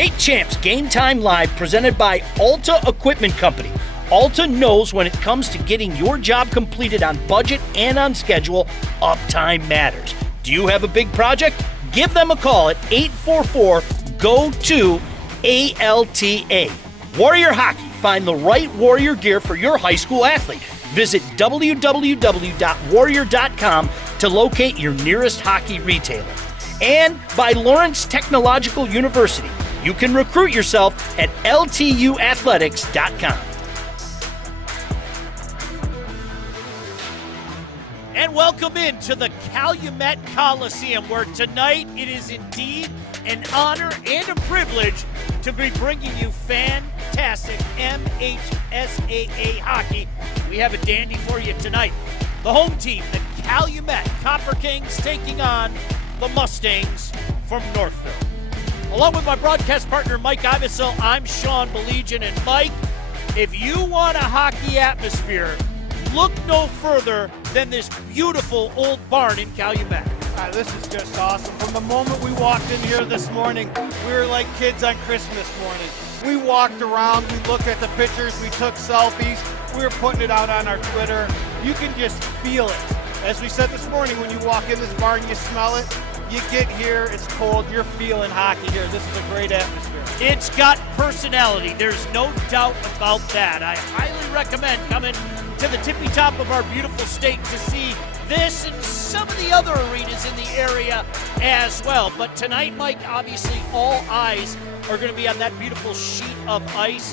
State Champs Game Time Live presented by Alta Equipment Company. Alta knows when it comes to getting your job completed on budget and on schedule, uptime matters. Do you have a big project? Give them a call at 844-GO-2-ALTA. Warrior Hockey. Find the right Warrior gear for your high school athlete. Visit www.warrior.com to locate your nearest hockey retailer. And by Lawrence Technological University. You can recruit yourself at ltuathletics.com. And welcome into the Calumet Colosseum, where tonight it is indeed an honor and a privilege to be bringing you fantastic MHSAA hockey. We have a dandy for you tonight. The home team, the Calumet Copper Kings, taking on the Mustangs from Northville. Along with my broadcast partner, Mike Iversell, I'm Sean Belegian. And Mike, if you want a hockey atmosphere, look no further than this beautiful old barn in Calumet. This is just awesome. From the moment we walked in here this morning, we were like kids on Christmas morning. We walked around, we looked at the pictures, we took selfies, we were putting it out on our Twitter. You can just feel it. As we said this morning, when you walk in this barn, you smell it. You get here, it's cold, you're feeling hockey here. This is a great atmosphere. It's got personality. There's no doubt about that. I highly recommend coming to the tippy top of our beautiful state to see this and some of the other arenas in the area as well. But tonight, Mike, obviously all eyes are going to be on that beautiful sheet of ice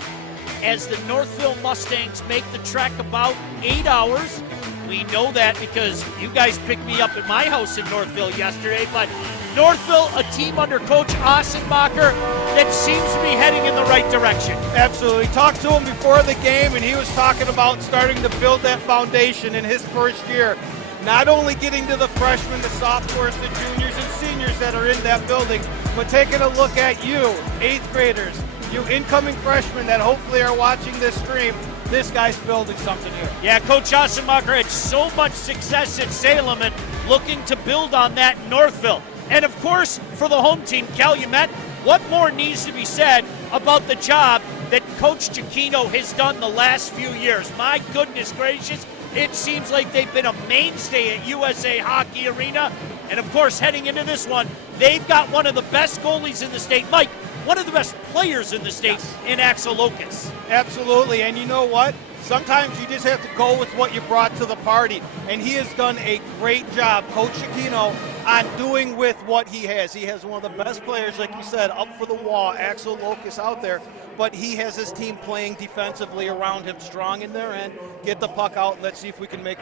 as the Northville Mustangs make the trek about 8 hours. We know that because you guys picked me up at my house in Northville yesterday. But Northville, a team under Coach Ossenbacher that seems to be heading in the right direction. Absolutely. Talked to him before the game, and he was talking about starting to build that foundation in his first year. Not only getting to the freshmen, the sophomores, the juniors, and seniors that are in that building, but taking a look at you, 8th graders, you incoming freshmen that hopefully are watching this stream. This guy's building something here. Yeah, Coach Ossenbacher had so much success at Salem and looking to build on that in Northville. And of course, for the home team, Calumet, what more needs to be said about the job that Coach Giacchino has done the last few years? My goodness gracious, it seems like they've been a mainstay at USA Hockey Arena. And of course, heading into this one, they've got one of the best goalies in the state. Mike, one of the best players in the state in Axel Locus. Absolutely, and you know what? Sometimes you just have to go with what you brought to the party, and he has done a great job, Coach Giacchino, on doing with what he has. He has one of the best players, like you said, up for the wall, Axel Locus out there, but he has his team playing defensively around him, strong in their end, get the puck out, and let's see if we can make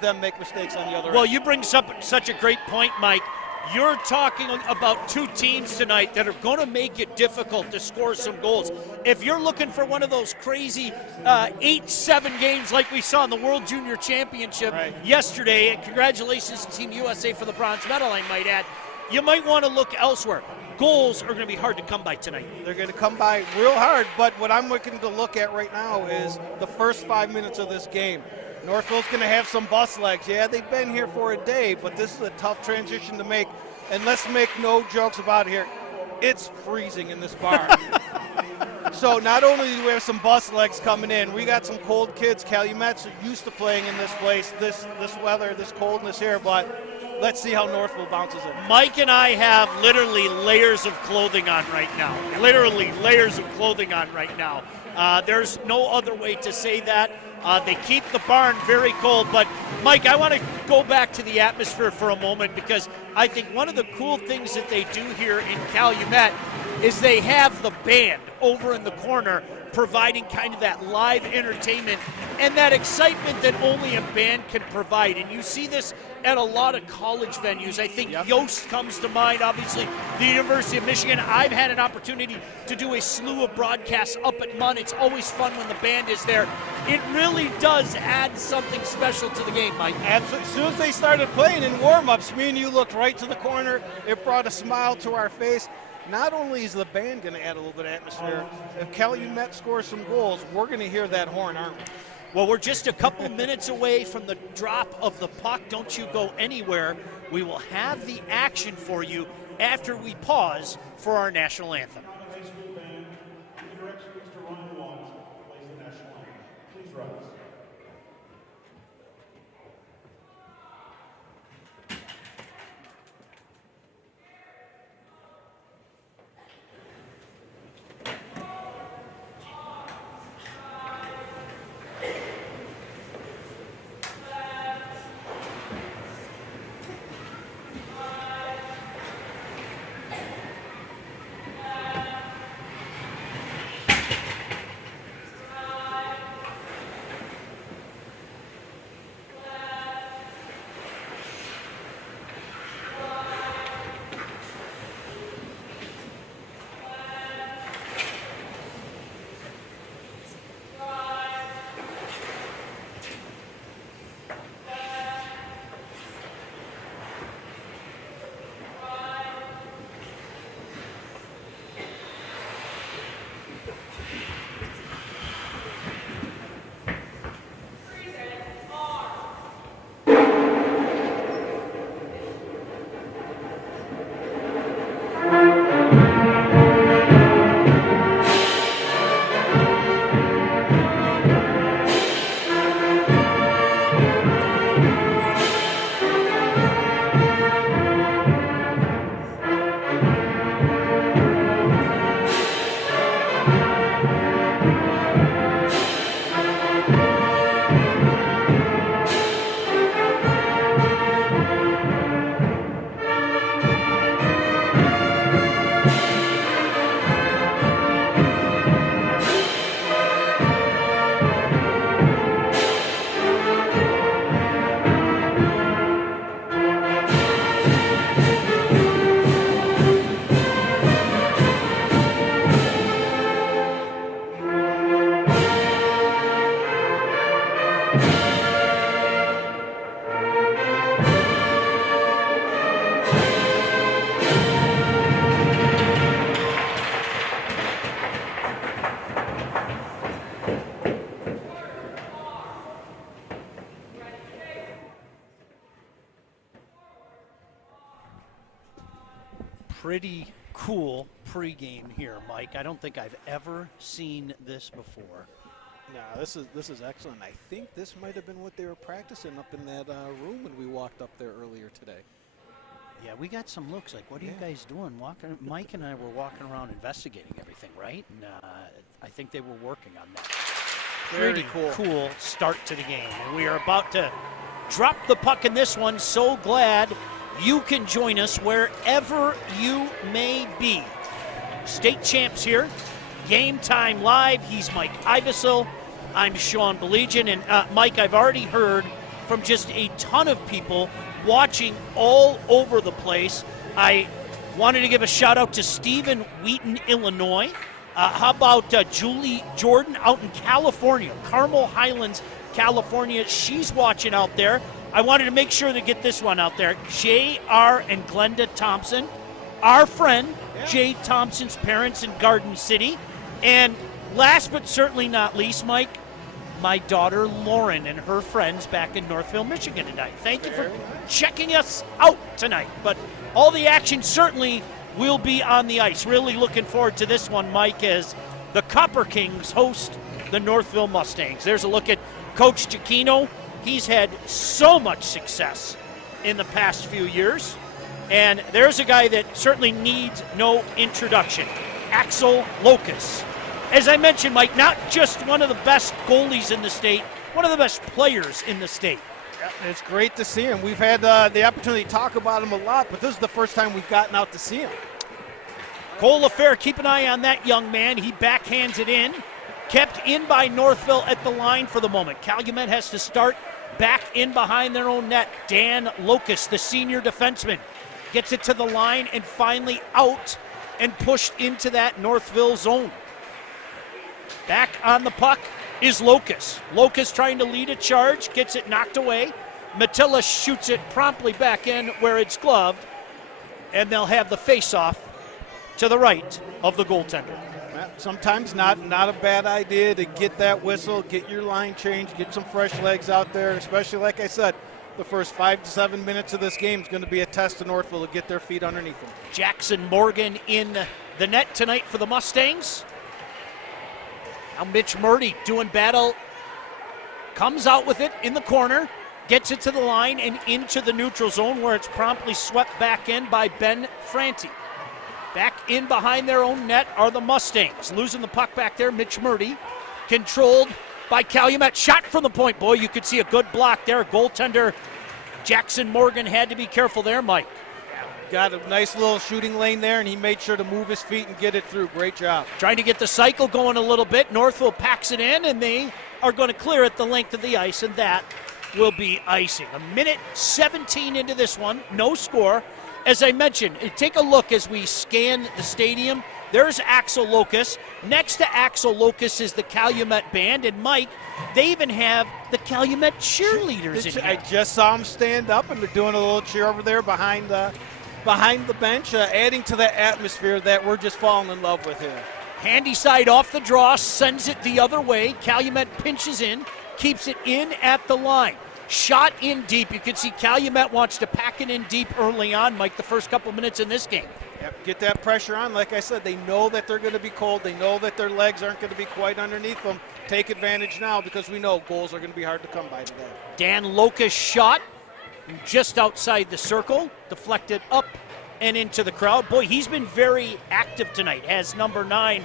them make mistakes on the other end. Well, you bring up such a great point, Mike. You're talking about two teams tonight that are going to make it difficult to score some goals. If you're looking for one of those crazy 8-7 games like we saw in the World Junior Championship yesterday, and congratulations to Team USA for the bronze medal, I might add, you might want to look elsewhere. Goals are going to be hard to come by tonight. They're going to come by real hard, but what I'm looking to look at right now is the first 5 minutes of this game. Northville's going to have some bus legs. Yeah, they've been here for a day, but this is a tough transition to make. And let's make no jokes about it here. It's freezing in this bar. So not only do we have some bus legs coming in, we got some cold kids. Calumet's used to playing in this place, this weather, this coldness here, but let's see how Northville bounces it. Mike and I have literally layers of clothing on right now. Literally layers of clothing on right now. There's no other way to say that. They keep the barn very cold. But, Mike, I want to go back to the atmosphere for a moment because I think one of the cool things that they do here in Calumet is they have the band over in the corner providing kind of that live entertainment and that excitement that only a band can provide. And you see this at a lot of college venues. I think Yost comes to mind, obviously, the University of Michigan. I've had an opportunity to do a slew of broadcasts up at Munn. It's always fun when the band is there. It really does add something special to the game, Mike. As soon as they started playing in warm-ups, me and you looked right to the corner. It brought a smile to our face. Not only is the band going to add a little bit of atmosphere, if Calumet scores some goals, we're going to hear that horn, aren't we? Well, we're just a couple minutes away from the drop of the puck. Don't you go anywhere. We will have the action for you after we pause for our national anthem. Pretty cool pregame here, Mike. I don't think I've ever seen this before. Yeah, this is excellent. I think this might have been what they were practicing up in that room when we walked up there earlier today. Yeah, we got some looks like, what are you guys doing? Mike and I were walking around investigating everything, right? And I think they were working on that. Very cool start to the game. And we are about to drop the puck in this one. So glad you can join us wherever you may be. State champs here. Game Time Live. He's Mike Ivesil. I'm Sean Belegian. And Mike, I've already heard from just a ton of people watching all over the place. I wanted to give a shout out to Stephen Wheaton, Illinois. How about Julie Jordan out in California, Carmel Highlands, California. She's watching out there. I wanted to make sure to get this one out there. J.R. and Glenda Thompson, our friend Jay Thompson's parents in Garden City. And last but certainly not least, Mike, my daughter Lauren and her friends back in Northville, Michigan tonight. Thank you for checking us out tonight. But all the action certainly will be on the ice. Really looking forward to this one, Mike, as the Copper Kings host the Northville Mustangs. There's a look at Coach Giacchino. He's had so much success in the past few years. And there's a guy that certainly needs no introduction, Axel Locus. As I mentioned, Mike, not just one of the best goalies in the state, one of the best players in the state. Yeah, it's great to see him. We've had the opportunity to talk about him a lot, but this is the first time we've gotten out to see him. Cole LaFair, keep an eye on that young man. He backhands it in. Kept in by Northville at the line for the moment. Calumet has to start back in behind their own net. Dan Locus, the senior defenseman, gets it to the line and finally out and pushed into that Northville zone. Back on the puck is Locus. Locus trying to lead a charge, gets it knocked away. Matilla shoots it promptly back in where it's gloved, and they'll have the face-off to the right of the goaltender. Sometimes not a bad idea to get that whistle, get your line changed, get some fresh legs out there, especially, like I said, the first 5 to 7 minutes of this game is going to be a test to Northville to get their feet underneath them. Jackson Morgan in the net tonight for the Mustangs. Now Mitch Murdy doing battle, comes out with it in the corner, gets it to the line and into the neutral zone where it's promptly swept back in by Ben Franti. Back in behind their own net are the Mustangs. Losing the puck back there, Mitch Murdy. Controlled by Calumet. Shot from the point. Boy, you could see a good block there. Goaltender Jackson Morgan had to be careful there, Mike. Got a nice little shooting lane there, and he made sure to move his feet and get it through. Great job. Trying to get the cycle going a little bit. Northville packs it in, and they are going to clear it the length of the ice, and that will be icing. 1:17 into this one. No score. As I mentioned, take a look as we scan the stadium. There's Axel Locus. Next to Axel Locus is the Calumet Band. And, Mike, they even have the Calumet cheerleaders in here. I just saw them stand up, and they're doing a little cheer over there behind the bench, adding to the atmosphere that we're just falling in love with here. Handy side off the draw, sends it the other way. Calumet pinches in, keeps it in at the line. Shot in deep. You can see Calumet wants to pack it in deep early on, Mike, the first couple minutes in this game. Yep, get that pressure on. Like I said, they know that they're going to be cold. They know that their legs aren't going to be quite underneath them. Take advantage now because we know goals are going to be hard to come by today. Dan Locus shot just outside the circle, deflected up and into the crowd. Boy, he's been very active tonight as number 9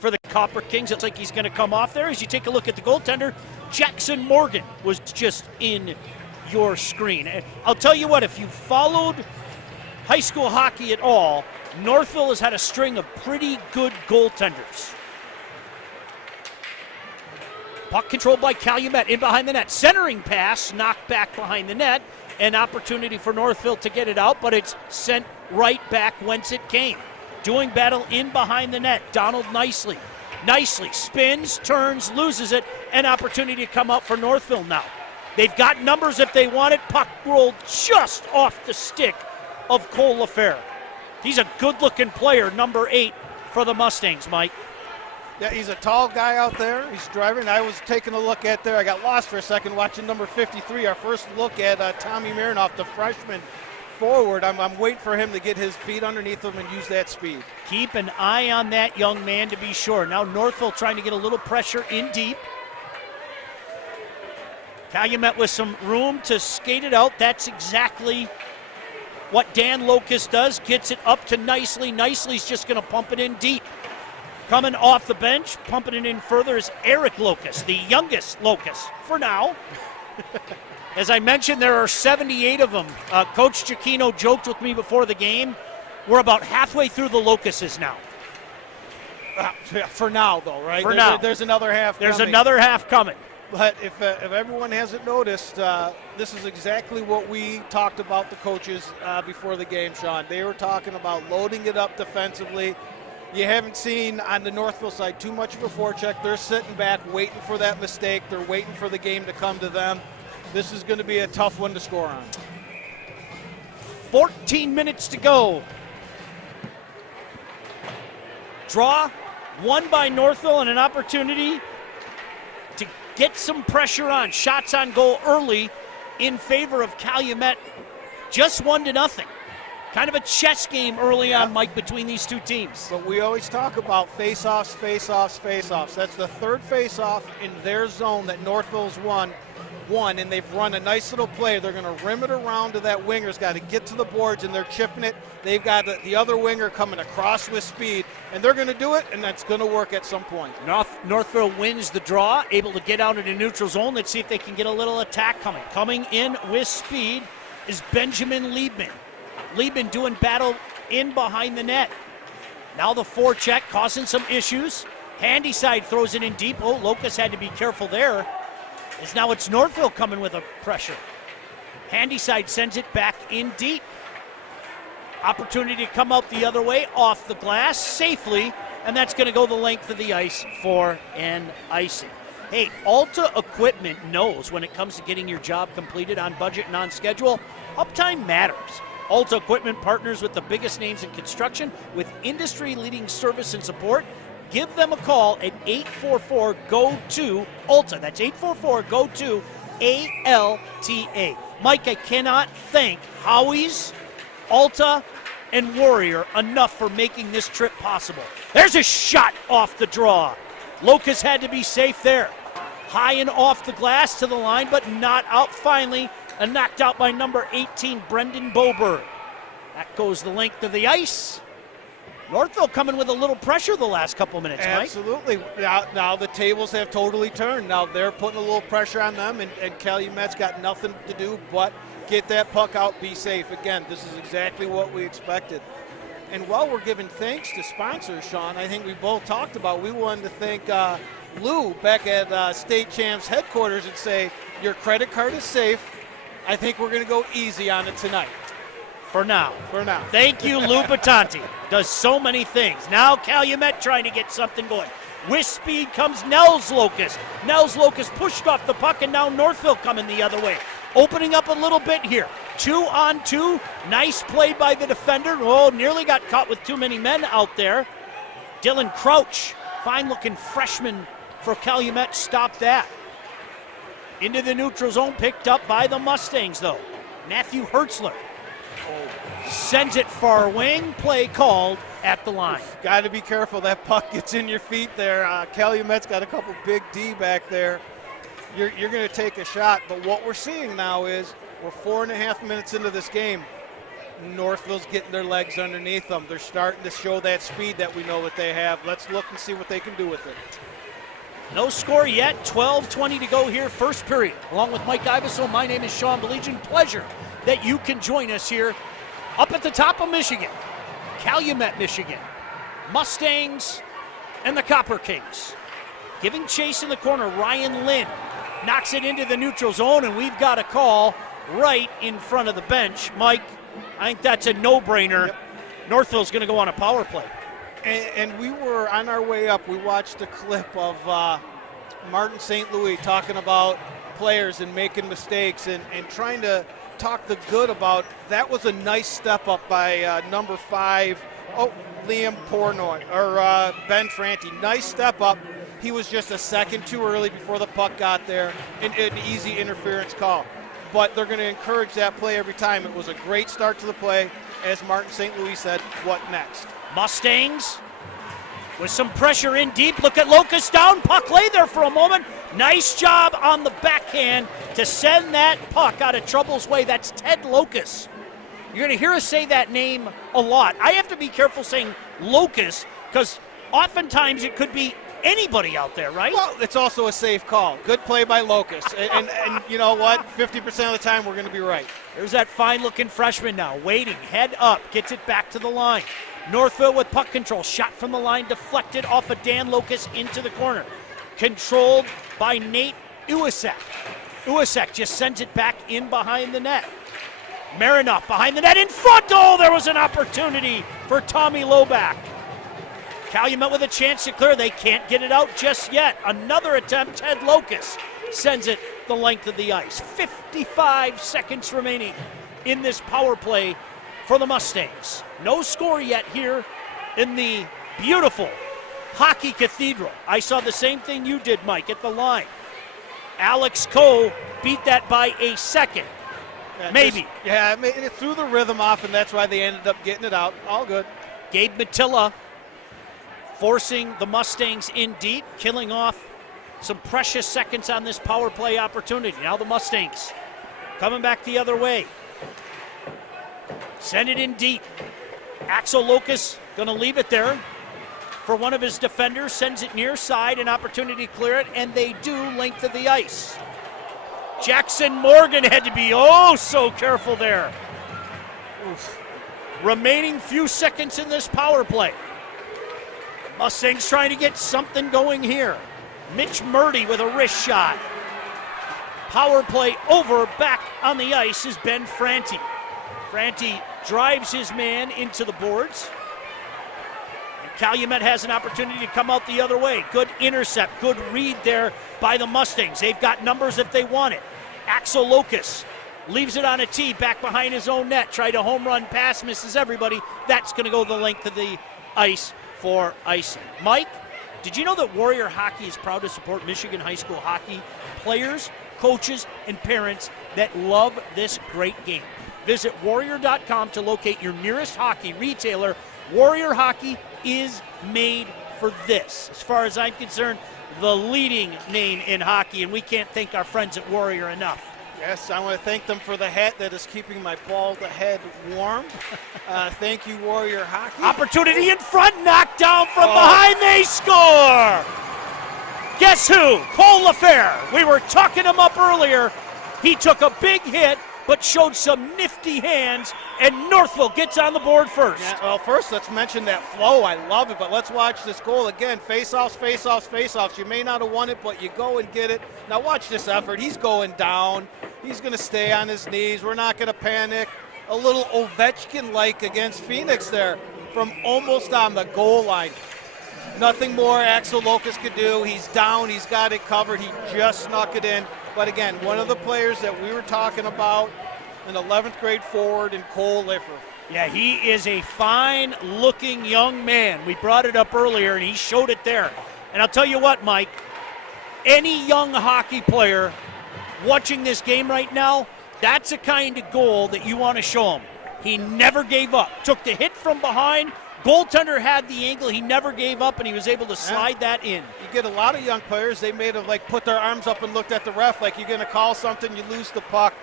for the Copper Kings. It's like he's going to come off there. As you take a look at the goaltender, Jackson Morgan was just in your screen. And I'll tell you what, if you followed high school hockey at all, Northville has had a string of pretty good goaltenders. Puck controlled by Calumet in behind the net. Centering pass, knocked back behind the net. An opportunity for Northville to get it out, but it's sent right back whence it came. Doing battle in behind the net. Donald nicely spins, turns, loses it. An opportunity to come out for Northville now. They've got numbers if they want it. Puck rolled just off the stick of Cole LaFair. He's a good-looking player, number 8 for the Mustangs, Mike. Yeah, he's a tall guy out there. He's driving. I was taking a look at there. I got lost for a second watching number 53, our first look at Tommy Marinoff, the freshman forward. I'm waiting for him to get his feet underneath him and use that speed. Keep an eye on that young man to be sure. Now Northville trying to get a little pressure in deep. Calumet with some room to skate it out. That's exactly what Dan Locust does. Gets it up to Nicely. Nicely's just going to pump it in deep. Coming off the bench, pumping it in further is Eric Locust, the youngest Locust for now. As I mentioned, there are 78 of them. Coach Giacchino joked with me before the game. We're about halfway through the Locusts now. For now, though, right? For now. There's another half There's coming. another half coming. But if everyone hasn't noticed, this is exactly what we talked about the coaches before the game, Sean. They were talking about loading it up defensively. You haven't seen on the Northville side too much of a forecheck. They're sitting back waiting for that mistake. They're waiting for the game to come to them. This is going to be a tough one to score on. 14 minutes to go. Draw won by Northville and an opportunity to get some pressure on. Shots on goal early in favor of Calumet. Just 1-0. Kind of a chess game early on, Mike, between these two teams. But we always talk about face-offs, face-offs, face-offs. That's the third face-off in their zone that Northville's won, and they've run a nice little play. They're going to rim it around to that winger's got to get to the boards, and they're chipping it. They've got the other winger coming across with speed, and they're going to do it, and that's going to work at some point. Northville wins the draw, able to get out into neutral zone. Let's see if they can get a little attack coming. Coming in with speed is Benjamin Liebman. Liebman doing battle in behind the net. Now the forecheck causing some issues. Handyside throws it in deep. Oh, Locust had to be careful there. As now it's Northville coming with a pressure. Handyside sends it back in deep. Opportunity to come out the other way off the glass safely, and that's going to go the length of the ice for an icing. Hey, Alta Equipment knows when it comes to getting your job completed on budget and on schedule, uptime matters. Alta Equipment partners with the biggest names in construction with industry-leading service and support. Give them a call at 844-GO-TO-ALTA. That's 844-GO-TO-ALTA. Mike, I cannot thank Howie's, Alta, and Warrior enough for making this trip possible. There's a shot off the draw. Locust had to be safe there. High and off the glass to the line, but not out finally. And knocked out by number 18, Brendan Boberg. That goes the length of the ice. Northville coming with a little pressure the last couple minutes, Mike. Absolutely. Now the tables have totally turned. Now they're putting a little pressure on them, and Calumet's got nothing to do but get that puck out, be safe. Again, this is exactly what we expected. And while we're giving thanks to sponsors, Sean, I think we both talked about, we wanted to thank Lou back at State Champs headquarters and say, your credit card is safe. I think we're going to go easy on it tonight. For now. For now. Thank you, Lou Batanti. Does so many things. Now Calumet trying to get something going. With speed comes Nels Locust. Nels Locust pushed off the puck, and now Northville coming the other way. Opening up a little bit here. 2-on-2. Nice play by the defender. Oh, nearly got caught with too many men out there. Dylan Crouch, fine-looking freshman for Calumet, stopped that. Into the neutral zone, picked up by the Mustangs, though. Matthew Hertzler sends it far wing. Play called at the line. Got to be careful. That puck gets in your feet there. Calumet's got a couple big D back there. You're going to take a shot. But what we're seeing now is we're 4.5 minutes into this game. Northville's getting their legs underneath them. They're starting to show that speed that we know that they have. Let's look and see what they can do with it. No score yet, 12:20 to go here, first period. Along with Mike Iveson, my name is Sean Belegian. Pleasure that you can join us here up at the top of Michigan, Calumet, Michigan, Mustangs, and the Copper Kings. Giving chase in the corner, Ryan Lynn knocks it into the neutral zone, and we've got a call right in front of the bench. Mike, I think that's a no-brainer. Yep. Northville's going to go on a power play. And we were on our way up. We watched a clip of Martin St. Louis talking about players and making mistakes and trying to talk the good about. That was a nice step up by number 5, Liam Pornoy, or Ben Franti. Nice step up. He was just a second too early before the puck got there, and an easy interference call. but they're going to encourage that play every time. It was a great start to the play. As Martin St. Louis said, what next? Mustangs with some pressure in deep. Look at Locust down. Puck lay there for a moment. Nice job on the backhand to send that puck out of trouble's way. That's Ted Locust. You're going to hear us say that name a lot. I have to be careful saying Locust because oftentimes it could be anybody out there, right? Well, it's also a safe call. Good play by Locust. and you know what? 50% of the time we're going to be right. There's that fine-looking freshman now, waiting, head up, gets it back to the line. Northville with puck control, shot from the line, deflected off of Dan Locust into the corner. Controlled by Nate Uwasek. Uwasek just sends it back in behind the net. Marinoff behind the net in front. Oh, there was an opportunity for Tommy Loback. Calumet with a chance to clear. They can't get it out just yet. Another attempt. Ted Locust sends it the length of the ice. 55 seconds remaining in this power play for the Mustangs. No score yet here in the beautiful Hockey Cathedral. I saw the same thing you did, Mike, at the line. Alex Coe beat that by a second. Maybe. It threw the rhythm off, and that's why they ended up getting it out. All good. Gabe Matilla forcing the Mustangs in deep, killing off some precious seconds on this power play opportunity. Now the Mustangs coming back the other way. Send it in deep. Axel Locust going to leave it there for one of his defenders. Sends it near side, an opportunity to clear it, and they do length of the ice. Jackson Morgan had to be so careful there. Oof. Remaining few seconds in this power play. Mustangs trying to get something going here. Mitch Murdy with a wrist shot. Power play over, back on the ice is Ben Franti. Franti drives his man into the boards. And Calumet has an opportunity to come out the other way. Good intercept, good read there by the Mustangs. They've got numbers if they want it. Axel Locust leaves it on a tee back behind his own net. Tried a home run pass, misses everybody. That's going to go the length of the ice for icing. Mike, did you know that Warrior Hockey is proud to support Michigan high school hockey players, coaches, and parents that love this great game? Visit warrior.com to locate your nearest hockey retailer. Warrior Hockey is made for this. As far as I'm concerned, the leading name in hockey, and we can't thank our friends at Warrior enough. Yes, I want to thank them for the hat that is keeping my bald head warm. Thank you, Warrior Hockey. Opportunity in front, knocked down from behind, they score! Guess who? Cole LaFair. We were talking him up earlier. He took a big hit, but showed some nifty hands, and Northville gets on the board first. Yeah, well, first let's mention that flow. I love it, but let's watch this goal again. Face-offs, face-offs, face-offs. You may not have won it, but you go and get it. Now watch this effort. He's going down. He's going to stay on his knees. We're not going to panic. A little Ovechkin-like against Phoenix there from almost on the goal line. Nothing more Axel Locust could do. He's down. He's got it covered. He just snuck it in. But again, one of the players that we were talking about, an 11th grade forward in Cole Liffer. Yeah, he is a fine-looking young man. We brought it up earlier, and he showed it there. And I'll tell you what, Mike, any young hockey player watching this game right now, that's a kind of goal that you want to show him. He never gave up. Took the hit from behind. Goaltender had the angle. He never gave up, and he was able to slide that in. You get a lot of young players, they may have put their arms up and looked at the ref like you're going to call something, you lose the puck.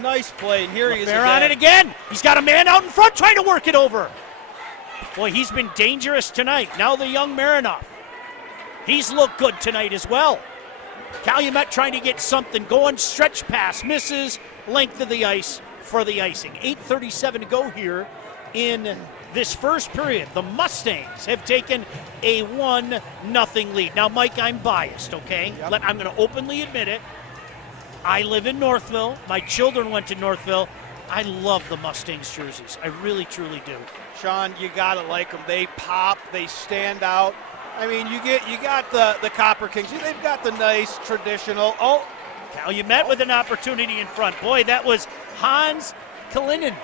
Nice play, and here he is again. On it again. He's got a man out in front trying to work it over. Boy, he's been dangerous tonight. Now the young Marinoff. He's looked good tonight as well. Calumet trying to get something going. Stretch pass, misses. Length of the ice for the icing. 8:37 to go here in this first period. The Mustangs have taken a 1-0 lead. Now, Mike, I'm biased, okay? Yep. I'm going to openly admit it. I live in Northville. My children went to Northville. I love the Mustangs jerseys. I really, truly do. Sean, you got to like them. They pop. They stand out. I mean, you got the Copper Kings. They've got the nice traditional. Calumet with an opportunity in front. Boy, that was Hans Kalinin.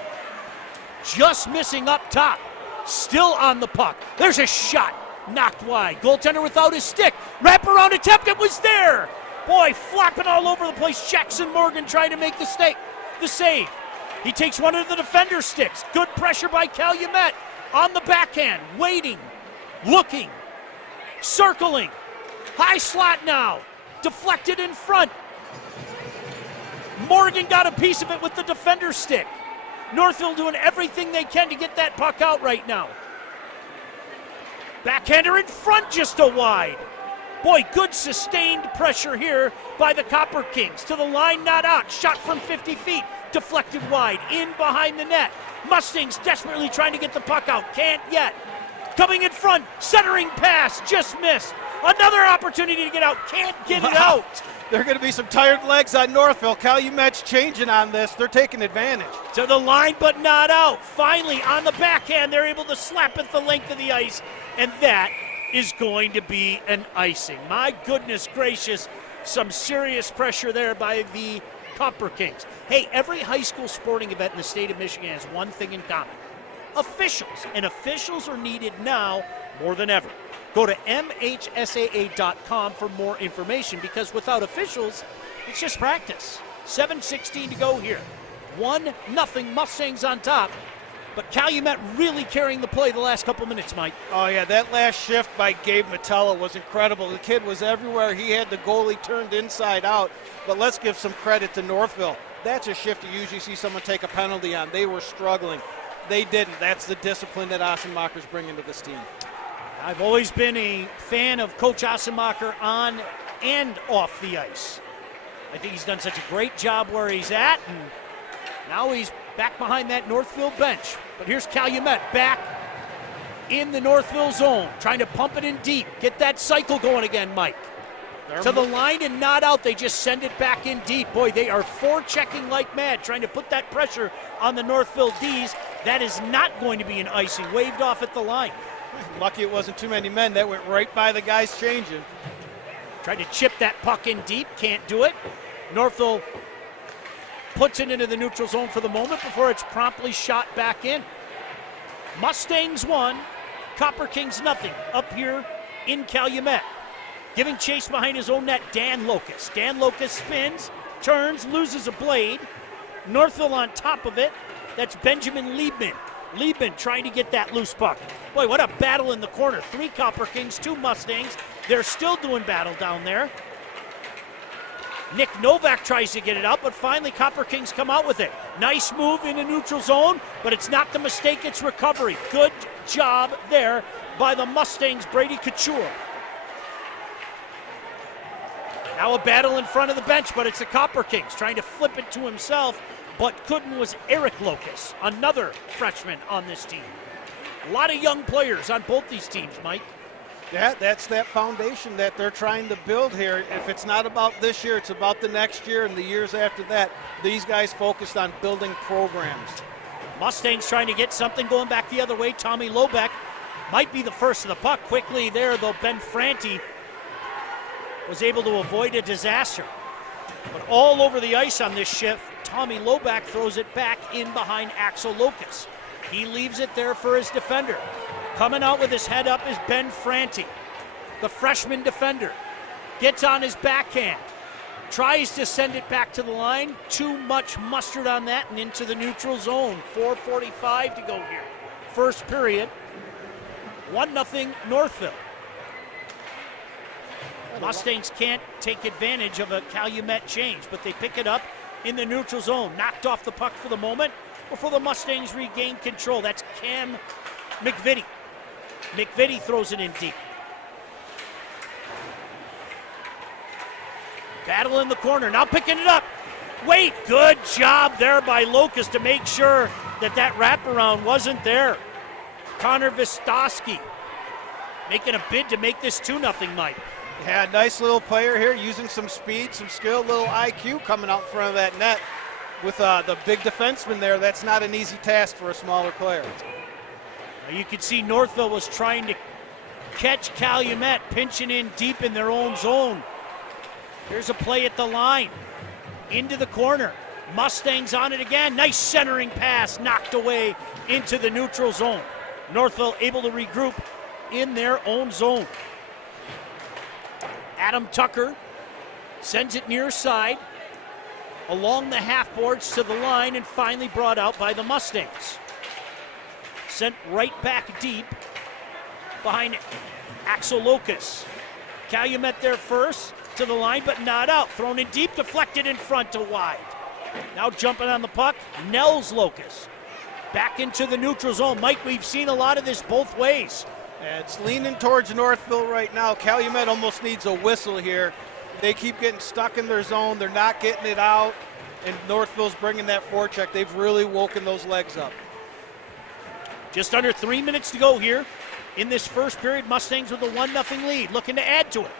Just missing up top. Still on the puck. There's a shot. Knocked wide. Goaltender without his stick. Wraparound attempt. It was there. Boy, flopping all over the place. Jackson Morgan trying to make the save. He takes one of the defender sticks. Good pressure by Calumet on the backhand. Waiting, looking, circling. High slot now. Deflected in front. Morgan got a piece of it with the defender stick. Northville doing everything they can to get that puck out right now. Backhander in front, just a wide. Boy, good sustained pressure here by the Copper Kings. To the line, not out. Shot from 50 feet. Deflected wide. In behind the net. Mustangs desperately trying to get the puck out. Can't yet. Coming in front. Centering pass. Just missed. Another opportunity to get out. Can't get it out. There are going to be some tired legs on Northville. Calumet's changing on this. They're taking advantage. To the line, but not out. Finally, on the backhand, they're able to slap it the length of the ice. And that is going to be an icing. My goodness gracious, some serious pressure there by the Copper Kings. Hey, every high school sporting event in the state of Michigan has one thing in common. Officials. And officials are needed now more than ever. Go to mhsaa.com for more information, because without officials, it's just practice. 7:16 to go here. 1-0 Mustangs on top. But Calumet really carrying the play the last couple minutes, Mike. Oh, yeah, that last shift by Gabe Metella was incredible. The kid was everywhere. He had the goalie turned inside out. But let's give some credit to Northville. That's a shift you usually see someone take a penalty on. They were struggling. They didn't. That's the discipline that Assenmacher's bringing to this team. I've always been a fan of Coach Assenmacher on and off the ice. I think he's done such a great job where he's at, and now he's back behind that Northville bench. But here's Calumet back in the Northville zone, trying to pump it in deep. Get that cycle going again, Mike. To the line and not out. They just send it back in deep. Boy, they are forechecking like mad, trying to put that pressure on the Northville D's. That is not going to be an icing. Waved off at the line. Lucky it wasn't too many men. That went right by the guys changing. Tried to chip that puck in deep. Can't do it. Northville puts it into the neutral zone for the moment before it's promptly shot back in. Mustangs 1, Copper Kings 0 up here in Calumet. Giving chase behind his own net, Dan Locust. Dan Locust spins, turns, loses a blade. Northville on top of it. That's Benjamin Liebman. Liebman trying to get that loose puck. Boy, what a battle in the corner. 3 Copper Kings, 2 Mustangs. They're still doing battle down there. Nick Novak tries to get it out, but finally Copper Kings come out with it. Nice move in the neutral zone, but it's not the mistake, it's recovery. Good job there by the Mustangs' Brady Couture. Now a battle in front of the bench, but it's the Copper Kings trying to flip it to himself, but couldn't was Eric Locust, another freshman on this team. A lot of young players on both these teams, Mike. Yeah, that's that foundation that they're trying to build here. If it's not about this year, it's about the next year and the years after that. These guys focused on building programs. Mustangs trying to get something going back the other way. Tommy Lobeck might be the first of the puck. Quickly there, though, Ben Franti was able to avoid a disaster. But all over the ice on this shift, Tommy Lobeck throws it back in behind Axel Locust. He leaves it there for his defender. Coming out with his head up is Ben Franti, the freshman defender. Gets on his backhand. Tries to send it back to the line. Too much mustard on that and into the neutral zone. 4:45 to go here. First period. 1-0 Northville. Mustangs can't take advantage of a Calumet change, but they pick it up in the neutral zone. Knocked off the puck for the moment before the Mustangs regain control. That's Cam McVitie. McVitie throws it in deep. Battle in the corner, now picking it up. Wait, good job there by Locust to make sure that that wraparound wasn't there. Connor Vistoski making a bid to make this 2-0, Mike. Yeah, nice little player here, using some speed, some skill, little IQ coming out in front of that net. With the big defenseman there, that's not an easy task for a smaller player. You can see Northville was trying to catch Calumet, pinching in deep in their own zone. Here's a play at the line. Into the corner. Mustangs on it again. Nice centering pass, knocked away into the neutral zone. Northville able to regroup in their own zone. Adam Tucker Sends it near side, along the half boards to the line, and finally brought out by the Mustangs. Sent right back deep behind Axel Locus. Calumet there first to the line, but not out. Thrown in deep, deflected in front to wide. Now jumping on the puck, Nels Locus. Back into the neutral zone. Mike, we've seen a lot of this both ways. It's leaning towards Northville right now. Calumet almost needs a whistle here. They keep getting stuck in their zone. They're not getting it out, and Northville's bringing that forecheck. They've really woken those legs up. Just under 3 minutes to go here in this first period. Mustangs with a 1-0 lead, looking to add to it.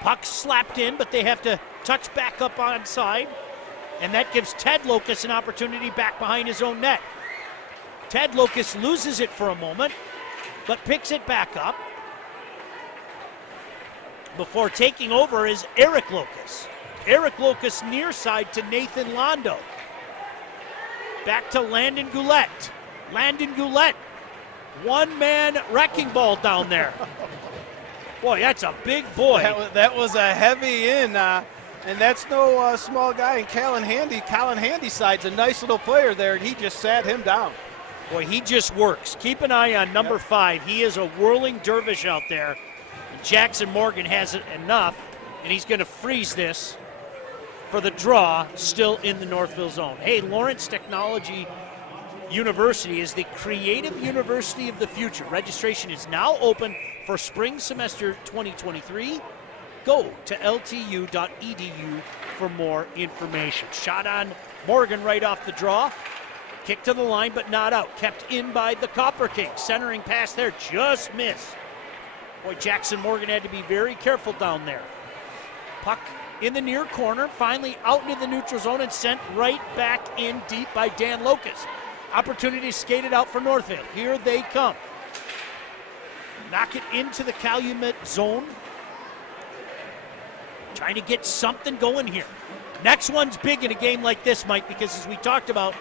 Puck slapped in, but they have to touch back up onside, and that gives Ted Locus an opportunity back behind his own net. Ted Locus loses it for a moment, but picks it back up. Before taking over is Eric Locus. Eric Locus near side to Nathan Londo. Back to Landon Goulette. Landon Goulette, one-man wrecking ball down there. Boy, that's a big boy. That was a heavy in, and that's no small guy. And Colin Handy's side's a nice little player there, and he just sat him down. Boy, he just works. Keep an eye on number 5. He is a whirling dervish out there. And Jackson Morgan has it enough, and he's going to freeze this for the draw still in the Northville zone. Hey, Lawrence Technology University is the creative university of the future. Registration is now open for spring semester 2023. Go to ltu.edu for more information. Shot on Morgan right off the draw. Kick to the line, but not out. Kept in by the Copper Kings. Centering pass there, just missed. Boy, Jackson Morgan had to be very careful down there. Puck in the near corner, finally out into the neutral zone and sent right back in deep by Dan Locus. Opportunity skated out for Northville. Here they come. Knock it into the Calumet zone. Trying to get something going here. Next one's big in a game like this, Mike, because as we talked about,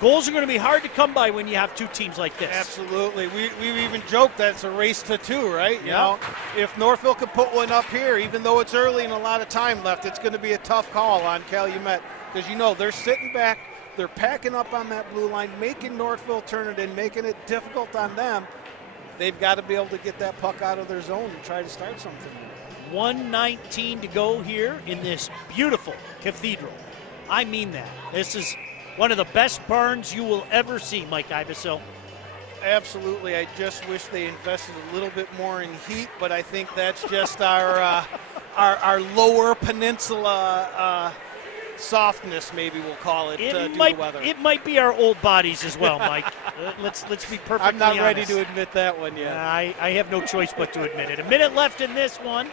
goals are going to be hard to come by when you have two teams like this. Absolutely. We've even joked that it's a race to 2, right? You know, if Northville could put one up here, even though it's early and a lot of time left, it's going to be a tough call on Calumet because, you know, they're sitting back, they're packing up on that blue line, making Northville turn it in, making it difficult on them. They've got to be able to get that puck out of their zone and try to start something. 1:19 to go here in this beautiful cathedral. I mean that. This is one of the best barns you will ever see, Mike Iveso. Absolutely. I just wish they invested a little bit more in heat, but I think that's just our lower peninsula softness, maybe we'll call it, due to weather. It might be our old bodies as well, Mike. Let's be perfectly honest. I'm not ready to admit that one yet. I have no choice but to admit it. A minute left in this one.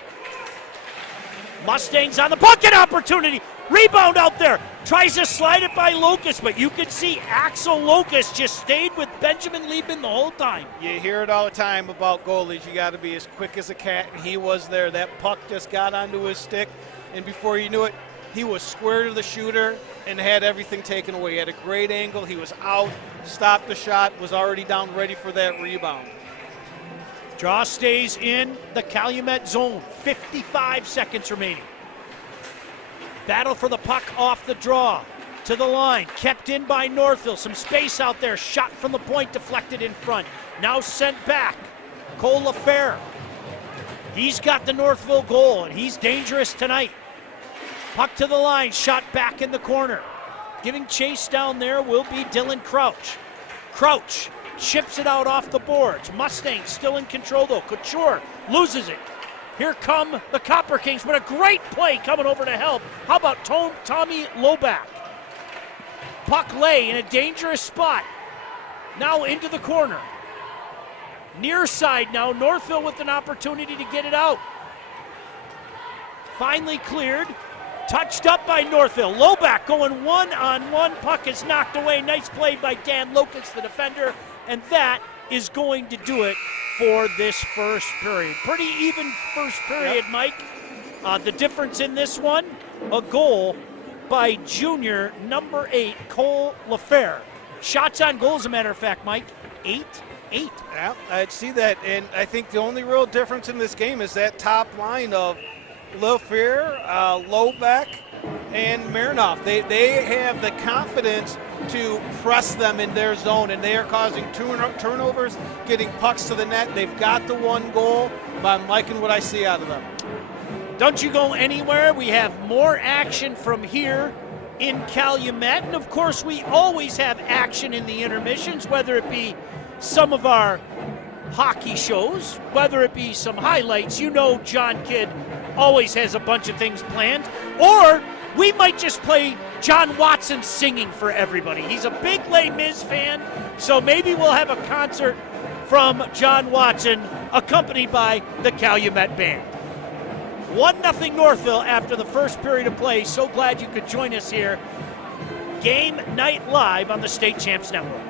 Mustangs on the bucket opportunity. Rebound out there. Tries to slide it by Locus, but you could see Axel Locus just stayed with Benjamin Liebman the whole time. You hear it all the time about goalies. You got to be as quick as a cat, and he was there. That puck just got onto his stick, and before you knew it, he was square to the shooter and had everything taken away. He had a great angle. He was out, stopped the shot, was already down ready for that rebound. Draw stays in the Calumet zone. 55 seconds remaining. Battle for the puck off the draw. To the line. Kept in by Northville. Some space out there. Shot from the point. Deflected in front. Now sent back. Cole LaFair. He's got the Northville goal, and he's dangerous tonight. Puck to the line. Shot back in the corner. Giving chase down there will be Dylan Crouch. Crouch chips it out off the boards. Mustangs still in control though. Couture loses it. Here come the Copper Kings, but a great play coming over to help. How about Tommy Loback? Puck lay in a dangerous spot. Now into the corner. Near side now, Northville with an opportunity to get it out. Finally cleared. Touched up by Northville. Loback going one-on-one. Puck is knocked away. Nice play by Dan Locus, the defender. And that is going to do it for this first period. Pretty even first period, Mike. The difference in this one, a goal by junior number 8, Cole LaFair. Shots on goal, as a matter of fact, Mike, 8-8. Yeah, I'd see that. And I think the only real difference in this game is that top line of Lafier, Lobeck, and Marinoff. They have the confidence to press them in their zone, and they are causing turnovers, getting pucks to the net. They've got the one goal, but I'm liking what I see out of them. Don't you go anywhere. We have more action from here in Calumet, and of course we always have action in the intermissions, whether it be some of our hockey shows, whether it be some highlights. You know John Kidd always has a bunch of things planned, or we might just play John Watson singing for everybody. He's a big Les Mis fan, so maybe we'll have a concert from John Watson accompanied by the Calumet Band. 1-0 Northville after the first period of play. So glad you could join us here. Game Night Live on the State Champs Network.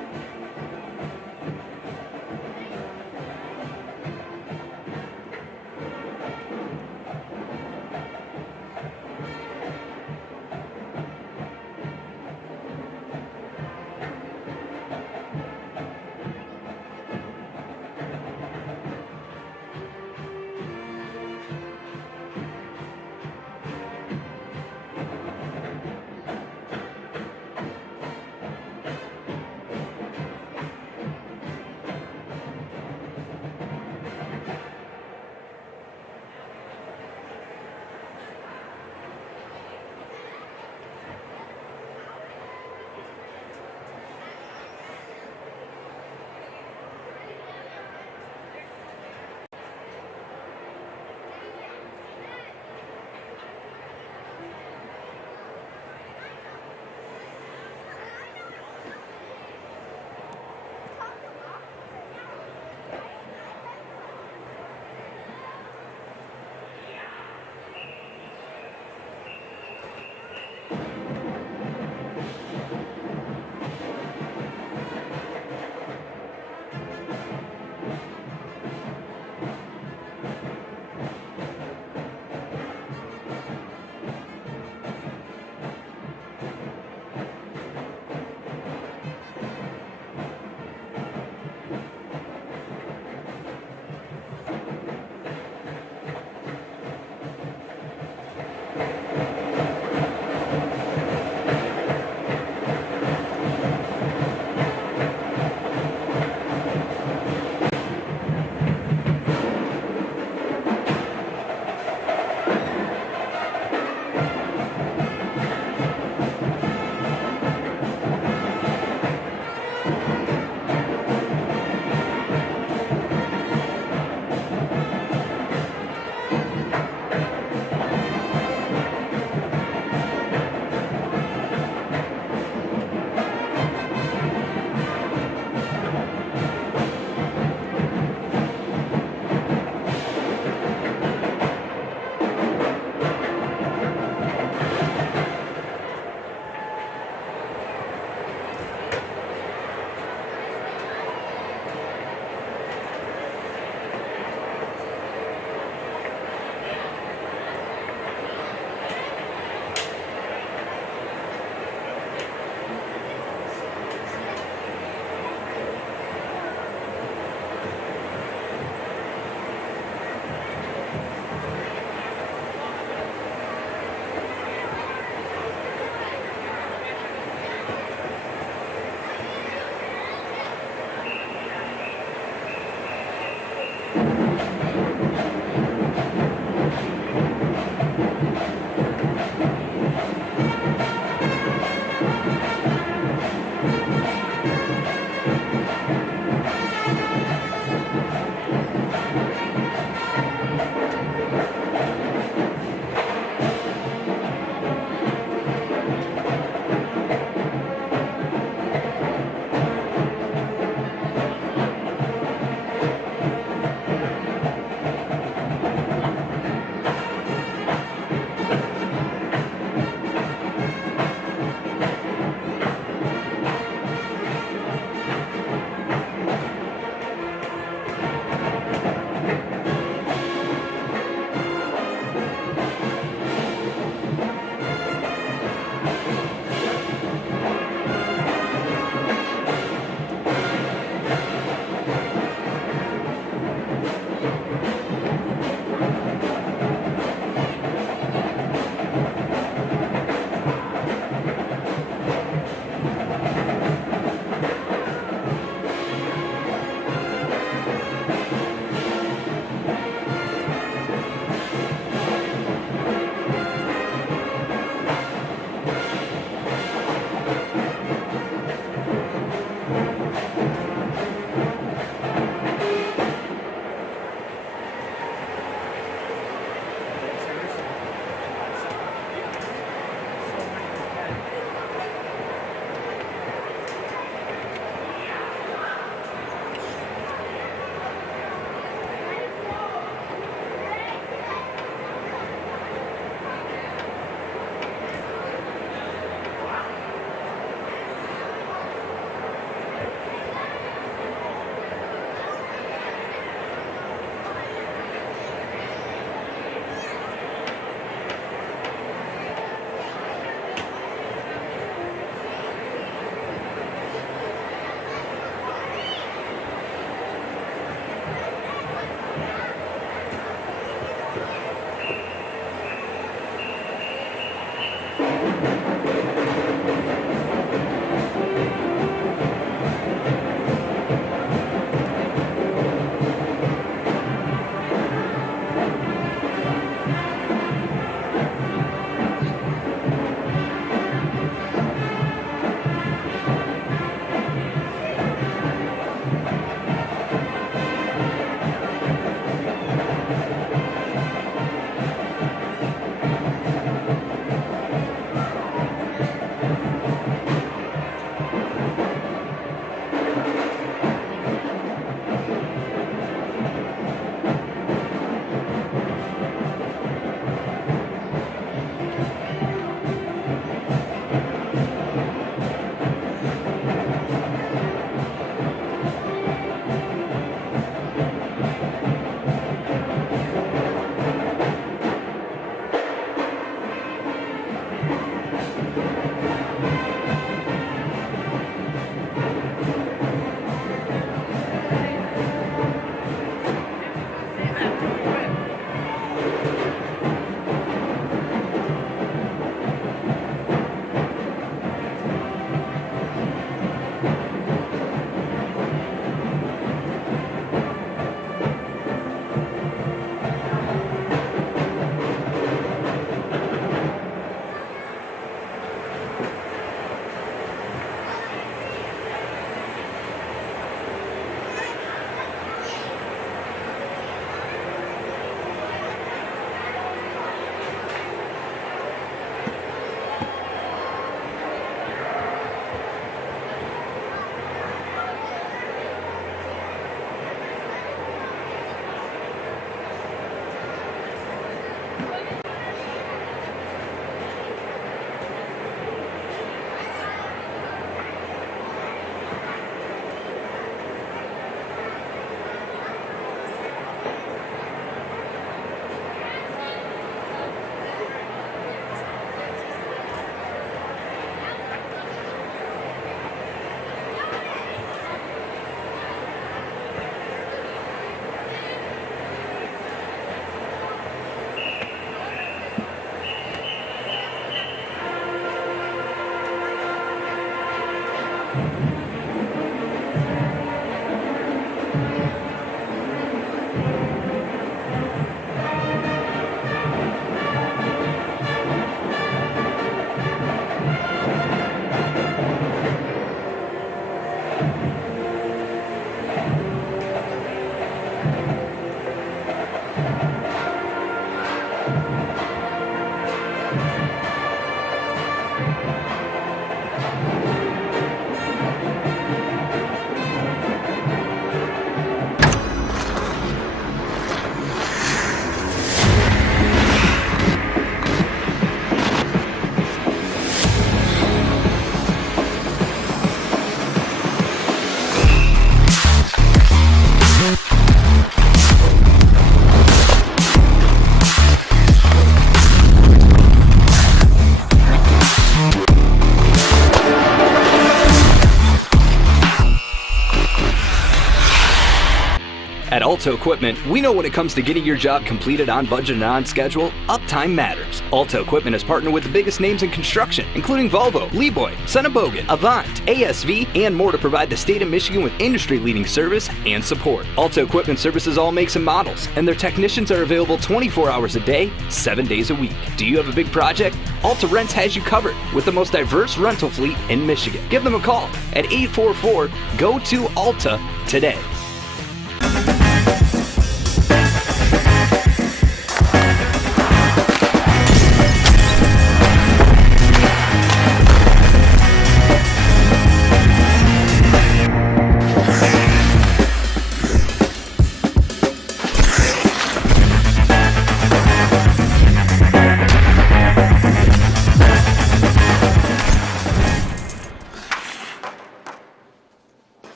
Alta Equipment, we know when it comes to getting your job completed on budget and on schedule, uptime matters. Alta Equipment has partnered with the biggest names in construction, including Volvo, Leeboy, Sonnebogen, Avant, ASV, and more to provide the state of Michigan with industry-leading service and support. Alta Equipment services all makes and models, and their technicians are available 24 hours a day, 7 days a week. Do you have a big project? Alta Rents has you covered with the most diverse rental fleet in Michigan. Give them a call at 844-GO-TO-ALTA today.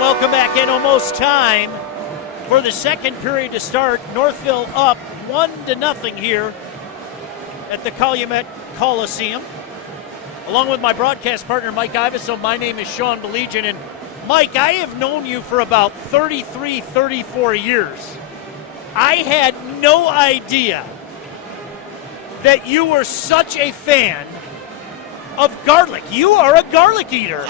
Welcome back in. Almost time for the second period to start. Northville up 1-0 here at the Calumet Colosseum. Along with my broadcast partner, Mike Iveso, my name is Sean Belegian. And Mike, I have known you for about 33, 34 years. I had no idea that you were such a fan of garlic. You are a garlic eater.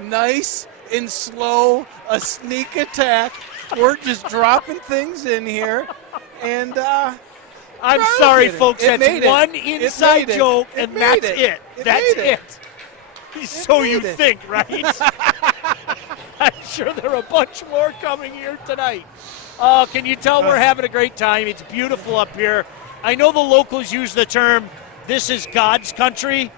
nice and slow, a sneak attack. We're just dropping things in here. And I'm sorry, folks. That's one inside joke, and that's it. That's it. So you think, right? I'm sure there are a bunch more coming here tonight. Oh, can you tell we're having a great time? It's beautiful up here. I know the locals use the term, this is God's country,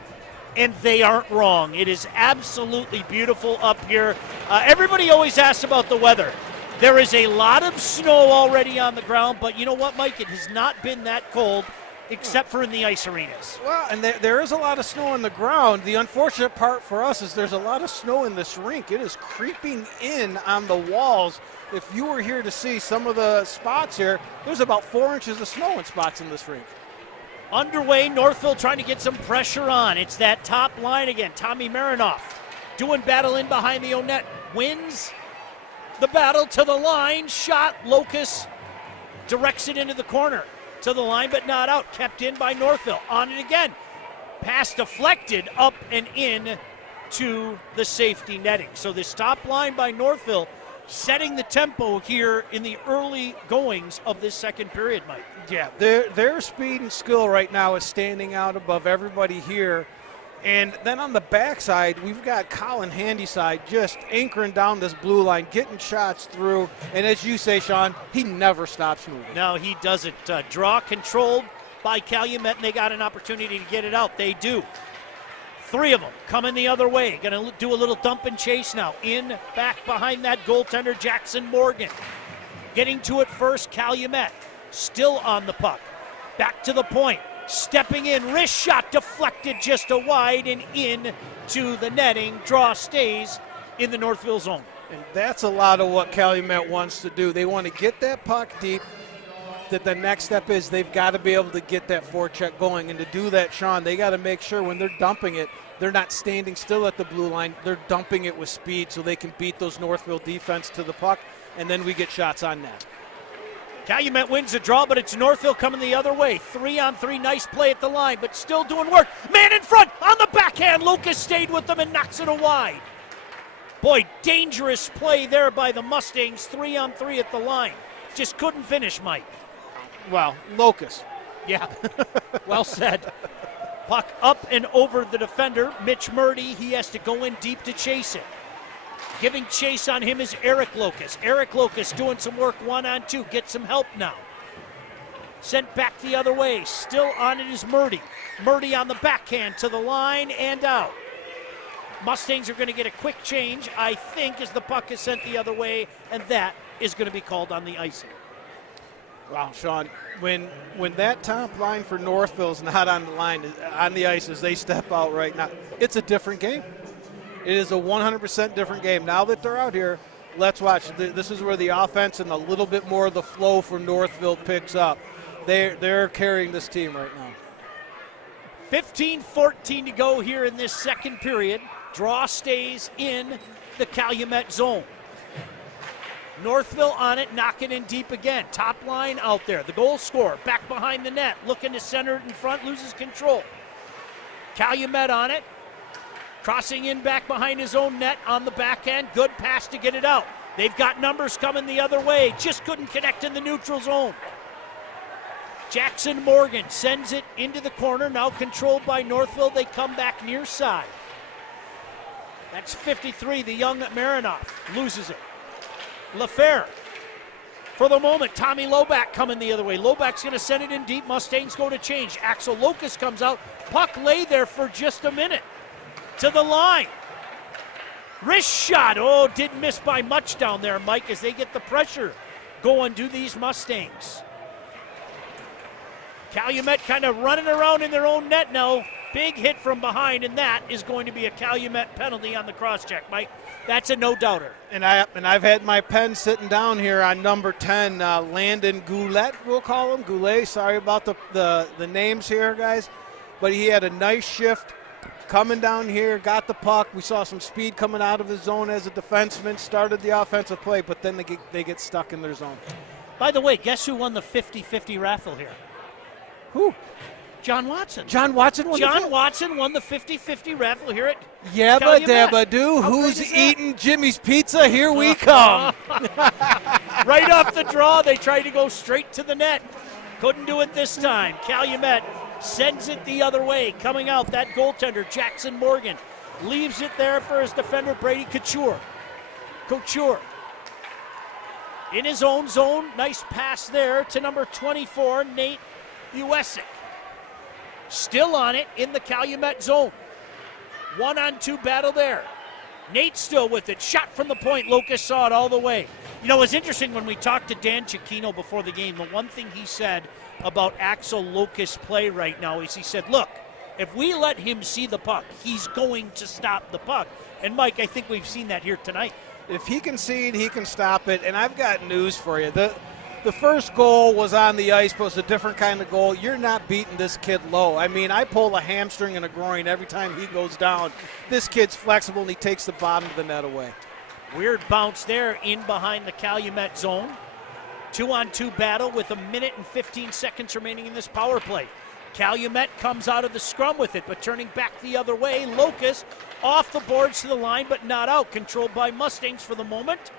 and they aren't wrong. It is absolutely beautiful up here. Everybody always asks about the weather. There is a lot of snow already on the ground, but you know what, Mike? It has not been that cold, except for in the ice arenas. Well, and there is a lot of snow on the ground. The unfortunate part for us is there's a lot of snow in this rink. It is creeping in on the walls. If you were here to see some of the spots here, there's about 4 inches of snow in spots in this rink. Underway, Northville trying to get some pressure on. It's that top line again. Tommy Marinoff doing battle in behind the own net. Wins the battle to the line. Shot. Locust directs it into the corner. To the line, but not out. Kept in by Northville. On it again. Pass deflected up and in to the safety netting. So this top line by Northville setting the tempo here in the early goings of this second period, Mike. Yeah, their speed and skill right now is standing out above everybody here. And then on the backside, we've got Colin Handyside just anchoring down this blue line, getting shots through. And as you say, Sean, he never stops moving. No, he doesn't. Draw controlled by Calumet, and they got an opportunity to get it out. They do. 3 of them coming the other way. Going to do a little dump and chase now. In, back behind that goaltender, Jackson Morgan. Getting to it first, Calumet. Still on the puck. Back to the point. Stepping in, wrist shot deflected just a wide and in to the netting. Draw stays in the Northville zone. And that's a lot of what Calumet wants to do. They want to get that puck deep. That the next step is they've got to be able to get that forecheck going. And to do that, Sean, they got to make sure when they're dumping it, they're not standing still at the blue line. They're dumping it with speed so they can beat those Northville defense to the puck, and then we get shots on net. Calumet wins the draw, but it's Northville coming the other way. 3-on-3, nice play at the line, but still doing work. Man in front, on the backhand. Locust stayed with them and knocks it wide. Boy, dangerous play there by the Mustangs. 3-on-3 at the line. Just couldn't finish, Mike. Well, Locust. Yeah, well said. Puck up and over the defender. Mitch Murdy, he has to go in deep to chase it. Giving chase on him is Eric Locust. Eric Locust doing some work 1-on-2. Get some help now. Sent back the other way. Still on it is Murdy. Murdy on the backhand to the line and out. Mustangs are going to get a quick change, I think, as the puck is sent the other way, and that is going to be called on the icing. Wow, Sean, when that top line for Northville is not on the line, on the ice as they step out right now, it's a different game. It is a 100% different game. Now that they're out here, let's watch. This is where the offense and a little bit more of the flow from Northville picks up. They're carrying this team right now. 15-14 to go here in this second period. Draw stays in the Calumet zone. Northville on it, knocking in deep again. Top line out there. The goal scorer back behind the net, looking to center it in front, loses control. Calumet on it, crossing in back behind his own net on the backhand. Good pass to get it out. They've got numbers coming the other way. Just couldn't connect in the neutral zone. Jackson Morgan sends it into the corner, now controlled by Northville. They come back near side. That's 53, the young Marinoff loses it. LaFleur, for the moment, Tommy Loback coming the other way. Loback's going to send it in deep. Mustangs go to change. Axel Locust comes out. Puck lay there for just a minute. To the line. Wrist shot. Oh, didn't miss by much down there, Mike, as they get the pressure going to these Mustangs. Calumet kind of running around in their own net now. Big hit from behind, and that is going to be a Calumet penalty on the cross-check, Mike. That's a no-doubter. And I've had my pen sitting down here on number 10, Landon Goulet, we'll call him. Goulet, sorry about the names here, guys. But he had a nice shift coming down here, got the puck. We saw some speed coming out of his zone as a defenseman, started the offensive play, but then they get stuck in their zone. By the way, guess who won the 50-50 raffle here? Who? John Watson. John Watson won Watson won the 50-50 raffle here at Yabba Calumet. dabba doo. How Who's great is that? eating Jimmy's pizza? Here we come. Right off the draw, they tried to go straight to the net. Couldn't do it this time. Calumet sends it the other way. Coming out, that goaltender, Jackson Morgan, leaves it there for his defender, Brady Couture. In his own zone, nice pass there to number 24, Nate Uesick. Still on it in the Calumet zone. 1-on-2 battle there. Nate still with it. Shot from the point. Locust saw it all the way. You know, it was interesting when we talked to Dan Cicchino before the game. The one thing he said about Axel Locust's play right now is he said, look, if we let him see the puck, he's going to stop the puck. And, Mike, I think we've seen that here tonight. If he can see it, he can stop it. And I've got news for you. The first goal was on the ice, but it was a different kind of goal. You're not beating this kid low. I mean, I pull a hamstring and a groin every time he goes down. This kid's flexible, and he takes the bottom of the net away. Weird bounce there in behind the Calumet zone. 2-on-2 battle with 1 minute and 15 seconds remaining in this power play. Calumet comes out of the scrum with it, but turning back the other way. Locust off the boards to the line, but not out. Controlled by Mustangs for the moment.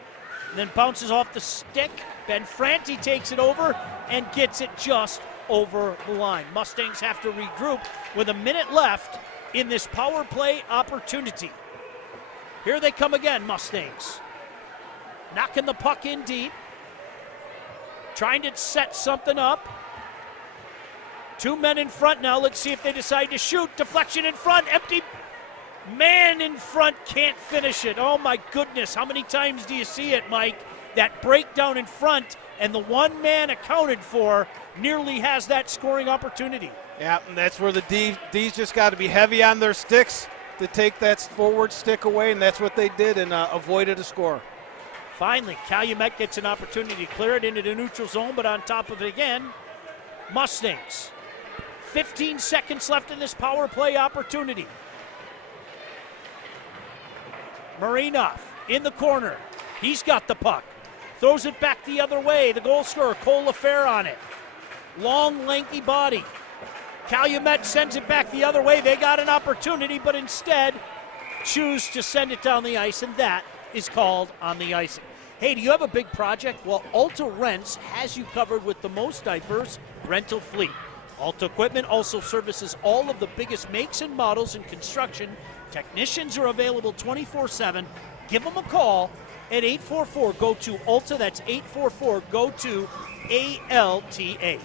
And then bounces off the stick. Ben Franti takes it over and gets it just over the line. Mustangs have to regroup with 1 minute left in this power play opportunity. Here they come again, Mustangs. Knocking the puck in deep. Trying to set something up. 2 men in front now. Let's see if they decide to shoot. Deflection in front. Empty. Man in front can't finish it. Oh, my goodness. How many times do you see it, Mike? That breakdown in front, and the one man accounted for nearly has that scoring opportunity. Yeah, and that's where the D's just got to be heavy on their sticks to take that forward stick away, and that's what they did and avoided a score. Finally, Calumet gets an opportunity to clear it into the neutral zone, but on top of it again, Mustangs. 15 seconds left in this power play opportunity. Marinov in the corner. He's got the puck. Throws it back the other way. The goal scorer, Cole LaFair on it. Long, lanky body. Calumet sends it back the other way. They got an opportunity, but instead choose to send it down the ice, and that is called on the icing. Hey, do you have a big project? Well, Alta Rents has you covered with the most diverse rental fleet. Alta Equipment also services all of the biggest makes and models in construction. Technicians are available 24/7. Give them a call at 844-GO-TO-ALTA. That's 844-GO-TO-ALTA.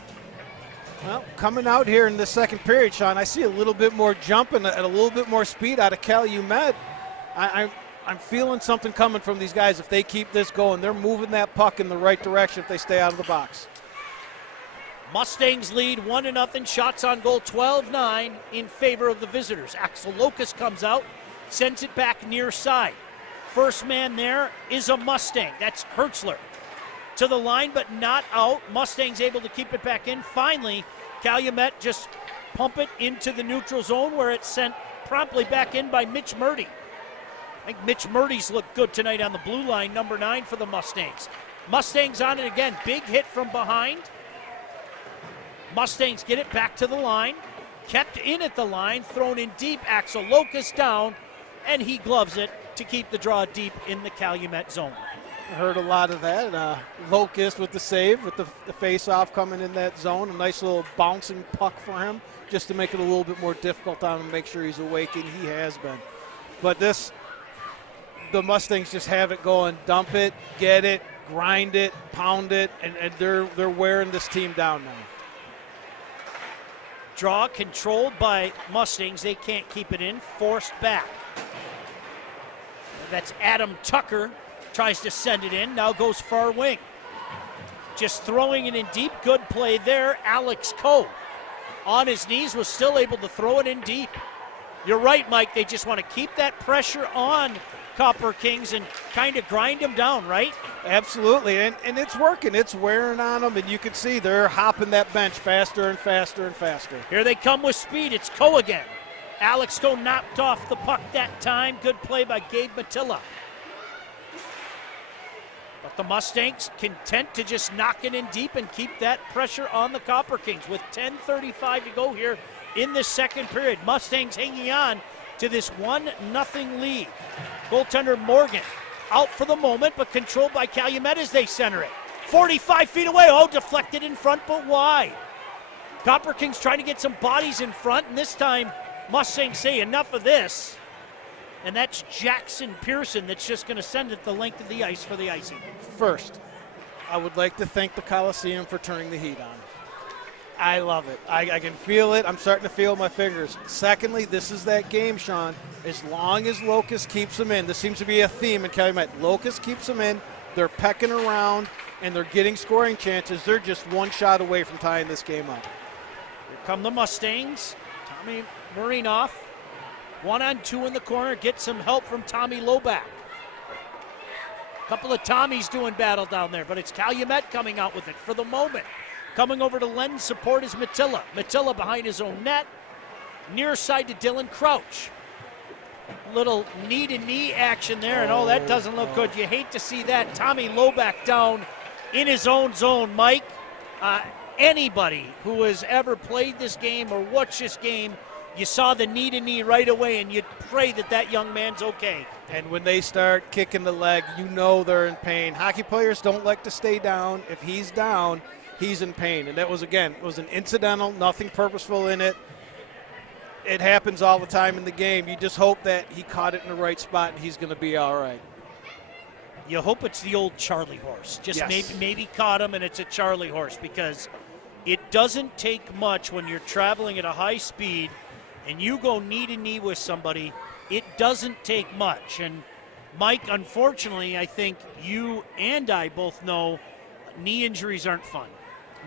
Well, coming out here in the second period, Sean, I see a little bit more jump and a little bit more speed out of Calumet. I'm feeling something coming from these guys. If they keep this going, they're moving that puck in the right direction if they stay out of the box. Mustangs lead 1-0, shots on goal 12-9 in favor of the visitors. Axel Locust comes out, sends it back near side. First man there is a Mustang. That's Hertzler. To the line, but not out. Mustangs able to keep it back in. Finally, Calumet just pump it into the neutral zone where it's sent promptly back in by Mitch Murdy. I think Mitch Murdy's looked good tonight on the blue line, number 9 for the Mustangs. Mustangs on it again. Big hit from behind. Mustangs get it back to the line. Kept in at the line, thrown in deep. Axel Locust down, and he gloves it to keep the draw deep in the Calumet zone. I heard a lot of that. Locust with the save, with the face-off coming in that zone. A nice little bouncing puck for him just to make it a little bit more difficult on him, make sure he's awake, and he has been. But the Mustangs just have it going. Dump it, get it, grind it, pound it, and they're wearing this team down now. Draw controlled by Mustangs. They can't keep it in. Forced back. That's Adam Tucker. Tries to send it in. Now goes far wing. Just throwing it in deep. Good play there. Alex Coe on his knees was still able to throw it in deep. You're right, Mike. They just want to keep that pressure on Copper Kings and kind of grind them down, right? Absolutely, and it's working. It's wearing on them, and you can see they're hopping that bench faster and faster and faster. Here they come with speed. It's Coe again. Alex Coe knocked off the puck that time. Good play by Gabe Matilla. But the Mustangs content to just knock it in deep and keep that pressure on the Copper Kings with 10:35 to go here in the second period. Mustangs hanging on to this 1-0 lead. Goaltender Morgan out for the moment, but controlled by Calumet as they center it. 45 feet away. Oh, deflected in front, but wide. Copper Kings trying to get some bodies in front, and this time Mustangs say enough of this. And that's Jackson Pearson that's just going to send it the length of the ice for the icing. First, I would like to thank the Coliseum for turning the heat on. I love it. I can feel it. I'm starting to feel my fingers. Secondly, this is that game, Sean. As long as Locust keeps them in, this seems to be a theme in Calumet. Locust keeps them in, they're pecking around, and they're getting scoring chances. They're just one shot away from tying this game up. Here come the Mustangs. Tommy Marinoff, 1-on-2 in the corner, gets some help from Tommy Loback. A couple of Tommies doing battle down there, but it's Calumet coming out with it for the moment. Coming over to lend support is Matilla. Matilla behind his own net. Near side to Dylan Crouch. Little knee-to-knee action there, and oh, that doesn't look good. You hate to see that. Tommy Loback down in his own zone. Mike, anybody who has ever played this game or watched this game, you saw the knee-to-knee right away, and you pray that that young man's okay. And when they start kicking the leg, you know they're in pain. Hockey players don't like to stay down. If he's down, he's in pain. And that was, again, it was an incidental, nothing purposeful in it. It happens all the time in the game. You just hope that he caught it in the right spot and he's going to be all right. You hope it's the old Charlie horse. Just maybe caught him and it's a Charlie horse, because it doesn't take much when you're traveling at a high speed and you go knee-to-knee with somebody. It doesn't take much. And, Mike, unfortunately, I think you and I both know knee injuries aren't fun.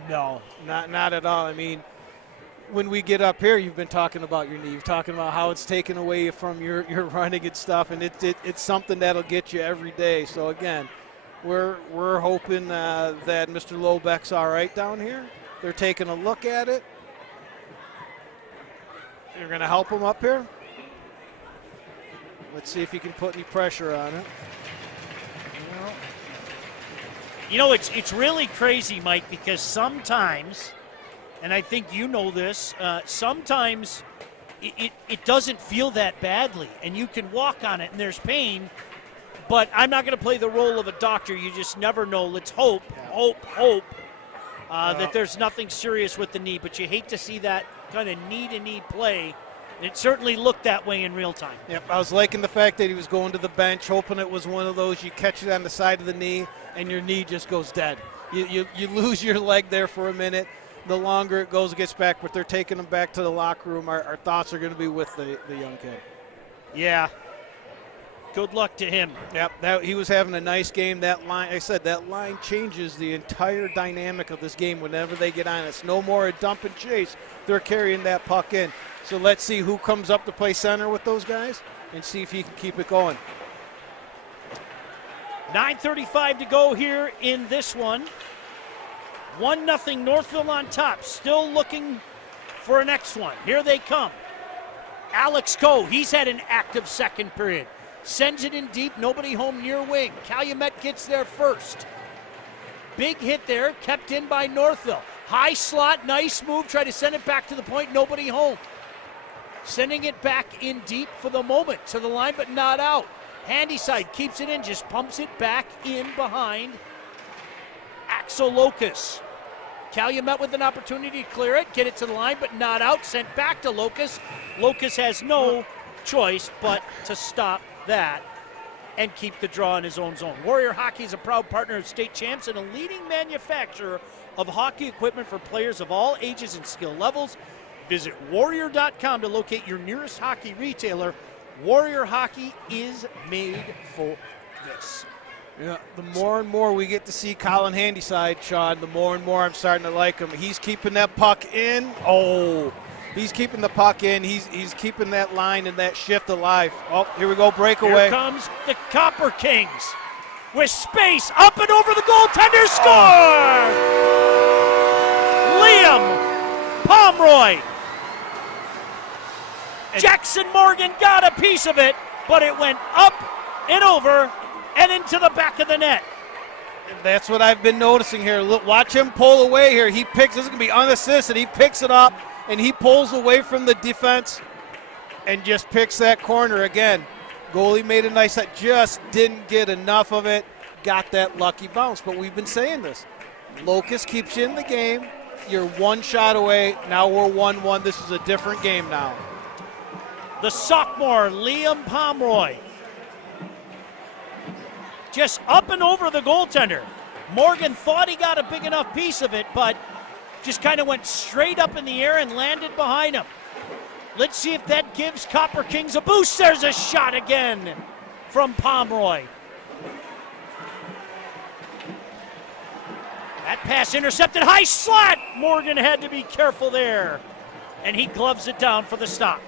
No, not at all. I mean, when we get up here, you've been talking about your knee. You're talking about how it's taken away from your running and stuff, and it's something that'll get you every day. So, again, we're hoping that Mr. Lobeck's all right down here. They're taking a look at it. You're going to help him up here. Let's see if he can put any pressure on it. You know, it's really crazy, Mike, because sometimes, and I think you know this, sometimes it doesn't feel that badly, and you can walk on it and there's pain, but I'm not going to play the role of a doctor. You just never know. Let's hope that there's nothing serious with the knee, but you hate to see that kind of knee-to-knee play. It certainly looked that way in real time. Yep, I was liking the fact that he was going to the bench, hoping it was one of those you catch it on the side of the knee and your knee just goes dead. You lose your leg there for a minute. The longer it goes, it gets back, but they're taking him back to the locker room. Our thoughts are going to be with the young kid. Yeah. Good luck to him. Yep, he was having a nice game. That line, I said, that line changes the entire dynamic of this game whenever they get on. It's no more a dump and chase. They're carrying that puck in. So let's see who comes up to play center with those guys and see if he can keep it going. 9:35 to go here in this one. 1-0 Northville on top. Still looking for a next one. Here they come. Alex Coe, he's had an active second period. Sends it in deep, nobody home near wing. Calumet gets there first. Big hit there, kept in by Northville. High slot, nice move, try to send it back to the point, nobody home. Sending it back in deep for the moment to the line, but not out. Handy side keeps it in, just pumps it back in behind Axel Locus. Calumet with an opportunity to clear it, get it to the line, but not out. Sent back to Locus. Locus has no choice but to stop that and keep the draw in his own zone. Warrior Hockey is a proud partner of State Champs and a leading manufacturer of hockey equipment for players of all ages and skill levels. Visit warrior.com to locate your nearest hockey retailer. Warrior Hockey is made for this. Yeah, the more and more we get to see Colin Handyside, Sean, the more and more I'm starting to like him. He's keeping that puck in. Oh, he's keeping the puck in. He's keeping that line and that shift alive. Oh, here we go, breakaway. Here comes the Copper Kings with space up and over the goaltender. Score! Liam Pomeroy. Jackson Morgan got a piece of it, but it went up and over and into the back of the net. That's what I've been noticing here. Look, watch him pull away here. He picks, this is going to be unassisted. He picks it up, and he pulls away from the defense and just picks that corner again. Goalie made a nice shot, just didn't get enough of it. Got that lucky bounce, but we've been saying this. Locust keeps you in the game. You're one shot away. Now we're 1-1. This is a different game now. The sophomore, Liam Pomeroy, just up and over the goaltender. Morgan thought he got a big enough piece of it, but just kind of went straight up in the air and landed behind him. Let's see if that gives Copper Kings a boost. There's a shot again from Pomeroy. That pass intercepted, high slot. Morgan had to be careful there, and he gloves it down for the stop.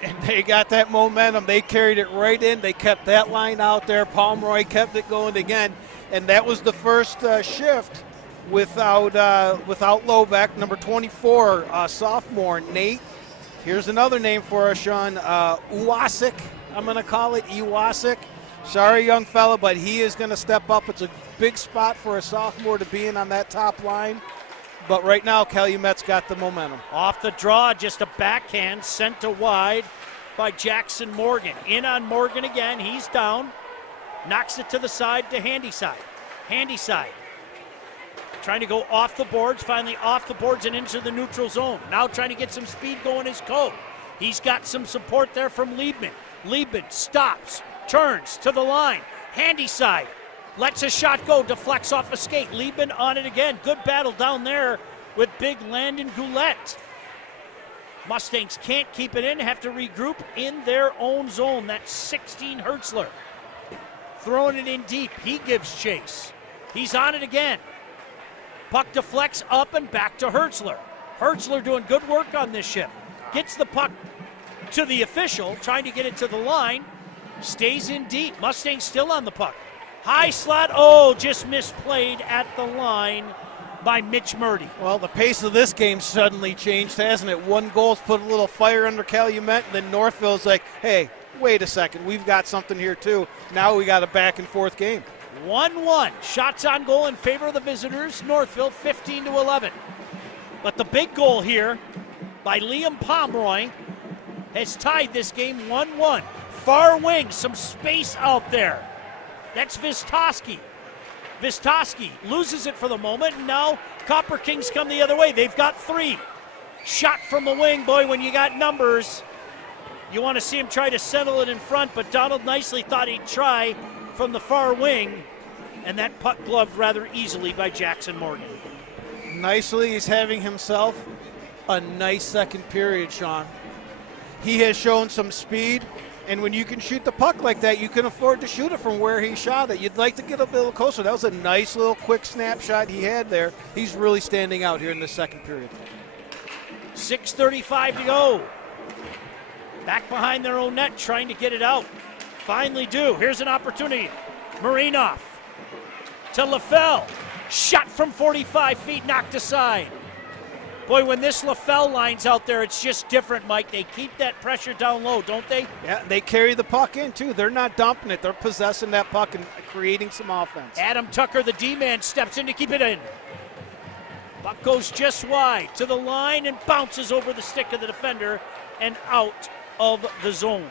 And they got that momentum. They carried it right in. They kept that line out there. Pomeroy kept it going again, and that was the first shift without Lobeck. Number 24, sophomore Nate. Here's another name for us, Sean. Uwasik, I'm going to call it Uwasik. Sorry, young fella, but he is going to step up. It's a big spot for a sophomore to be in on that top line. But right now, Calumet's got the momentum. Off the draw, just a backhand sent to wide by Jackson Morgan. In on Morgan again, he's down. Knocks it to the side to Handy side. Handy side. Trying to go off the boards, finally off the boards and into the neutral zone. Now trying to get some speed going is Cole. He's got some support there from Liebman. Liebman stops, turns to the line. Handy side. Lets a shot go, deflects off a skate. Liebman on it again. Good battle down there with big Landon Goulet. Mustangs can't keep it in, have to regroup in their own zone. That's 16 Hertzler. Throwing it in deep. He gives chase. He's on it again. Puck deflects up and back to Hertzler. Hertzler doing good work on this shift. Gets the puck to the official, trying to get it to the line. Stays in deep. Mustangs still on the puck. High slot, just misplayed at the line by Mitch Murdy. Well, the pace of this game suddenly changed, hasn't it? One goal's put a little fire under Calumet, and then Northville's like, hey, wait a second, we've got something here too. Now we got a back and forth game. 1-1. Shots on goal in favor of the visitors. Northville 15-11. But the big goal here by Liam Pomeroy has tied this game 1-1. Far wing, some space out there. That's Vistoski. Vistoski loses it for the moment, and now Copper Kings come the other way. They've got 3. Shot from the wing. Boy, when you got numbers, you want to see him try to settle it in front, but Donald Nicely thought he'd try from the far wing, and that puck gloved rather easily by Jackson Morgan. Nicely, he's having himself a nice second period, Sean. He has shown some speed. And when you can shoot the puck like that, you can afford to shoot it from where he shot it. You'd like to get a little closer. That was a nice little quick snapshot he had there. He's really standing out here in the second period. 6:35 to go. Back behind their own net, trying to get it out. Finally do. Here's an opportunity. Marinoff to LaFell. Shot from 45 feet, knocked aside. Boy, when this LaFell line's out there, it's just different, Mike. They keep that pressure down low, don't they? Yeah, they carry the puck in, too. They're not dumping it. They're possessing that puck and creating some offense. Adam Tucker, the D-man, steps in to keep it in. Puck goes just wide to the line and bounces over the stick of the defender and out of the zone.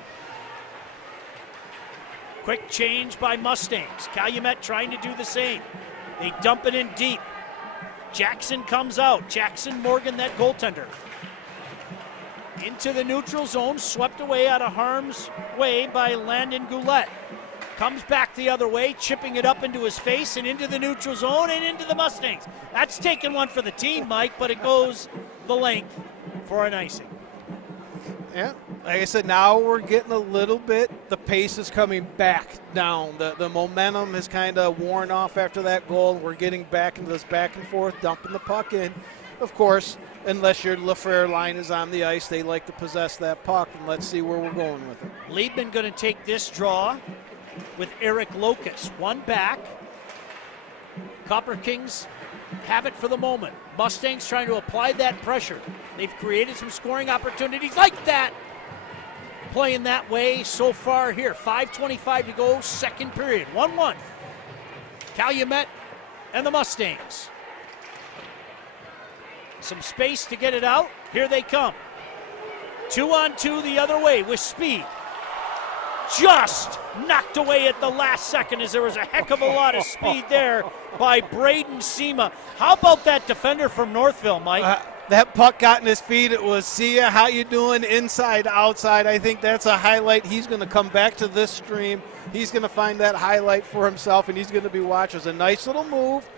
Quick change by Mustangs. Calumet trying to do the same. They dump it in deep. Jackson comes out. Jackson Morgan, that goaltender. Into the neutral zone, swept away out of harm's way by Landon Goulet. Comes back the other way, chipping it up into his face and into the neutral zone and into the Mustangs. That's taking one for the team, Mike, but it goes the length for an icing. Yeah, like I said, now we're getting a little bit, the pace is coming back down. The momentum has kind of worn off after that goal. We're getting back into this back and forth, dumping the puck in. Of course, unless your LaFrere line is on the ice, they like to possess that puck, and let's see where we're going with it. Liebman going to take this draw with Eric Locust. One back. Copper Kings have it for the moment. Mustangs trying to apply that pressure. They've created some scoring opportunities like that. Playing that way so far here. 5:25 to go, second period. 1-1. Calumet and the Mustangs. Some space to get it out. Here they come. 2-on-2 the other way with speed. Just knocked away at the last second as there was a heck of a lot of speed there by Braden Sema. How about that defender from Northville, Mike? That puck got in his feet. It was, see ya, how you doing, inside, outside. I think that's a highlight. He's going to come back to this stream. He's going to find that highlight for himself, and he's going to be watching. It was a nice little move.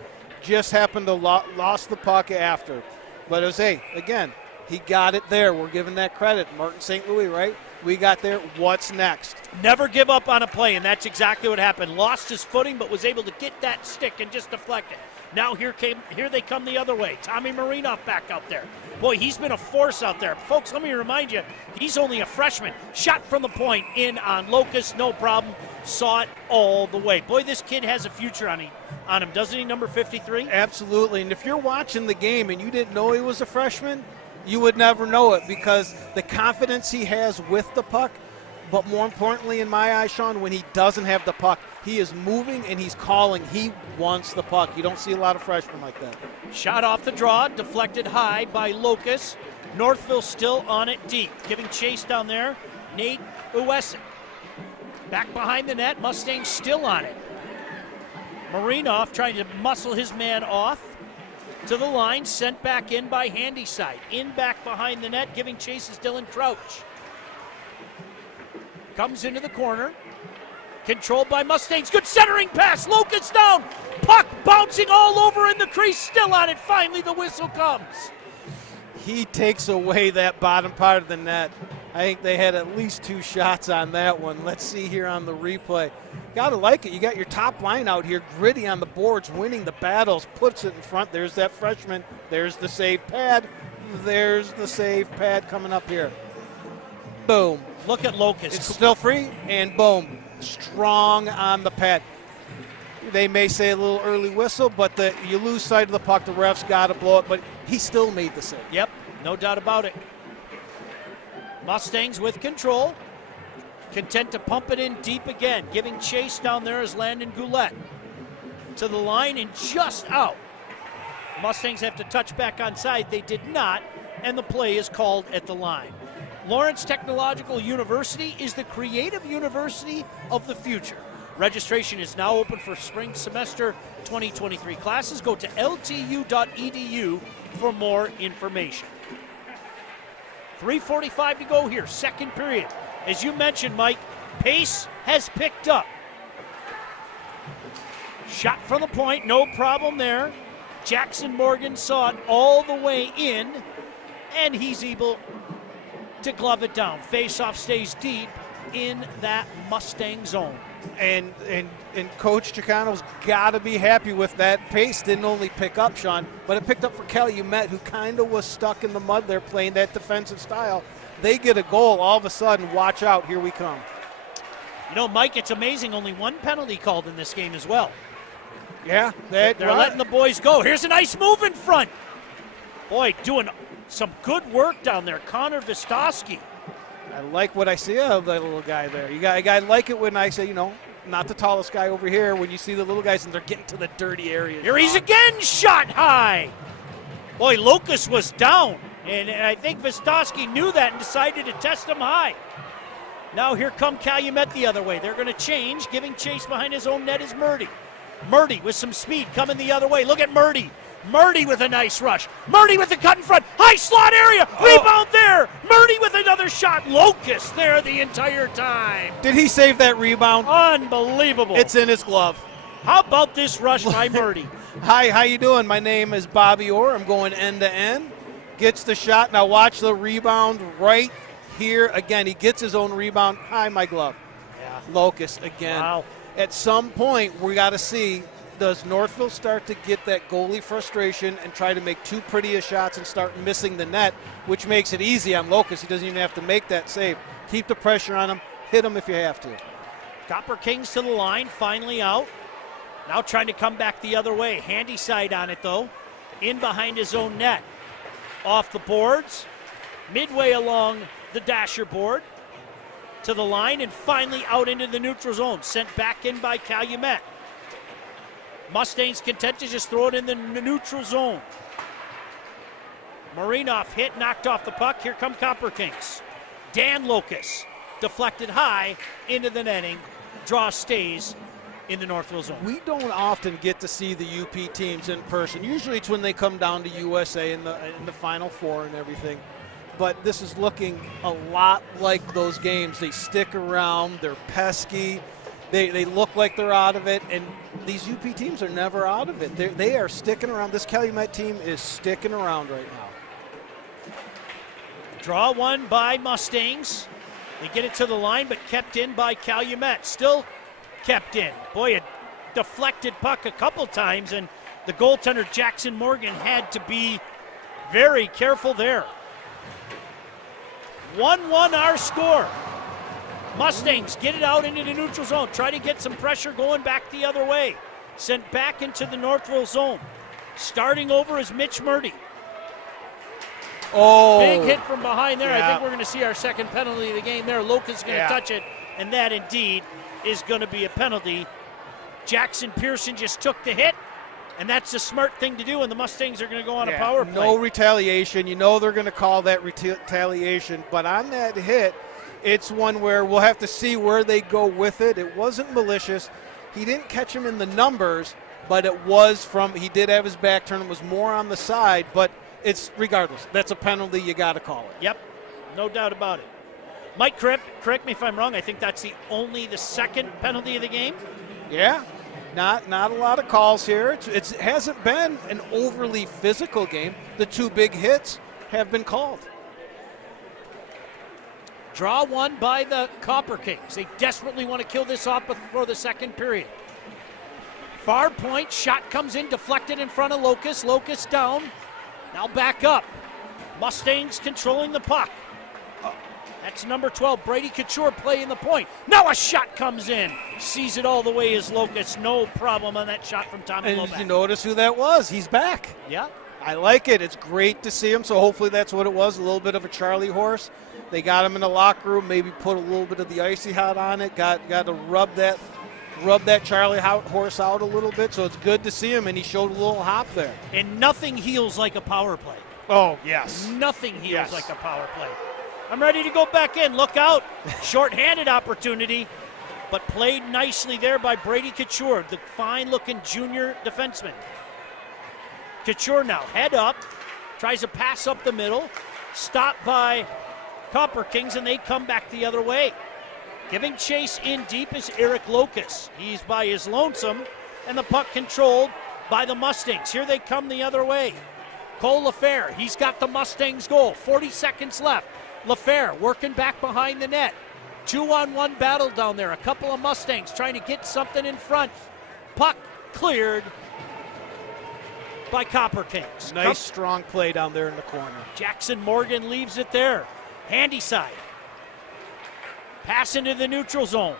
Just happened to lost the puck after. But it was, hey, again, he got it there. We're giving that credit. Martin St. Louis, right? We got there. What's next? Never give up on a play, and that's exactly what happened. Lost his footing, but was able to get that stick and just deflect it. Now here they come the other way. Tommy Marinoff back out there. Boy, he's been a force out there. Folks, let me remind you, he's only a freshman. Shot from the point, in on Locust, no problem. Saw it all the way. Boy, this kid has a future on him, doesn't he, number 53? Absolutely, and if you're watching the game and you didn't know he was a freshman, you would never know it because the confidence he has with the puck, but more importantly in my eyes, Sean, when he doesn't have the puck, he is moving and he's calling. He wants the puck. You don't see a lot of freshmen like that. Shot off the draw, deflected high by Locust. Northville still on it deep. Giving chase down there, Nate Uwesick. Back behind the net, Mustangs still on it. Marinoff trying to muscle his man off. To the line, sent back in by Handyside. In back behind the net, giving chase is Dylan Crouch. Comes into the corner. Controlled by Mustangs. Good centering pass. Locust down. Puck bouncing all over in the crease. Still on it. Finally, the whistle comes. He takes away that bottom part of the net. I think they had at least 2 shots on that one. Let's see here on the replay. Gotta like it. You got your top line out here, gritty on the boards, winning the battles, puts it in front. There's that freshman. There's the save pad. There's the save pad coming up here. Boom. Look at Locust. It's still free, and boom. Strong on the pad. They may say a little early whistle, but you lose sight of the puck. The ref's got to blow it, but he still made the save. Yep, no doubt about it. Mustangs with control. Content to pump it in deep again. Giving chase down there is Landon Goulet. To the line and just out. Mustangs have to touch back on side. They did not, and the play is called at the line. Lawrence Technological University is the creative university of the future. Registration is now open for spring semester 2023 classes. Go to ltu.edu for more information. 3:45 to go here, second period. As you mentioned, Mike, pace has picked up. Shot from the point, no problem there. Jackson Morgan saw it all the way in, and he's able to glove it down. Face-off stays deep in that Mustang zone. And Coach Chicano's got to be happy with that. Pace didn't only pick up, Sean, but it picked up for Calumet, who kind of was stuck in the mud there playing that defensive style. They get a goal, all of a sudden, watch out, here we come. You know, Mike, it's amazing, only one penalty called in this game as well. Yeah. They're letting the boys go. Here's a nice move in front. Boy, doing some good work down there. Connor Vistoski. I like what I see of that little guy there. I like it when I say, not the tallest guy over here, when you see the little guys and they're getting to the dirty areas. Here he's again, shot high. Boy, Locust was down, and I think Vistoski knew that and decided to test him high. Now here come Calumet the other way. They're going to change. Giving chase behind his own net is Murdy. Murdy with some speed coming the other way. Look at Murdy. Murdy with a nice rush. Murdy with the cut in front. High slot area. Rebound there. Murdy with another shot. Locust there the entire time. Did he save that rebound? Unbelievable. It's in his glove. How about this rush by Murdy? Hi, how you doing? My name is Bobby Orr. I'm going end to end. Gets the shot. Now watch the rebound right here. Again, he gets his own rebound. Hi, my glove. Yeah. Locust again. Wow. At some point, we got to see, does Northville start to get that goalie frustration and try to make too pretty a shots and start missing the net, which makes it easy on Locust. He doesn't even have to make that save. Keep the pressure on him. Hit him if you have to. Copper Kings to the line, finally out. Now trying to come back the other way. Handyside on it, though. In behind his own net. Off the boards. Midway along the dasher board. To the line and finally out into the neutral zone. Sent back in by Calumet. Mustangs content to just throw it in the neutral zone. Marinoff hit, knocked off the puck. Here come Copper Kings. Dan Locus deflected high into the netting. Draw stays in the Northville zone. We don't often get to see the UP teams in person. Usually it's when they come down to USA in the Final Four and everything. But this is looking a lot like those games. They stick around. They're pesky. They look like they're out of it, and these UP teams are never out of it. They are sticking around. This Calumet team is sticking around right now. Draw one by Mustangs. They get it to the line, but kept in by Calumet. Still kept in. Boy, a deflected puck a couple times, and the goaltender Jackson Morgan had to be very careful there. 1-1 our score. Mustangs get it out into the neutral zone. Try to get some pressure going back the other way. Sent back into the Northville zone. Starting over is Mitch Murdy. Oh. Big hit from behind there. Yeah. I think we're going to see our second penalty of the game there. Locus is going to touch it, and that indeed is going to be a penalty. Jackson Pearson just took the hit, and that's the smart thing to do, and the Mustangs are going to go on a power play. No retaliation. You know they're going to call that retaliation, but on that hit, it's one where we'll have to see where they go with it. It wasn't malicious. He didn't catch him in the numbers, but it was from, he did have his back turned. It was more on the side, but it's regardless. That's a penalty. You got to call it. Yep, no doubt about it. Mike, correct me if I'm wrong. I think that's the second penalty of the game. Yeah, not a lot of calls here. It hasn't been an overly physical game. The two big hits have been called. Draw one by the Copper Kings. They desperately want to kill this off before the second period. Far point, shot comes in, deflected in front of Locus. Locus down, now back up. Mustangs controlling the puck. That's number 12, Brady Couture playing the point. Now a shot comes in. Sees it all the way as Locus. No problem on that shot from Tommy Loback. And you notice who that was? He's back. Yeah. I like it. It's great to see him. So hopefully that's what it was, a little bit of a Charlie horse. They got him in the locker room, maybe put a little bit of the icy hot on it, got to rub that Charlie horse out a little bit. So it's good to see him, and he showed a little hop there. And nothing heals like a power play. Oh, yes. Nothing heals like a power play. I'm ready to go back in. Look out. Short-handed opportunity, but played nicely there by Brady Couture, the fine-looking junior defenseman. Couture now head up, tries to pass up the middle, stopped by Copper Kings, and they come back the other way. Giving chase in deep is Eric Locus. He's by his lonesome, and the puck controlled by the Mustangs. Here they come the other way. Cole LaFair, he's got the Mustangs goal. 40 seconds left. LaFair working back behind the net. 2-on-1 battle down there. A couple of Mustangs trying to get something in front. Puck cleared by Copper Kings. Nice strong play down there in the corner. Jackson Morgan leaves it there. Handy side. Pass into the neutral zone.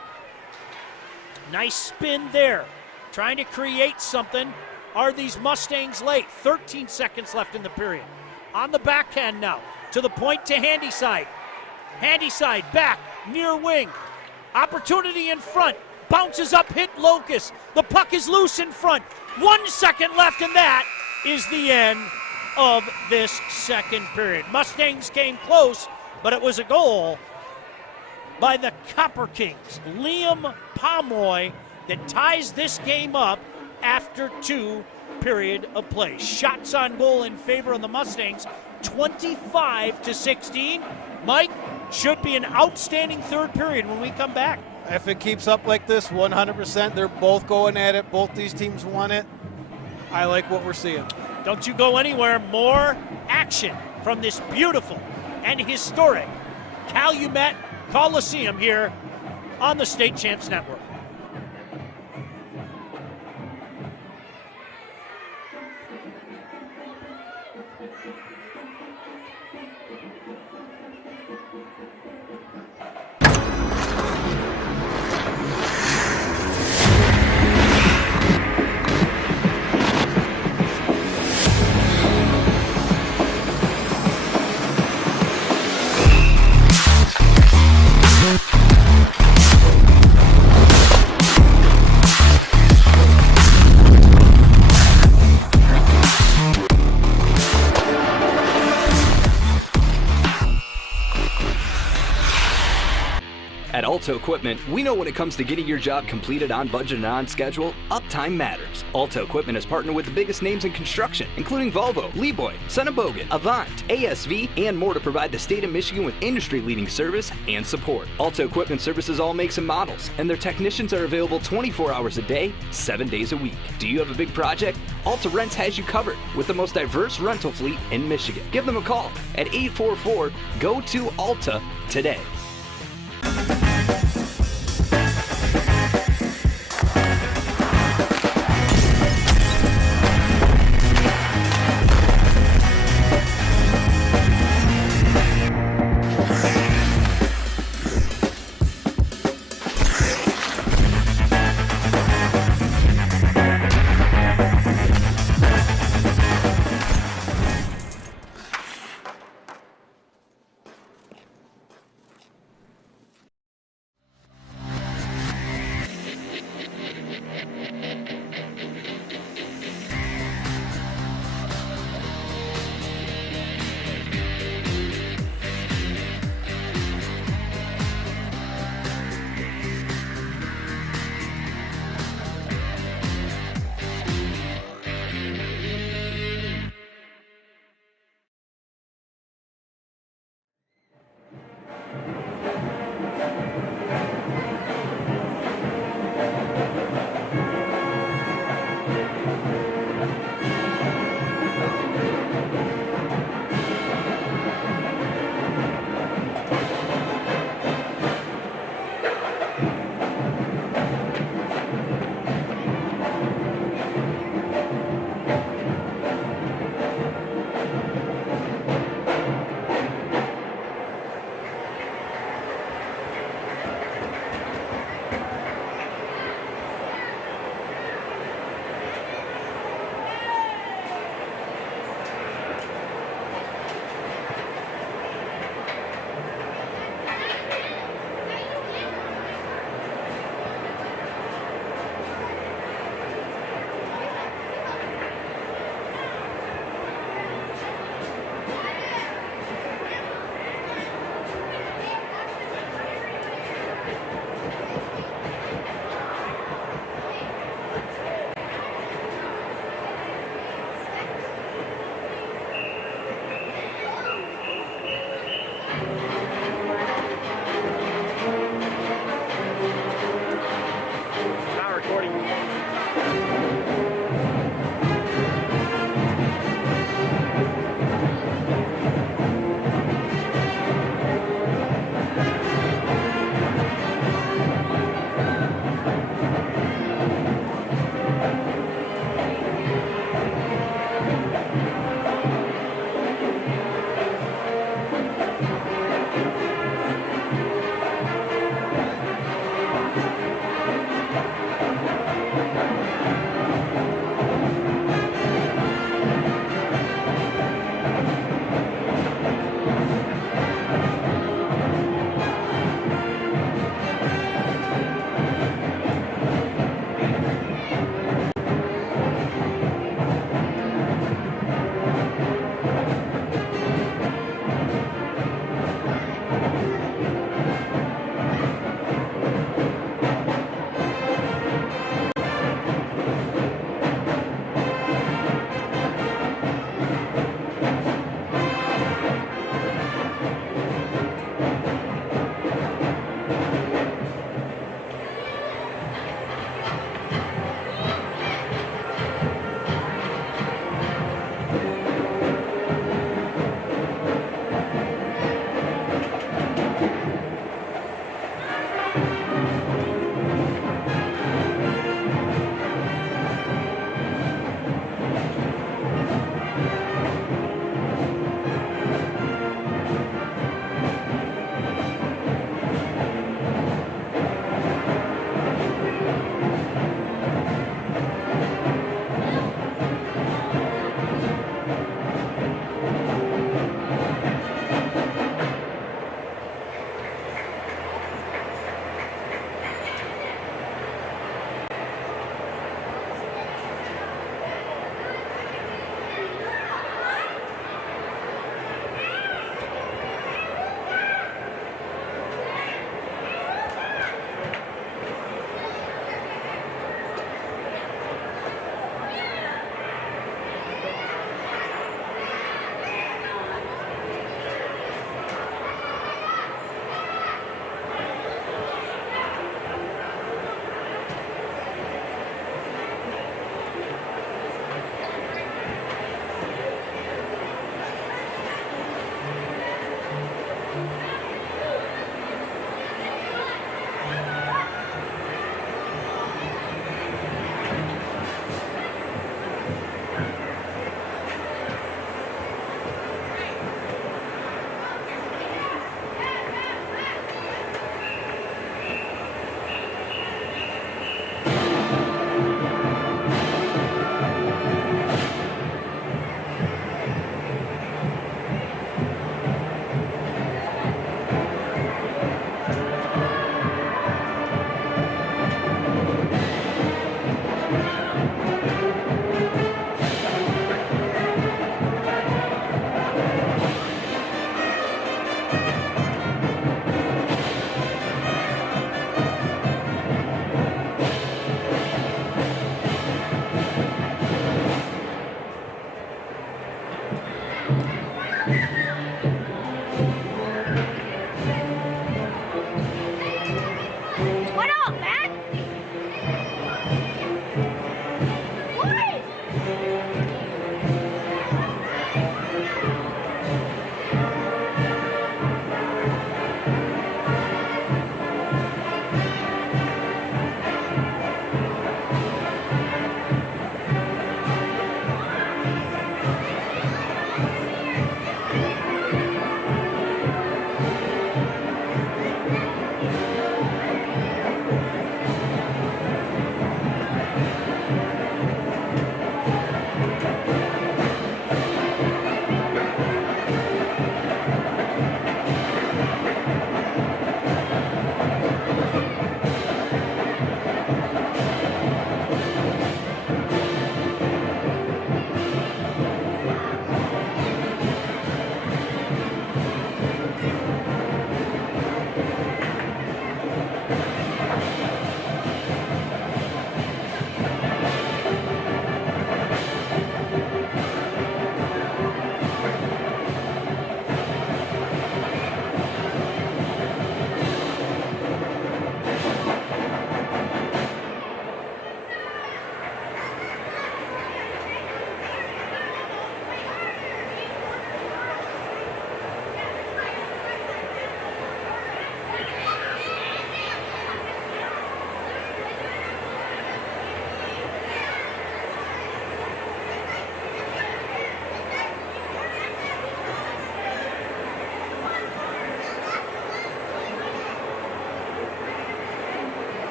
Nice spin there. Trying to create something. Are these Mustangs late? 13 seconds left in the period. On the backhand now. To the point to Handy side. Handy side back. Near wing. Opportunity in front. Bounces up, hit Locus. The puck is loose in front. 1 second left, and that is the end of this second period. Mustangs came close, but it was a goal by the Copper Kings. Liam Pomeroy that ties this game up after 2 period of play. Shots on goal in favor of the Mustangs, 25-16. Mike, should be an outstanding third period when we come back. If it keeps up like this, 100%, they're both going at it. Both these teams want it. I like what we're seeing. Don't you go anywhere. More action from this beautiful and historic Calumet Colosseum here on the State Champs Network. Alto Equipment, we know when it comes to getting your job completed on budget and on schedule, uptime matters. Alto Equipment has partnered with the biggest names in construction, including Volvo, Lieboy, Bogan, Avant, ASV, and more to provide the state of Michigan with industry-leading service and support. Alto Equipment services all makes and models, and their technicians are available 24 hours a day, 7 days a week. Do you have a big project? Alta Rents has you covered with the most diverse rental fleet in Michigan. Give them a call at 844-GO-TO-ALTA today.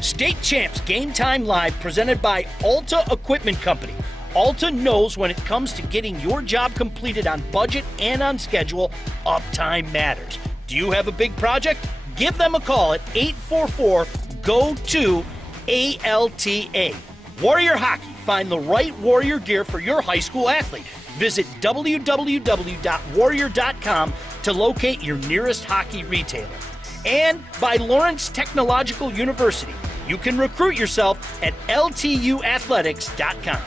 State Champs Game Time Live presented by Alta Equipment Company. Alta knows when it comes to getting your job completed on budget and on schedule, uptime matters. Do you have a big project? Give them a call at 844-GO-2-ALTA. Warrior Hockey. Find the right Warrior gear for your high school athlete. Visit www.warrior.com to locate your nearest hockey retailer. And by Lawrence Technological University. You can recruit yourself at ltuathletics.com.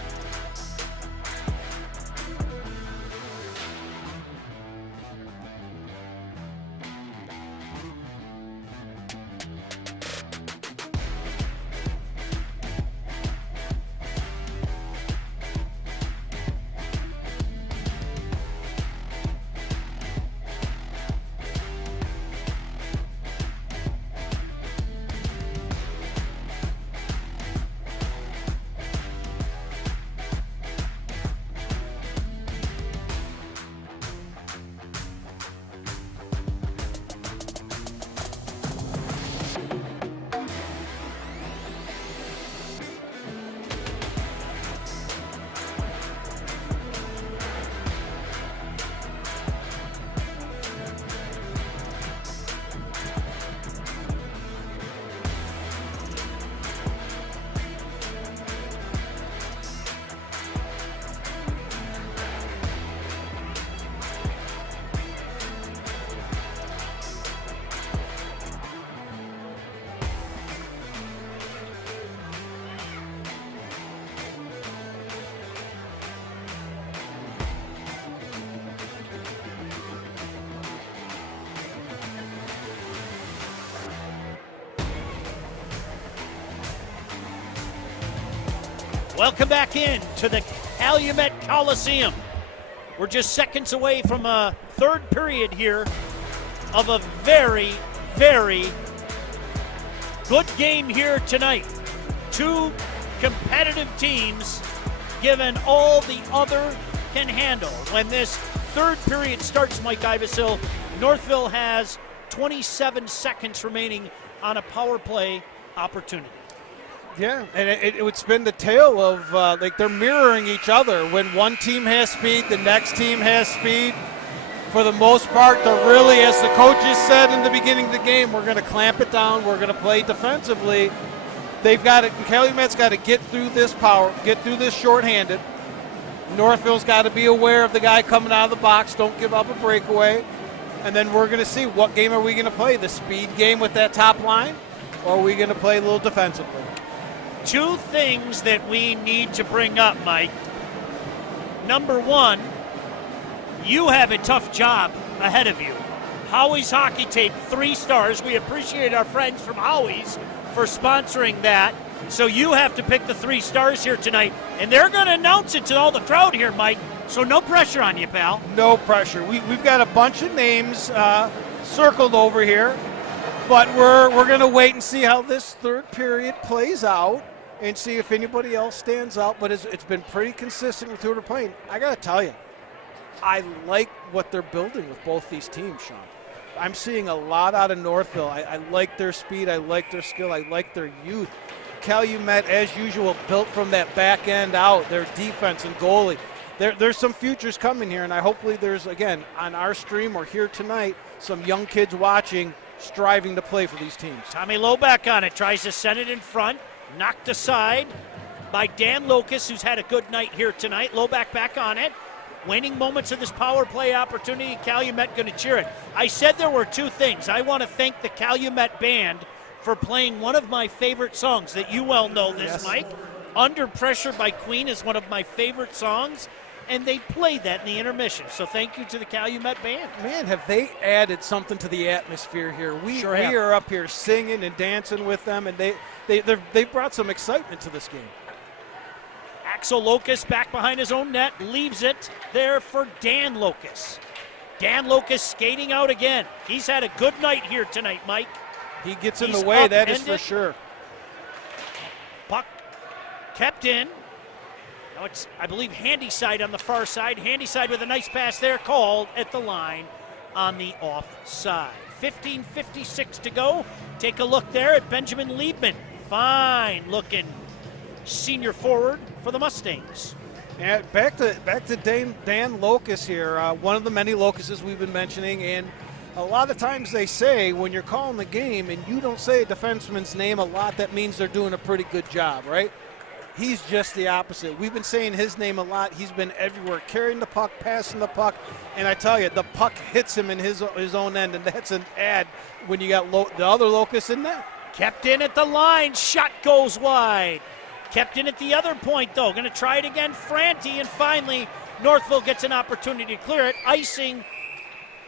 Welcome back in to the Calumet Colosseum. We're just seconds away from a third period here of a very, very good game here tonight. Two competitive teams given all the other can handle. When this third period starts, Mike Ivesil, Northville has 27 seconds remaining on a power play opportunity. Yeah, and it's been the tale of like they're mirroring each other. When one team has speed, the next team has speed. For the most part, they're really, as the coaches said in the beginning of the game, we're going to clamp it down. We're going to play defensively. They've got it. Calumet's got to get through this power, get through this shorthanded. Northville's got to be aware of the guy coming out of the box. Don't give up a breakaway. And then we're going to see what game are we going to play, the speed game with that top line, or are we going to play a little defensively? Two things that we need to bring up, Mike. Number one, you have a tough job ahead of you. Howie's Hockey Tape, 3 stars. We appreciate our friends from Howie's for sponsoring that. So you have to pick the 3 stars here tonight. And they're going to announce it to all the crowd here, Mike. So no pressure on you, pal. No pressure. We've got a bunch of names circled over here. But we're going to wait and see how this third period plays out and see if anybody else stands out. But it's been pretty consistent with who they're playing. I got to tell you, I like what they're building with both these teams, Sean. I'm seeing a lot out of Northville. I like their speed. I like their skill. I like their youth. Calumet, as usual, built from that back end out, their defense and goalie. There's some futures coming here, and hopefully there's, again, on our stream or here tonight, some young kids watching, striving to play for these teams. Tommy Loback on it, tries to send it in front, knocked aside by Dan Locust, who's had a good night here tonight. Loback back on it. Waning moments of this power play opportunity, Calumet going to cheer it. I said there were two things. I want to thank the Calumet band for playing one of my favorite songs that you well know this, yes. Mike. Under Pressure by Queen is one of my favorite songs, and they played that in the intermission. So thank you to the Calumet band. Man, have they added something to the atmosphere here. We are up here singing and dancing with them, and they brought some excitement to this game. Axel Locust back behind his own net, leaves it there for Dan Locust. Dan Locust skating out again. He's had a good night here tonight, Mike. He gets in the way, that is for sure. Puck kept in. Now it's, I believe, Handyside on the far side. Handyside with a nice pass there, called at the line on the offside. 15:56 to go. Take a look there at Benjamin Liebman. Fine looking senior forward for the Mustangs. Yeah, back to Dan Locust here, one of the many Locusts we've been mentioning, and a lot of times they say when you're calling the game and you don't say a defenseman's name a lot, that means they're doing a pretty good job, right? He's just the opposite. We've been saying his name a lot. He's been everywhere, carrying the puck, passing the puck, and I tell you, the puck hits him in his own end, and that's an add when you got the other Locust in there. Kept in at the line, shot goes wide. Kept in at the other point, though. Going to try it again, Franti, and finally Northville gets an opportunity to clear it. Icing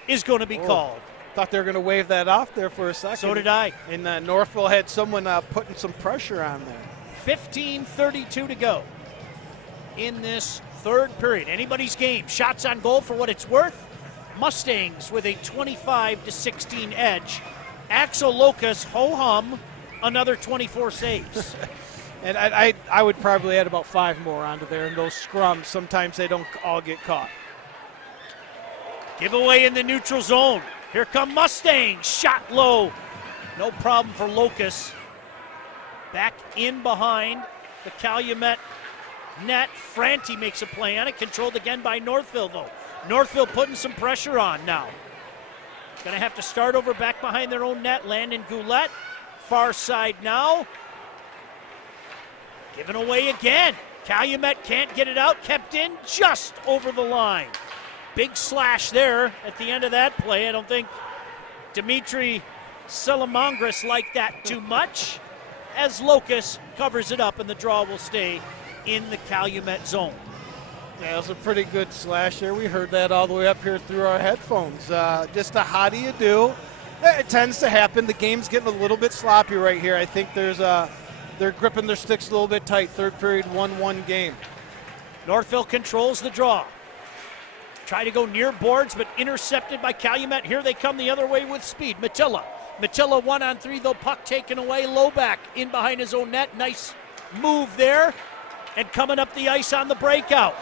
is going to be called. Thought they were going to wave that off there for a second. So did I. And Northville had someone putting some pressure on there. 15:32 to go in this third period. Anybody's game. Shots on goal for what it's worth. Mustangs with a 25-16 edge. Axel Locust, ho-hum, another 24 saves. And I would probably add about 5 more onto there. And those scrums, sometimes they don't all get caught. Giveaway in the neutral zone. Here come Mustangs. Shot low. No problem for Locust. Back in behind the Calumet net. Franti makes a play on it. Controlled again by Northville, though. Northville putting some pressure on now. Going to have to start over back behind their own net. Landon Goulet. Far side now. Given away again. Calumet can't get it out. Kept in just over the line. Big slash there at the end of that play. I don't think Dimitri Salamangris liked that too much, as Locust covers it up and the draw will stay in the Calumet zone. Yeah, it was a pretty good slash there. We heard that all the way up here through our headphones. Just a how do you do? It tends to happen. The game's getting a little bit sloppy right here. I think they're gripping their sticks a little bit tight. Third period, 1-1 game. Northville controls the draw. Try to go near boards, but intercepted by Calumet. Here they come the other way with speed. Matilla 1-on-3, though, puck taken away. Loback in behind his own net. Nice move there. And coming up the ice on the breakout.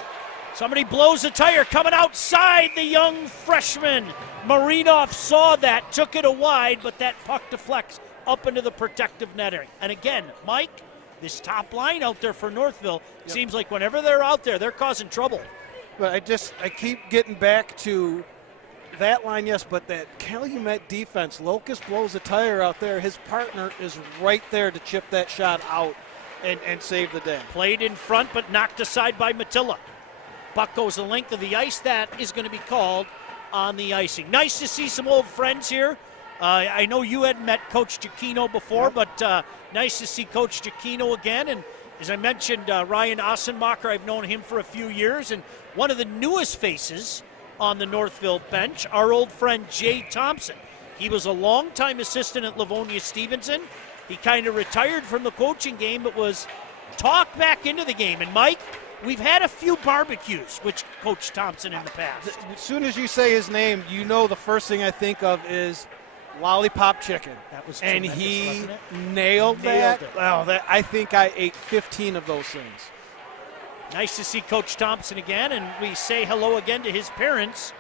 Somebody blows a tire. Coming outside, the young freshman. Marinov saw that, took it wide, but that puck deflects up into the protective netting. And again, Mike, this top line out there for Northville, seems like whenever they're out there, they're causing trouble. But I keep getting back to that line, yes, but that Calumet defense, Locust blows a tire out there. His partner is right there to chip that shot out and save the day. Played in front, but knocked aside by Matilla. Puck goes the length of the ice. That is going to be called on the icing. Nice to see some old friends here. I know you had met Coach Giacchino before, but nice to see Coach Giacchino again. And as I mentioned, Ryan Ossenmacher, I've known him for a few years. And one of the newest faces on the Northville bench, our old friend Jay Thompson. He was a longtime assistant at Livonia Stevenson. He kind of retired from the coaching game, but was talked back into the game. And Mike, we've had a few barbecues with Coach Thompson in the past. As soon as you say his name, you know the first thing I think of is lollipop chicken. That was and tremendous, he wasn't it? nailed that. It. Wow, I think I ate 15 of those things. Nice to see Coach Thompson again, and we say hello again to his parents,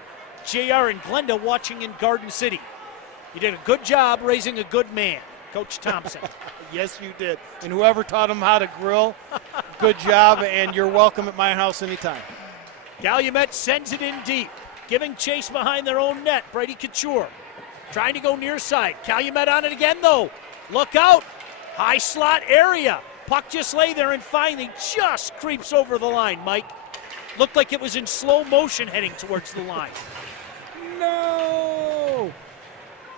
JR and Glenda, watching in Garden City. You did a good job raising a good man, Coach Thompson. Yes, you did. And whoever taught him how to grill, good job, and you're welcome at my house anytime. Calumet sends it in deep, giving chase behind their own net. Brady Couture trying to go near side. Calumet on it again, though. Look out. High slot area. Puck just lay there and finally just creeps over the line, Mike. Looked like it was in slow motion heading towards the line. No!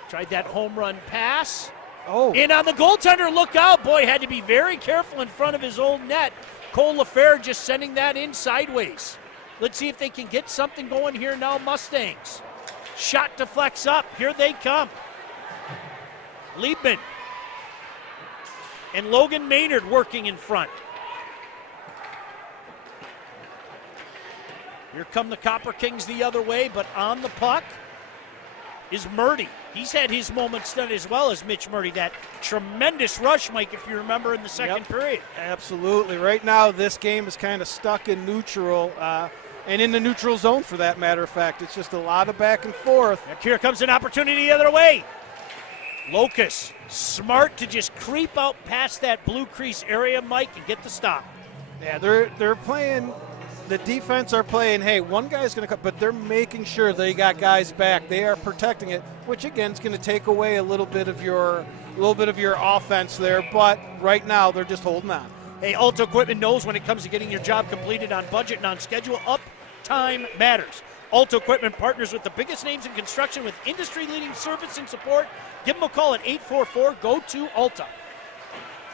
Tried that home run pass. Oh. In on the goaltender, look out. Boy, had to be very careful in front of his own net. Cole LaFleur just sending that in sideways. Let's see if they can get something going here now, Mustangs. Shot deflects up. Here they come. Liebman and Logan Maynard working in front. Here come the Copper Kings the other way, but on the puck is Murdy. He's had his moments done as well as Mitch Murdy. That tremendous rush, Mike, if you remember, in the second period. Absolutely. Right now, this game is kind of stuck in neutral, and in the neutral zone, for that matter of fact. It's just a lot of back and forth. And here comes an opportunity the other way. Locust, smart to just creep out past that blue crease area, Mike, and get the stop. Yeah, they're playing. The defense are playing, hey, one guy's going to cut, but they're making sure they got guys back. They are protecting it, which again is going to take away a little bit of your offense there. But right now they're just holding on. Hey, Alta Equipment knows when it comes to getting your job completed on budget and on schedule, uptime matters. Alta Equipment partners with the biggest names in construction with industry-leading service and support. Give them a call at 844-GO-TO-ALTA.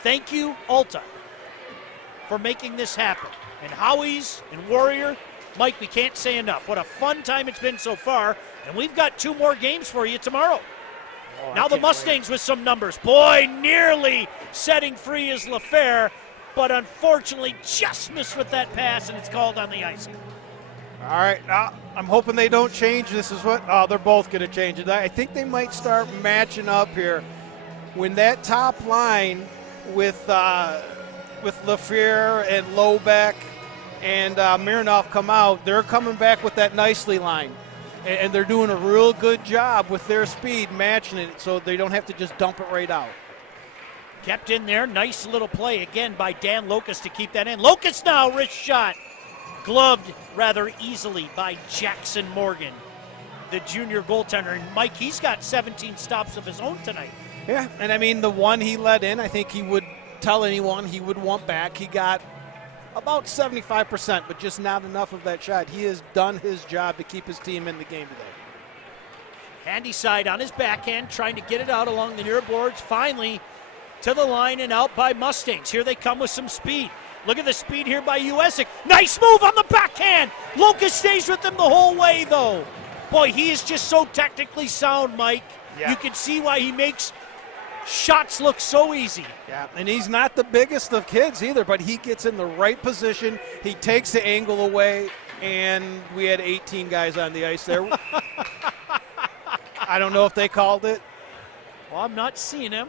Thank you, Alta, for making this happen. And Howie's and Warrior, Mike, we can't say enough. What a fun time it's been so far. And we've got 2 more games for you tomorrow. Oh, now the Mustangs with some numbers. Boy, nearly setting free is LaFleur, but unfortunately just missed with that pass, and it's called on the icing. All right, I'm hoping they don't change. This is what they're both going to change it. I think they might start matching up here when that top line with LaFleur and Lobeck and Mironov come out. They're coming back with that nicely line, and they're doing a real good job with their speed matching it, so they don't have to just dump it right out. Kept in there, nice little play again by Dan Locust to keep that in. Locust now, wrist shot. Gloved rather easily by Jackson Morgan, the junior goaltender. And Mike, he's got 17 stops of his own tonight. Yeah, and I mean, the one he let in, I think he would tell anyone he would want back. He got about 75%, but just not enough of that shot. He has done his job to keep his team in the game today. Handy side on his backhand, trying to get it out along the near boards. Finally to the line and out by Mustangs. Here they come with some speed. Look at the speed here by Uesic. Nice move on the backhand. Locust stays with him the whole way, though. Boy, he is just so technically sound, Mike. Yeah. You can see why he makes shots look so easy. Yeah, and he's not the biggest of kids either, but he gets in the right position. He takes the angle away, and we had 18 guys on the ice there. I don't know if they called it. Well, I'm not seeing him.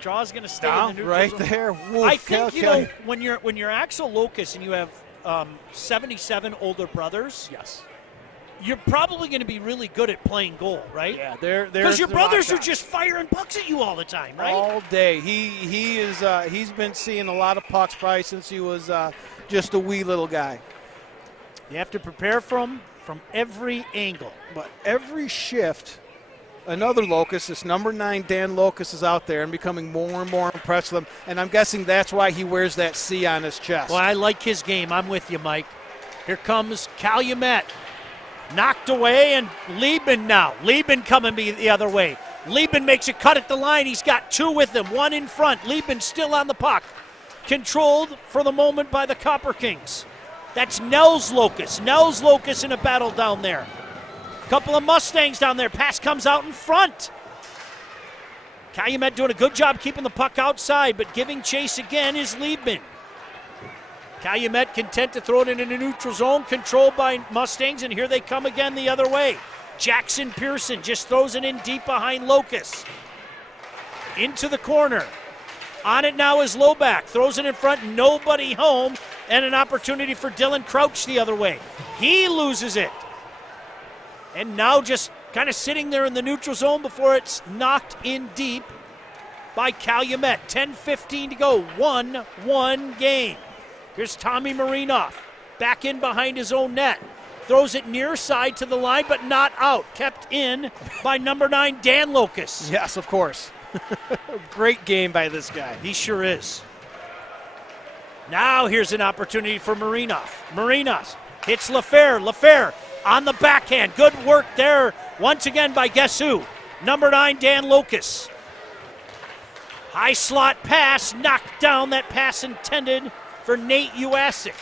Draw's going to stay in the neutral right zone. there. Woof, I think, you know, when you're Axel Locust and you have 77 older brothers, yes, you're probably going to be really good at playing goal, right? Yeah, because your brothers are just firing pucks at you all the time, right? All day. He's been seeing a lot of pucks probably since he was just a wee little guy. You have to prepare from every angle. But every shift, another Locust, this number 9 Dan Locust, is out there and becoming more and more impressed with him. And I'm guessing that's why he wears that C on his chest. Well, I like his game. I'm with you, Mike. Here comes Calumet. Knocked away, and Liebman now. Liebman coming the other way. Liebman makes a cut at the line. He's got 2 with him, 1 in front. Liebman still on the puck. Controlled for the moment by the Copper Kings. That's Nels Locust. Nels Locust in a battle down there. Couple of Mustangs down there. Pass comes out in front. Calumet doing a good job keeping the puck outside, but giving chase again is Liebman. Calumet content to throw it in a neutral zone, controlled by Mustangs, and here they come again the other way. Jackson Pearson just throws it in deep behind Locust. Into the corner. On it now is Loback. Throws it in front, nobody home. And an opportunity for Dylan Crouch the other way. He loses it. And now just kind of sitting there in the neutral zone before it's knocked in deep by Calumet. 10:15 to go. 1-1 game. Here's Tommy Marinoff back in behind his own net. Throws it near side to the line, but not out. Kept in by number 9, Dan Locust. Yes, of course. Great game by this guy. He sure is. Now here's an opportunity for Marinoff. Marinoff hits LaFair. LaFair on the backhand. Good work there once again by guess who? Number 9, Dan Locust. High slot pass, knocked down. That pass intended for Nate Uasic.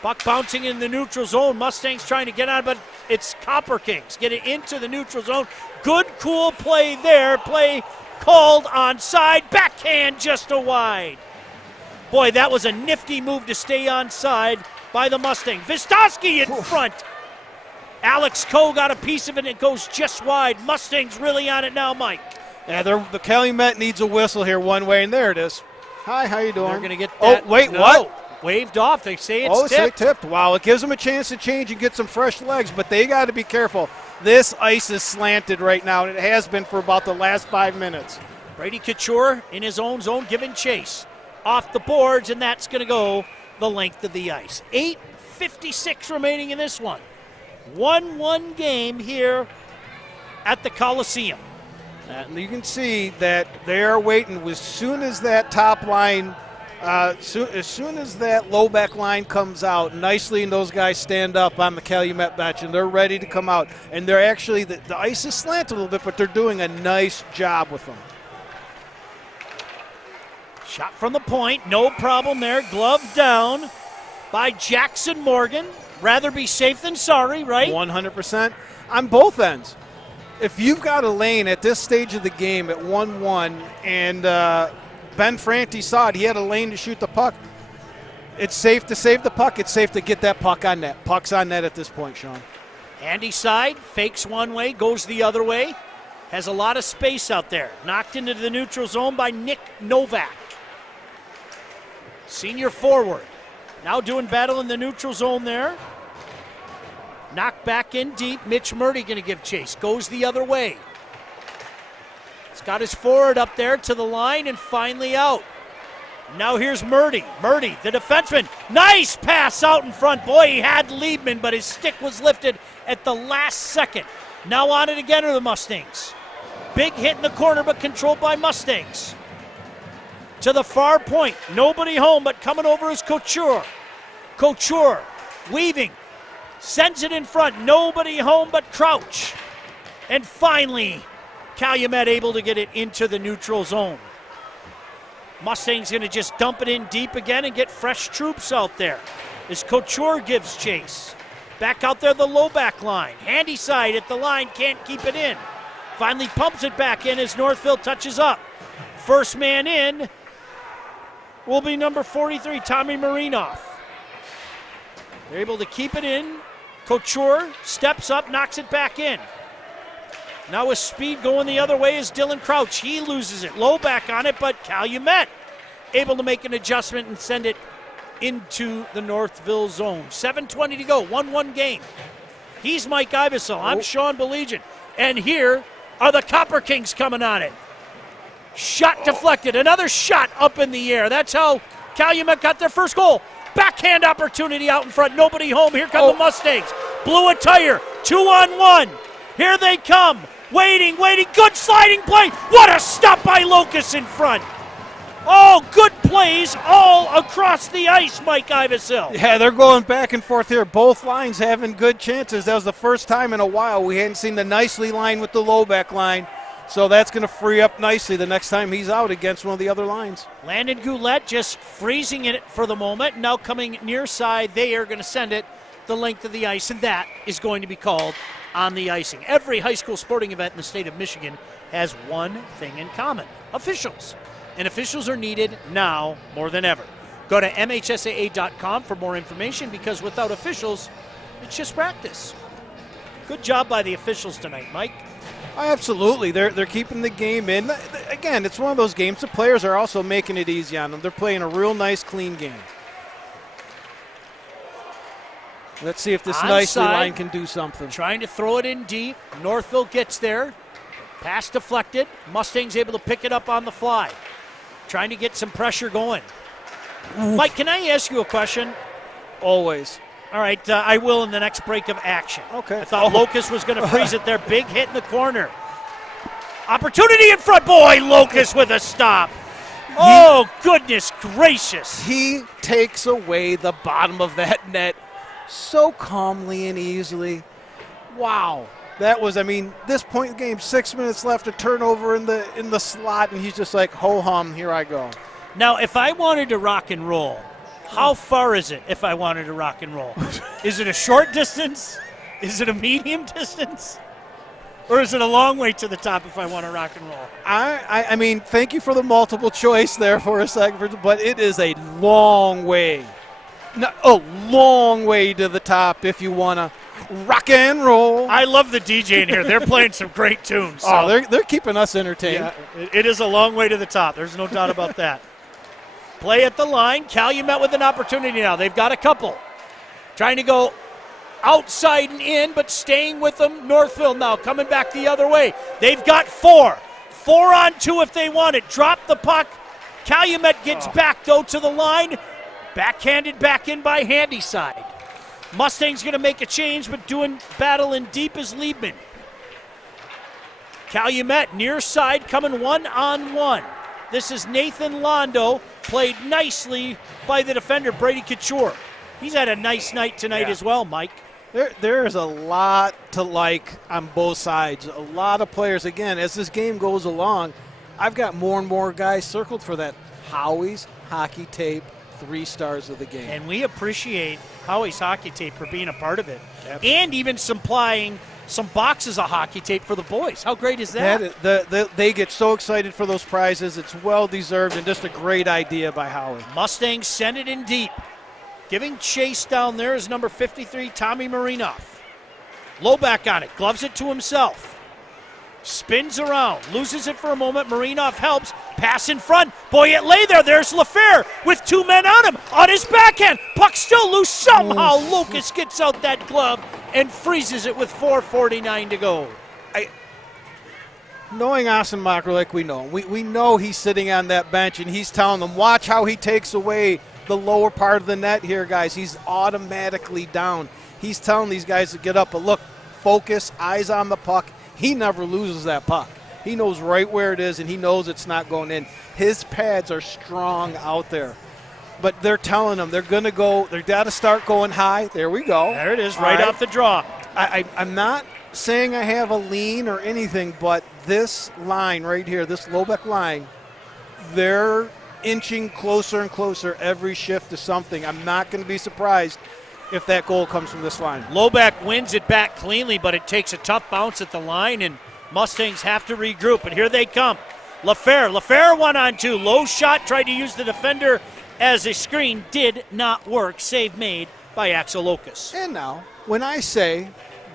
Puck bouncing in the neutral zone. Mustangs trying to get on, but it's Copper Kings. Get it into the neutral zone. Good, cool play there. Play called onside. Backhand just a wide. Boy, that was a nifty move to stay onside by the Mustang. Vistoski in front. Alex Coe got a piece of it, and it goes just wide. Mustangs really on it now, Mike. Yeah, the Calumet needs a whistle here one way, and there it is. Hi, how you doing? They're going to get that. Oh, wait, no. what? Waved off. They say it's tipped. Say tipped. Wow, it gives them a chance to change and get some fresh legs, but they got to be careful. This ice is slanted right now, and it has been for about the last 5 minutes. Brady Couture in his own zone giving chase. Off the boards, and that's going to go the length of the ice. 8:56 remaining in this one. 1-1 game here at the Coliseum. And you can see that they are waiting. As soon as that top line, as soon as that low back line comes out nicely, and those guys stand up on the Calumet bench, and they're ready to come out. And they're actually, the ice is slanted a little bit, but they're doing a nice job with them. Shot from the point, no problem there. Glove down by Jackson Morgan. Rather be safe than sorry, right? 100% on both ends. If you've got a lane at this stage of the game at 1-1, and Ben Franti saw it, he had a lane to shoot the puck, it's safe to save the puck. It's safe to get that puck on net. Puck's on net at this point, Sean. Handy side, fakes one way, goes the other way. Has a lot of space out there. Knocked into the neutral zone by Nick Novak. Senior forward. Now doing battle in the neutral zone there. Knocked back in deep. Mitch Murdy going to give chase. Goes the other way. He's got his forward up there to the line and finally out. Now here's Murdy. Murdy, the defenseman. Nice pass out in front. Boy, he had Liebman, but his stick was lifted at the last second. Now on it again are the Mustangs. Big hit in the corner, but controlled by Mustangs. To the far point. Nobody home, but coming over is Couture. Couture weaving. Sends it in front. Nobody home but Crouch. And finally, Calumet able to get it into the neutral zone. Mustangs going to just dump it in deep again and get fresh troops out there as Couture gives chase. Back out there, the low back line. Handy side at the line, can't keep it in. Finally pumps it back in as Northville touches up. First man in will be number 43, Tommy Marinoff. They're able to keep it in. Couture steps up, knocks it back in. Now with speed going the other way is Dylan Crouch. He loses it. Low back on it, but Calumet able to make an adjustment and send it into the Northville zone. 7:20 to go, 1-1 game. He's Mike Iversell. I'm Sean Belegian. And here are the Copper Kings coming on it. Shot deflected. Another shot up in the air. That's how Calumet got their first goal. Backhand opportunity out in front. Nobody home. Here come the Mustangs. Blew a tire. 2-on-1. Here they come. Waiting. Good sliding play. What a stop by Locust in front. Oh, good plays all across the ice, Mike Iversell. Yeah, they're going back and forth here. Both lines having good chances. That was the first time in a while we hadn't seen the nicely line with the low back line. So that's going to free up nicely the next time he's out against one of the other lines. Landon Goulet just freezing it for the moment. Now coming near side, they are going to send it the length of the ice, and that is going to be called on the icing. Every high school sporting event in the state of Michigan has one thing in common: officials. And officials are needed now more than ever. Go to MHSAA.com for more information, because without officials, it's just practice. Good job by the officials tonight, Mike. Absolutely. They're keeping the game in. Again, it's one of those games. The players are also making it easy on them. They're playing a real nice, clean game. Let's see if this nicely line can do something. Trying to throw it in deep. Northville gets there. Pass deflected. Mustangs able to pick it up on the fly. Trying to get some pressure going. Oof. Mike, can I ask you a question? Always. All right, I will in the next break of action. Okay. I thought Locust was going to freeze it there. Big hit in the corner. Opportunity in front. Boy, Locust with a stop. Oh, goodness gracious. He takes away the bottom of that net so calmly and easily. Wow. That was, this point in the game, 6 minutes left, a turnover in the slot, and he's just like, ho-hum, here I go. Now, if I wanted to rock and roll, how far is it if I wanted to rock and roll? Is it a short distance? Is it a medium distance? Or is it a long way to the top if I want to rock and roll? I mean, thank you for the multiple choice there for a second, but it is a long way. A long way to the top if you want to rock and roll. I love the DJ in here. They're playing some great tunes. So. Oh, they're keeping us entertained. Yeah, it is a long way to the top. There's no doubt about that. Play at the line. Calumet with an opportunity now. They've got a couple. Trying to go outside and in, but staying with them. Northville now coming back the other way. They've got 4. 4 on 2 if they want it. Drop the puck. Calumet gets back, though, to the line. Backhanded back in by Handyside. Mustang's going to make a change, but doing battle in deep is Liebman. Calumet near side coming 1-on-1. This is Nathan Londo, played nicely by the defender, Brady Couture. He's had a nice night tonight as well, Mike. There is a lot to like on both sides. A lot of players. Again, as this game goes along, I've got more and more guys circled for that Howie's Hockey Tape 3 stars of the game. And we appreciate Howie's Hockey Tape for being a part of it. Absolutely. And even supplying some boxes of hockey tape for the boys. How great is that? They get so excited for those prizes. It's well-deserved and just a great idea by Howie. Mustangs send it in deep. Giving chase down there is number 53, Tommy Marinoff. Low back on it. Gloves it to himself. Spins around. Loses it for a moment. Marinoff helps. Pass in front. Boy, it lay there. There's LaFair with 2 men on him. On his backhand. Puck still loose. Somehow Lucas gets out that glove and freezes it with 4:49 to go. Knowing Ossenmacher like we know, we know he's sitting on that bench and he's telling them, watch how he takes away the lower part of the net here, guys. He's automatically down. He's telling these guys to get up. But look, focus, eyes on the puck. He never loses that puck. He knows right where it is, and he knows it's not going in. His pads are strong out there. But they're telling him they're going to go, they've got to start going high. There we go. There it is, right off the draw. I'm not saying I have a lean or anything, but this line right here, this Lobeck line, they're inching closer and closer every shift to something. I'm not going to be surprised if that goal comes from this line. Lobeck wins it back cleanly, but it takes a tough bounce at the line, and Mustangs have to regroup. But here they come. LaFair 1-on-2. Low shot, tried to use the defender as a screen. Did not work. Save made by Axel Locus. And now, when I say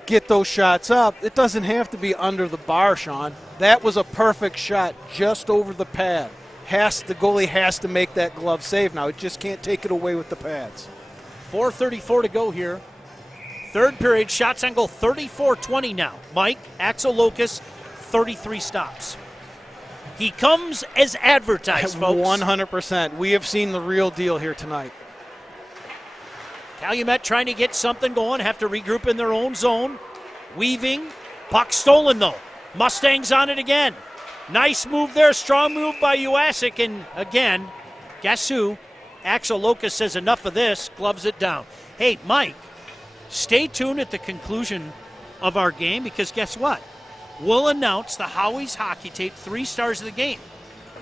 get those shots up, it doesn't have to be under the bar, Sean. That was a perfect shot just over the pad. The goalie has to make that glove save now. It just can't take it away with the pads. 4:34 to go here. Third period, shots on goal 34-20 now. Mike, Axel Locus, 33 stops. He comes as advertised, folks. 100%. We have seen the real deal here tonight. Calumet trying to get something going, have to regroup in their own zone. Weaving, puck stolen though. Mustangs on it again. Nice move there, strong move by Uasic, and again, guess who? Axel Locus says enough of this, gloves it down. Hey, Mike, stay tuned at the conclusion of our game because guess what? We'll announce the Howie's Hockey Tape 3 stars of the game.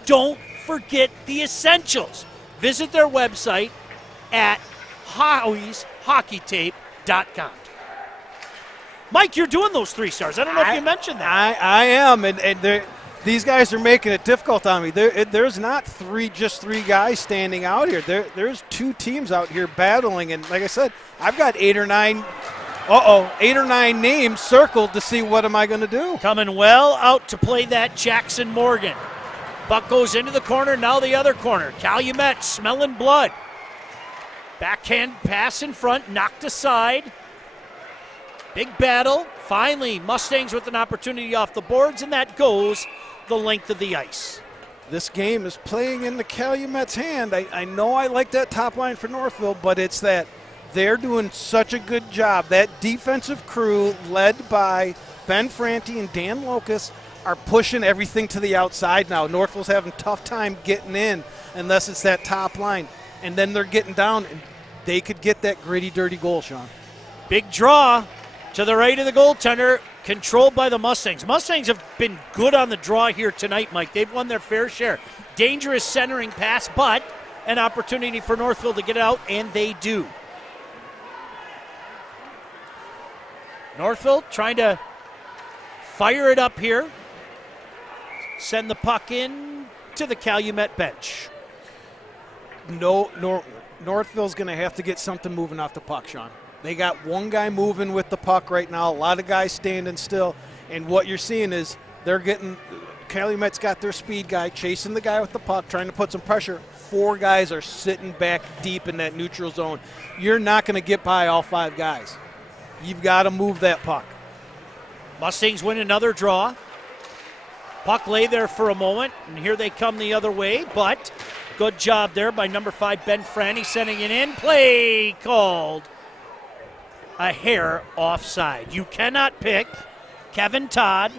Don't forget the essentials. Visit their website at howieshockeytape.com. Mike, you're doing those 3 stars. I don't know if you mentioned that. I am, and these guys are making it difficult on me. There's not just three guys standing out here. There's 2 teams out here battling, and like I said, I've got 8 or 9 Uh-oh, 8 or 9 names circled to see what am I going to do. Coming well out to play that Jackson Morgan. Buck goes into the corner, now the other corner. Calumet smelling blood. Backhand pass in front, knocked aside. Big battle. Finally, Mustangs with an opportunity off the boards, and that goes the length of the ice. This game is playing into Calumet's hand. I know I like that top line for Northville, but it's that they're doing such a good job. That defensive crew led by Ben Franti and Dan Locust are pushing everything to the outside now. Northville's having a tough time getting in unless it's that top line. And then they're getting down, and they could get that gritty, dirty goal, Sean. Big draw to the right of the goaltender, controlled by the Mustangs. Mustangs have been good on the draw here tonight, Mike. They've won their fair share. Dangerous centering pass, but an opportunity for Northville to get it out, and they do. Northville trying to fire it up here. Send the puck in to the Calumet bench. Northville's going to have to get something moving off the puck, Sean. They got one guy moving with the puck right now, a lot of guys standing still, and what you're seeing is Calumet's got their speed guy chasing the guy with the puck, trying to put some pressure. 4 guys are sitting back deep in that neutral zone. You're not going to get by all 5 guys. You've got to move that puck. Mustangs win another draw. Puck lay there for a moment, and here they come the other way, but good job there by number 5, Ben Franti, sending it in. Play called a hair offside. You cannot pick Kevin Todd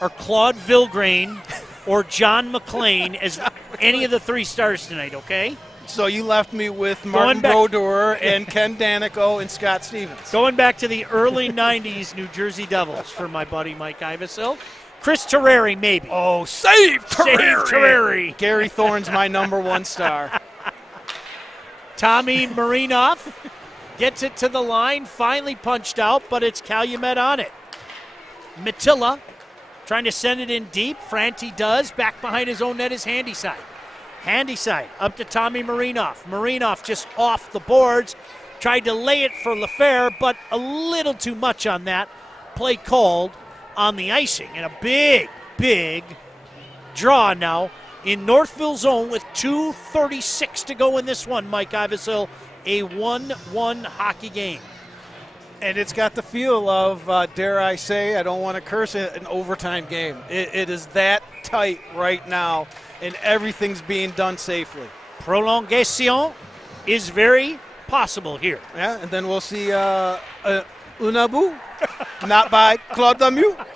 or Claude Vilgrain or John McLean as any of the 3 stars tonight, okay? So you left me with Martin Brodeur and Ken Danico and Scott Stevens. Going back to the early 90s New Jersey Devils for my buddy Mike Ivesil. Chris Terreri, maybe. Oh, save Terreri! Save Terreri. Gary Thorne's my number 1 star. Tommy Marinoff gets it to the line, finally punched out, but it's Calumet on it. Matilla trying to send it in deep. Franti does. Back behind his own net is Handyside. Handyside up to Tommy Marinoff. Marinoff just off the boards. Tried to lay it for LaFair, but a little too much on that. Play called on the icing. And a big, big draw now in Northville zone with 2:36 to go in this one, Mike Ivesil. A 1-1 hockey game. And it's got the feel of, dare I say, I don't want to curse it, an overtime game. It is that tight right now, and everything's being done safely. Prolongation is very possible here. Yeah, and then we'll see Unabu, not by Claude Lemieux.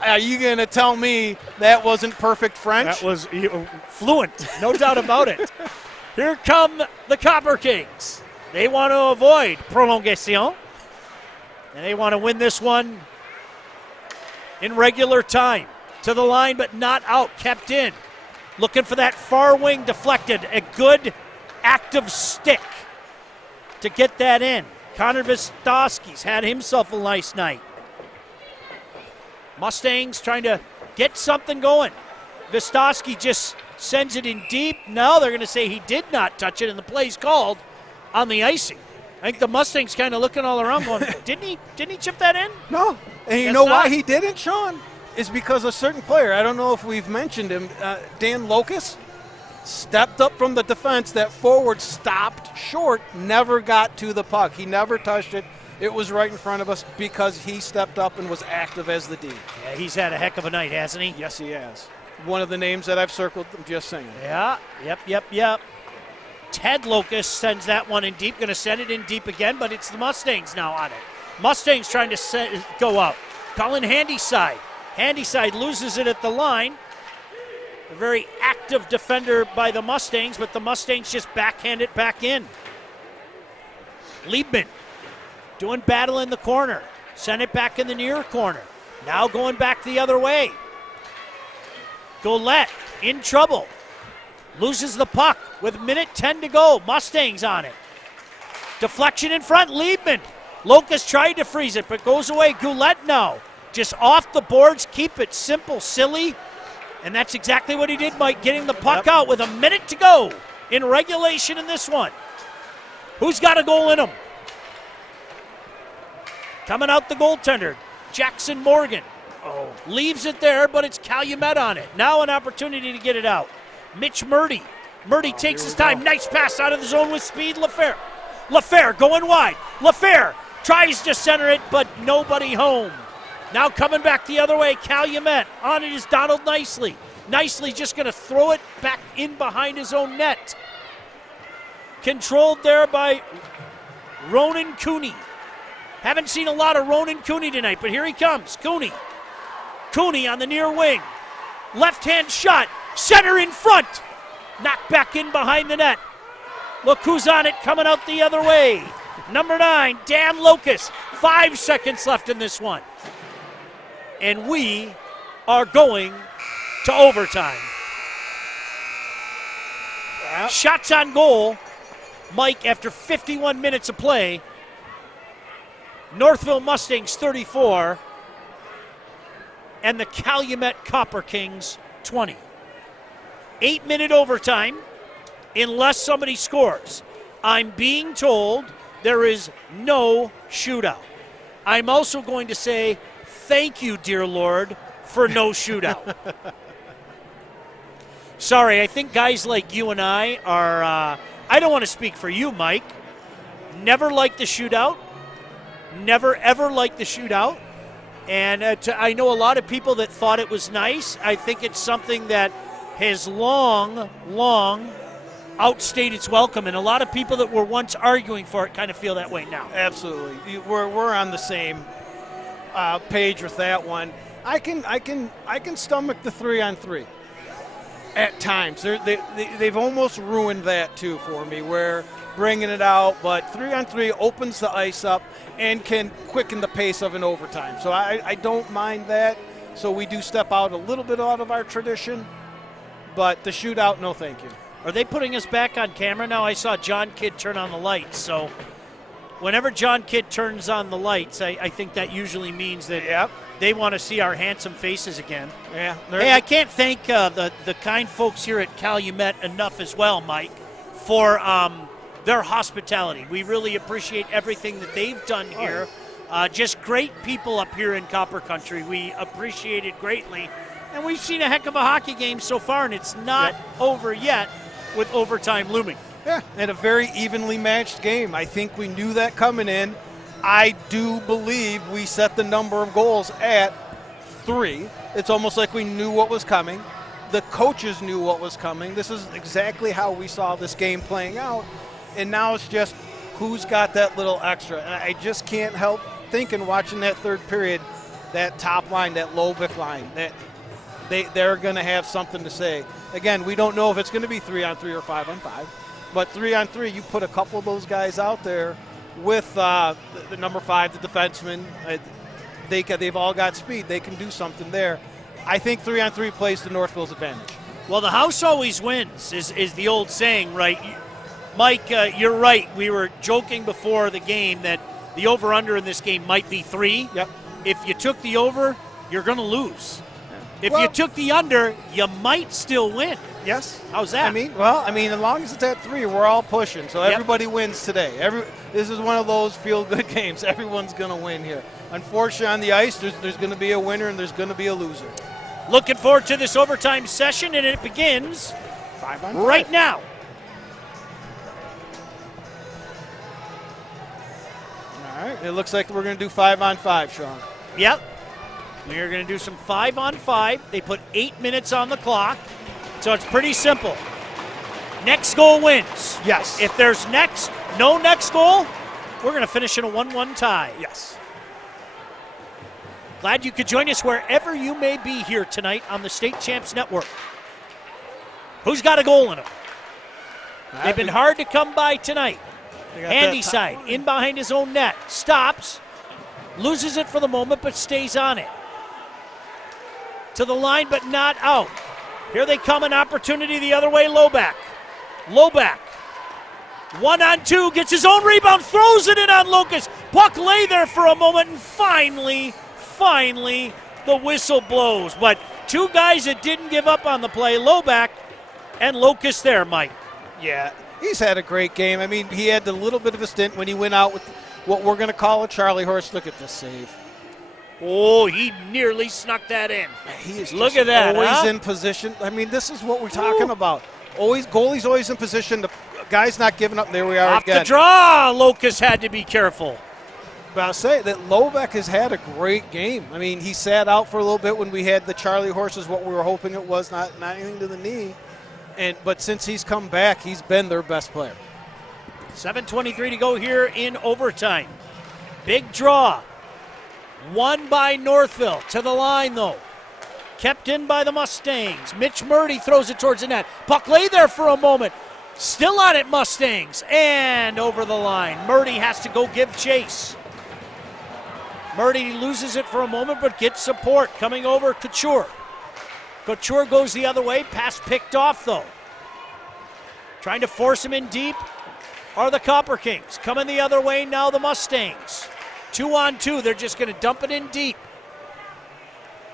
Are you going to tell me that wasn't perfect French? That was fluent, no doubt about it. Here come the Copper Kings. They want to avoid prolongation, and they want to win this one in regular time. To the line, but not out, kept in. Looking for that far wing deflected. A good active stick to get that in. Connor Vistoski's had himself a nice night. Mustangs trying to get something going. Vistoski just sends it in deep. Now they're going to say he did not touch it, and the play's called on the icing. I think the Mustangs kind of looking all around going, didn't he chip that in? No. And you know why he didn't, Sean? Is because a certain player, I don't know if we've mentioned him, Dan Locust, stepped up from the defense. That forward stopped short, never got to the puck. He never touched it. It was right in front of us because he stepped up and was active as the D. Yeah, he's had a heck of a night, hasn't he? Yes, he has. One of the names that I've circled, I'm just saying. Yeah, yep. Ted Locust sends that one in deep. Going to send it in deep again, but it's the Mustangs now on it. Mustangs trying to go out. Colin Handyside. Handyside loses it at the line. A very active defender by the Mustangs, but the Mustangs just backhand it back in. Liebman doing battle in the corner. Send it back in the near corner. Now going back the other way. Golette in trouble. Loses the puck with minute 10 to go. Mustangs on it. Deflection in front. Liebman. Locust tried to freeze it, but goes away. Golette now. Just off the boards. Keep it simple, silly. And that's exactly what he did, Mike, getting the puck out with a minute to go in regulation in this one. Who's got a goal in him? Coming out the goaltender, Jackson Morgan. Leaves it there, but it's Calumet on it. Now an opportunity to get it out. Mitch Murdy. Murdy takes his time. Nice pass out of the zone with speed. LaFair going wide. LaFair tries to center it, but nobody home. Now coming back the other way, Calumet. On it is Donald Nicely. Nicely just going to throw it back in behind his own net. Controlled there by Ronan Cooney. Haven't seen a lot of Ronan Cooney tonight, but here he comes. Cooney on the near wing. Left-hand shot. Center in front. Knocked back in behind the net. Look who's on it coming out the other way. Number 9, Dan Locust. 5 seconds left in this one. And we are going to overtime. Shots on goal. Mike, after 51 minutes of play, Northville Mustangs 34 and the Calumet Copper Kings 20. 8-minute overtime unless somebody scores. I'm being told there is no shootout. I'm also going to say thank you, dear Lord, for no shootout. Sorry, I think guys like you and I are, I don't want to speak for you, Mike. Never liked the shootout. Never, ever liked the shootout. And I know a lot of people that thought it was nice. I think it's something that has long outstayed its welcome. And a lot of people that were once arguing for it kind of feel that way now. Absolutely. We're on the same page with that one. I can stomach the 3-on-3 at times. They've almost ruined that too for me, where bringing it out, but 3-on-3 opens the ice up and can quicken the pace of an overtime. So I don't mind that. So we do step out a little bit out of our tradition, but the shootout, no thank you. Are they putting us back on camera now? I saw John Kidd turn on the lights, so whenever John Kidd turns on the lights, I think that usually means that they want to see our handsome faces again. Yeah. Hey, I can't thank the kind folks here at Calumet enough as well, Mike, for their hospitality. We really appreciate everything that they've done here. Just great people up here in Copper Country. We appreciate it greatly. And we've seen a heck of a hockey game so far, and it's not over yet with overtime looming. Yeah, and a very evenly matched game. I think we knew that coming in. I do believe we set the number of goals at 3. It's almost like we knew what was coming. The coaches knew what was coming. This is exactly how we saw this game playing out. And now it's just who's got that little extra. And I just can't help thinking, watching that third period, that top line, that Lobick line, that they're going to have something to say. Again, we don't know if it's going to be 3-on-3 or 5-on-5. But 3-on-3, you put a couple of those guys out there with the number 5, the defenseman. They've all got speed. They can do something there. I think 3-on-3 plays to Northville's advantage. Well, the house always wins is the old saying, right? Mike, you're right. We were joking before the game that the over-under in this game might be 3. Yep. If you took the over, you're going to lose. If you took the under, you might still win. Yes. How's that? I mean, as long as it's at 3, we're all pushing. So everybody wins today. This is one of those feel-good games. Everyone's going to win here. Unfortunately, on the ice, there's going to be a winner and there's going to be a loser. Looking forward to this overtime session, and it begins 5-on-5 right now. All right. It looks like we're going to do 5-on-5, Sean. Yep. We are going to do some 5-on-5. They put 8 minutes on the clock, so it's pretty simple. Next goal wins. Yes. If there's no next goal, we're going to finish in a 1-1 tie. Yes. Glad you could join us wherever you may be here tonight on the State Champs Network. Who's got a goal in them? They've been hard to come by tonight. Handy side, in behind his own net. Stops, loses it for the moment, but stays on it. To the line, but not out. Here they come, an opportunity the other way, Loback. 1-on-2, gets his own rebound, throws it in on Locust. Puck lay there for a moment, and finally, the whistle blows. But two guys that didn't give up on the play, Loback and Locust there, Mike. Yeah, he's had a great game. I mean, he had a little bit of a stint when he went out with what we're going to call a Charlie horse. Look at this save. Oh, he nearly snuck that in. He is Look at that, always in position. I mean, this is what we're talking about. Goalie's always in position. The guy's not giving up. There we are Off again. the draw, Locust had to be careful. But I'll say that Lobeck has had a great game. I mean, he sat out for a little bit when we had the Charlie horses, what we were hoping it was, not anything to the knee. But since he's come back, he's been their best player. 7:23 to go here in overtime. Big draw. Won by Northville. To the line, though. Kept in by the Mustangs. Mitch Murdy throws it towards the net. Puck lay there for a moment. Still on it, Mustangs. And over the line. Murdy has to go give chase. Murdy loses it for a moment, but gets support. Coming over, Couture. Couture goes the other way. Pass picked off, though. Trying to force him in deep are the Copper Kings. Coming the other way now, the Mustangs. 2-on-2. They're just going to dump it in deep.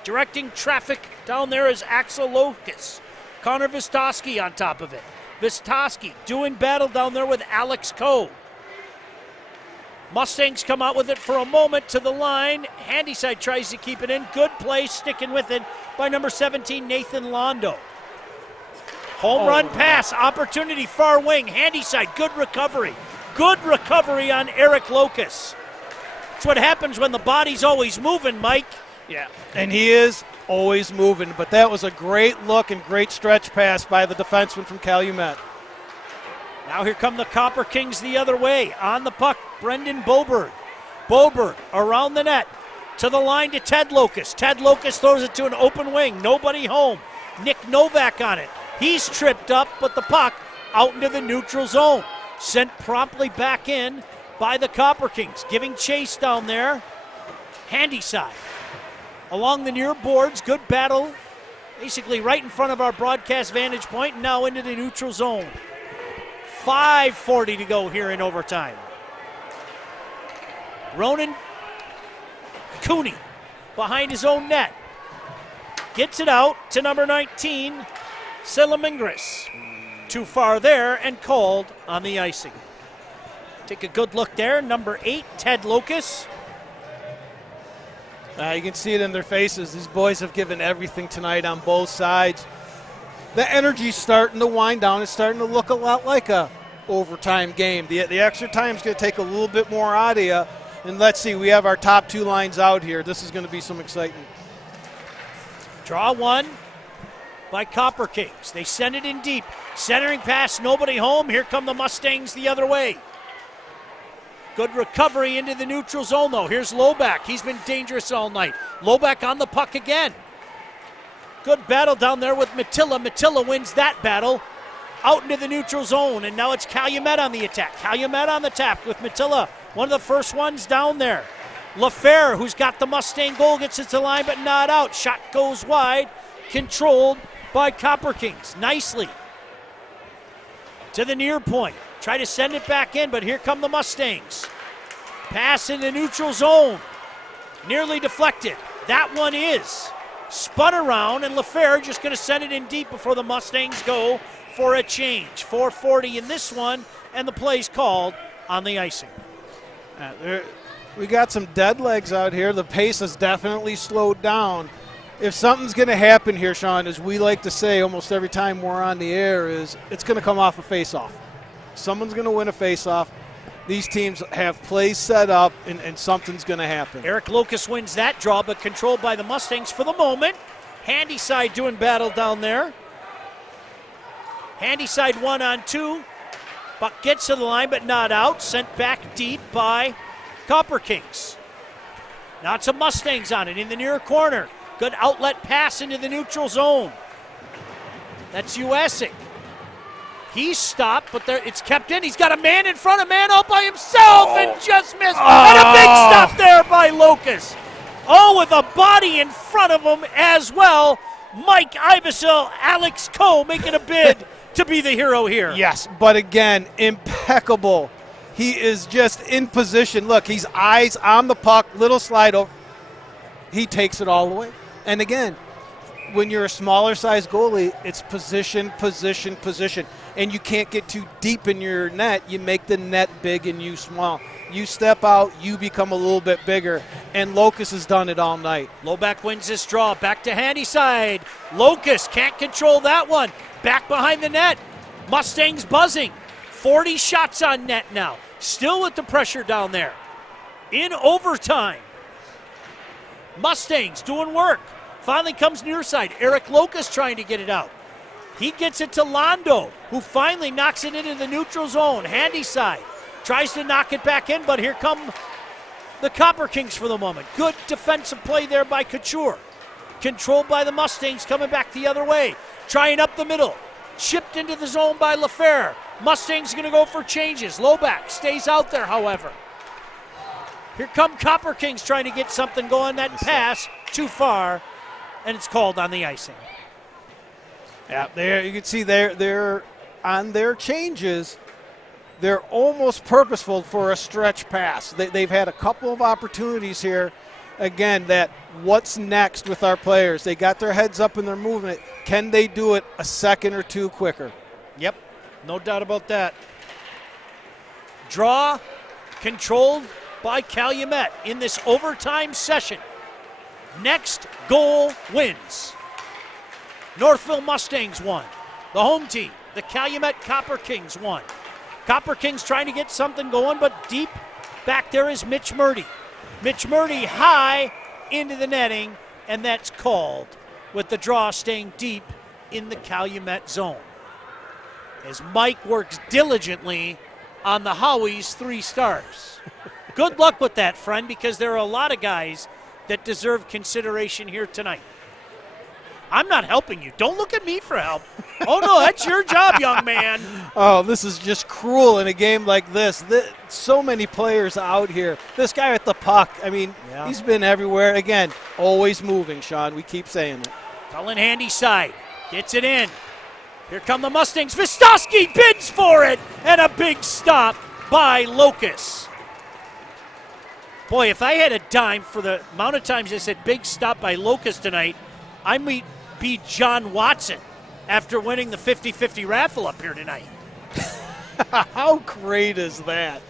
Directing traffic down there is Axel Locust. Connor Vistoski on top of it. Vistoski doing battle down there with Alex Coe. Mustangs come out with it for a moment to the line. Handyside tries to keep it in. Good play, sticking with it by number 17, Nathan Londo. Home run pass, opportunity, far wing. Handyside, good recovery. Good recovery on Eric Locust. That's what happens when the body's always moving, Mike. Yeah, and he is always moving. But that was a great look and great stretch pass by the defenseman from Calumet. Now here come the Copper Kings the other way. On the puck, Brendan Boberg. Boberg around the net. To the line to Ted Locust. Ted Locust throws it to an open wing. Nobody home. Nick Novak on it. He's tripped up, but the puck out into the neutral zone. Sent promptly back in by the Copper Kings. Giving chase down there. Handyside. Along the near boards, good battle. Basically right in front of our broadcast vantage point, and now into the neutral zone. 5:40 to go here in overtime. Ronan Cooney behind his own net. Gets it out to number 19, Silamingris. Too far there and called on the icing. Take a good look there. Number 8, Ted Locust. You can see it in their faces. These boys have given everything tonight on both sides. The energy's starting to wind down. It's starting to look a lot like a overtime game. The extra time is going to take a little bit more out of you. And let's see, we have our top two lines out here. This is going to be some excitement. Draw one by Copper Kings. They send it in deep. Centering pass, nobody home. Here come the Mustangs the other way. Good recovery into the neutral zone, though. Here's Loback. He's been dangerous all night. Loback on the puck again. Good battle down there with Matilla. Matilla wins that battle out into the neutral zone, and now it's Calumet on the attack. Calumet on the tap with Matilla, one of the first ones down there. LaFleur, who's got the Mustang goal, gets it to the line, but not out. Shot goes wide, controlled by Copper Kings. Nicely. To the near point. Try to send it back in, but here come the Mustangs. Pass in the neutral zone. Nearly deflected. That one is. Spun around, and LaFleur just going to send it in deep before the Mustangs go for a change. 4:40 in this one, and the play's called on the icing. We got some dead legs out here. The pace has definitely slowed down. If something's going to happen here, Sean, as we like to say almost every time we're on the air, is it's going to come off a face-off. Someone's going to win a face-off. These teams have plays set up, and something's going to happen. Eric Locust wins that draw, but controlled by the Mustangs for the moment. Handyside doing battle down there. Handyside 1-on-2. Buck gets to the line, but not out. Sent back deep by Copper Kings. Now it's some Mustangs on it in the near corner. Good outlet pass into the neutral zone. That's Uesic. He's stopped, but it's kept in. He's got a man in front, a man all by himself, and just missed. And a big stop there by Locust. Oh, with a body in front of him as well. Mike Iversell, Alex Coe making a bid to be the hero here. Yes, but again, impeccable. He is just in position. Look, he's eyes on the puck, little slide over. He takes it all the way. And again, when you're a smaller size goalie, it's position, position, position. and you can't get too deep in your net, you make the net big and you small. You step out, you become a little bit bigger, and Locust has done it all night. Loback wins this draw. Back to handy side. Locust can't control that one. Back behind the net. Mustangs buzzing. 40 shots on net now. Still with the pressure down there. In overtime. Mustangs doing work. Finally comes near side. Eric Locust trying to get it out. He gets it to Londo, who finally knocks it into the neutral zone. Handy side. Tries to knock it back in, but here come the Copper Kings for the moment. Good defensive play there by Couture. Controlled by the Mustangs, coming back the other way. Trying up the middle. Chipped into the zone by LaFleur. Mustangs going to go for changes. Loback stays out there, however. Here come Copper Kings trying to get something going. That pass too far, and it's called on the icing. Yeah, there you can see they're on their changes. They're almost purposeful for a stretch pass. They've had a couple of opportunities here. Again, that what's next with our players. They got their heads up in their movement. Can they do it a second or two quicker? Yep, no doubt about that. Draw controlled by Calumet in this overtime session. Next goal wins. Northville Mustangs won. The home team, the Calumet Copper Kings won. Copper Kings trying to get something going, but deep back there is Mitch Murdy. Mitch Murdy high into the netting, and that's called with the draw staying deep in the Calumet zone. As Mike works diligently on the Howies 3 stars. Good luck with that, friend, because there are a lot of guys that deserve consideration here tonight. I'm not helping you. Don't look at me for help. Oh, no, that's your job, young man. Oh, this is just cruel in a game like this. So many players out here. This guy at the puck, I mean, He's been everywhere. Again, always moving, Sean. We keep saying it. Cullen handy side. Gets it in. Here come the Mustangs. Vistoski bids for it, and a big stop by Locust. Boy, if I had a dime for the amount of times I said big stop by Locust tonight, I might be John Watson after winning the 50-50 raffle up here tonight. How great is that?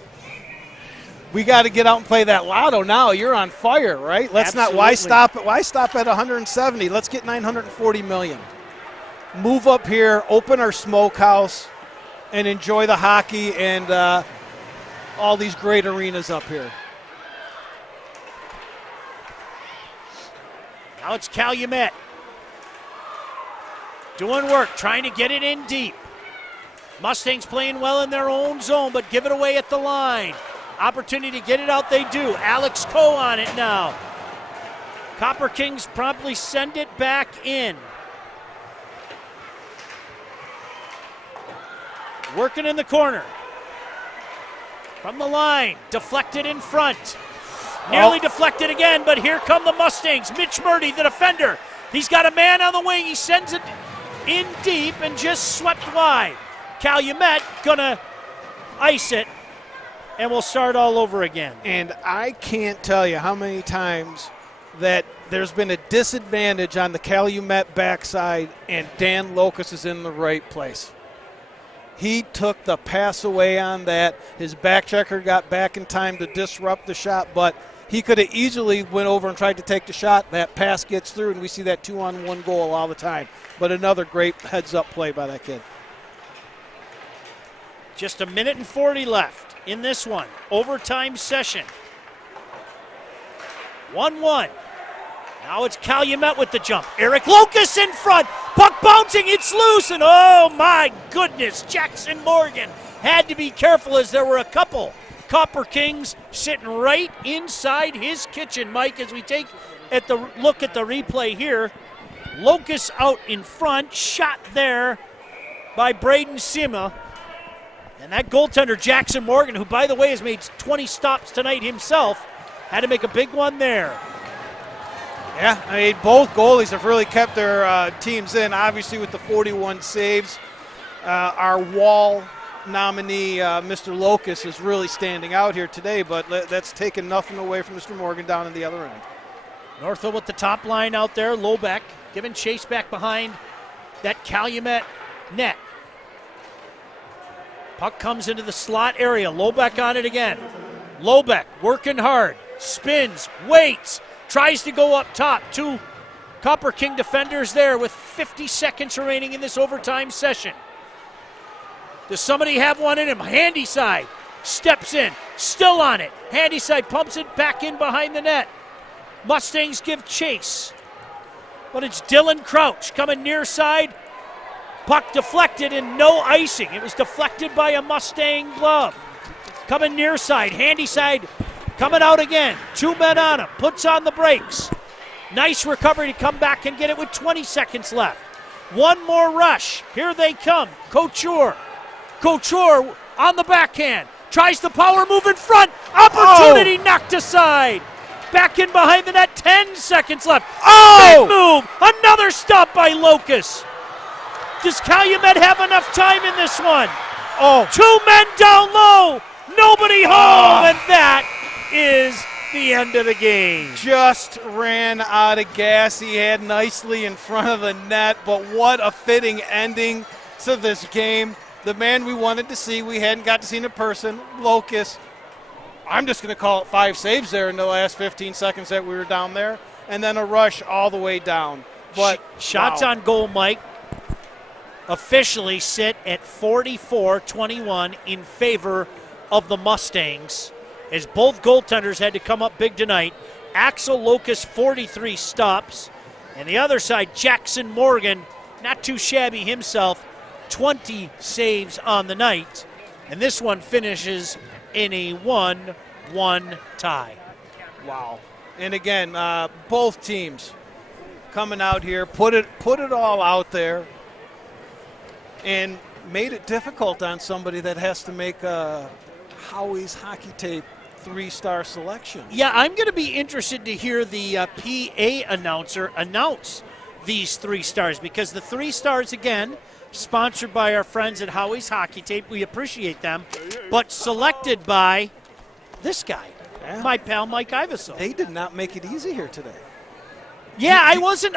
We got to get out and play that lotto now. You're on fire, right? Let's Absolutely. not. Why stop at 170? Let's get 940 million. Move up here, open our smokehouse, and enjoy the hockey and all these great arenas up here. Now it's Calumet. Doing work, trying to get it in deep. Mustangs playing well in their own zone, but give it away at the line. Opportunity to get it out, they do. Alex Coe on it now. Copper Kings promptly send it back in. Working in the corner. From the line, deflected in front. Nearly deflected again, but here come the Mustangs. Mitch Murdy, the defender. He's got a man on the wing. He sends it in deep and just swept wide. Calumet gonna ice it, and we'll start all over again. And I can't tell you how many times that there's been a disadvantage on the Calumet backside, and Dan Locust is in the right place. He took the pass away on that. His back checker got back in time to disrupt the shot, but he could have easily went over and tried to take the shot. That pass gets through, and we see that 2-on-1 goal all the time. But another great heads-up play by that kid. Just 1:40 left in this one. Overtime session. 1-1. Now it's Calumet with the jump. Eric Locust in front. Puck bouncing. It's loose. And oh, my goodness. Jackson Morgan had to be careful as there were a couple Copper Kings sitting right inside his kitchen. Mike, as we take look at the replay here, Locust out in front. Shot there by Braden Sima. And that goaltender, Jackson Morgan, who, by the way, has made 20 stops tonight himself, had to make a big one there. Yeah, I mean, both goalies have really kept their teams in, obviously with the 41 saves. Our Wall nominee, Mr. Locust, is really standing out here today, but that's taken nothing away from Mr. Morgan down in the other end. Northville with the top line out there. Lobeck giving chase back behind that Calumet net. Puck comes into the slot area. Lobeck on it again. Lobeck working hard. Spins, waits, tries to go up top. Two Copper King defenders there with 50 seconds remaining in this overtime session. Does somebody have one in him? Handyside steps in, still on it. Handyside pumps it back in behind the net. Mustangs give chase. But it's Dylan Crouch coming near side. Puck deflected and no icing. It was deflected by a Mustang glove. Coming near side, Handyside coming out again. 2 men on him, puts on the brakes. Nice recovery to come back and get it with 20 seconds left. One more rush. Here they come. Couture on the backhand. Tries the power move in front. Opportunity knocked aside. Back in behind the net. 10 seconds left. Big move. Another stop by Locust. Does Calumet have enough time in this one? 2 men down low. Nobody home. And that is the end of the game. Just ran out of gas. He had nicely in front of the net, but what a fitting ending to this game. The man we wanted to see, we hadn't got to see in person, Locust. I'm just going to call it 5 saves there in the last 15 seconds that we were down there, and then a rush all the way down. But shots on goal, Mike, officially sit at 44-21 in favor of the Mustangs, as both goaltenders had to come up big tonight. Axel Locust, 43 stops, and the other side, Jackson Morgan, not too shabby himself, 20 saves on the night, and this one finishes in a 1-1 tie. Wow. And again, both teams coming out here, put it all out there, and made it difficult on somebody that has to make Howie's hockey tape 3-star selection. Yeah, I'm going to be interested to hear the PA announcer announce these 3 stars, because the 3 stars, again, sponsored by our friends at Howie's Hockey Tape. We appreciate them, but selected by this guy, my pal Mike Iveson. They did not make it easy here today. Yeah, I wasn't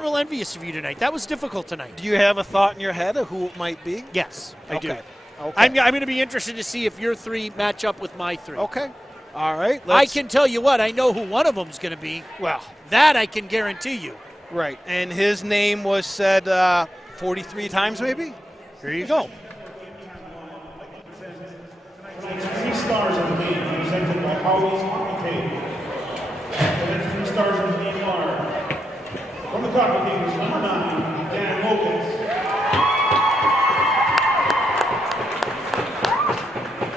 real envious of you tonight. That was difficult tonight. Do you have a thought in your head of who it might be? Yes, I do. Okay. I'm going to be interested to see if your 3 match up with my 3. Okay. All right. I can tell you what, I know who one of them is going to be. Well, that I can guarantee you. Right. And his name was said 43 times maybe? Here you go. 3 stars of the game presented by Howie's Hockey Tape. The next 3 stars of the game are, from the Copper Kings, number 9, Dan Locust.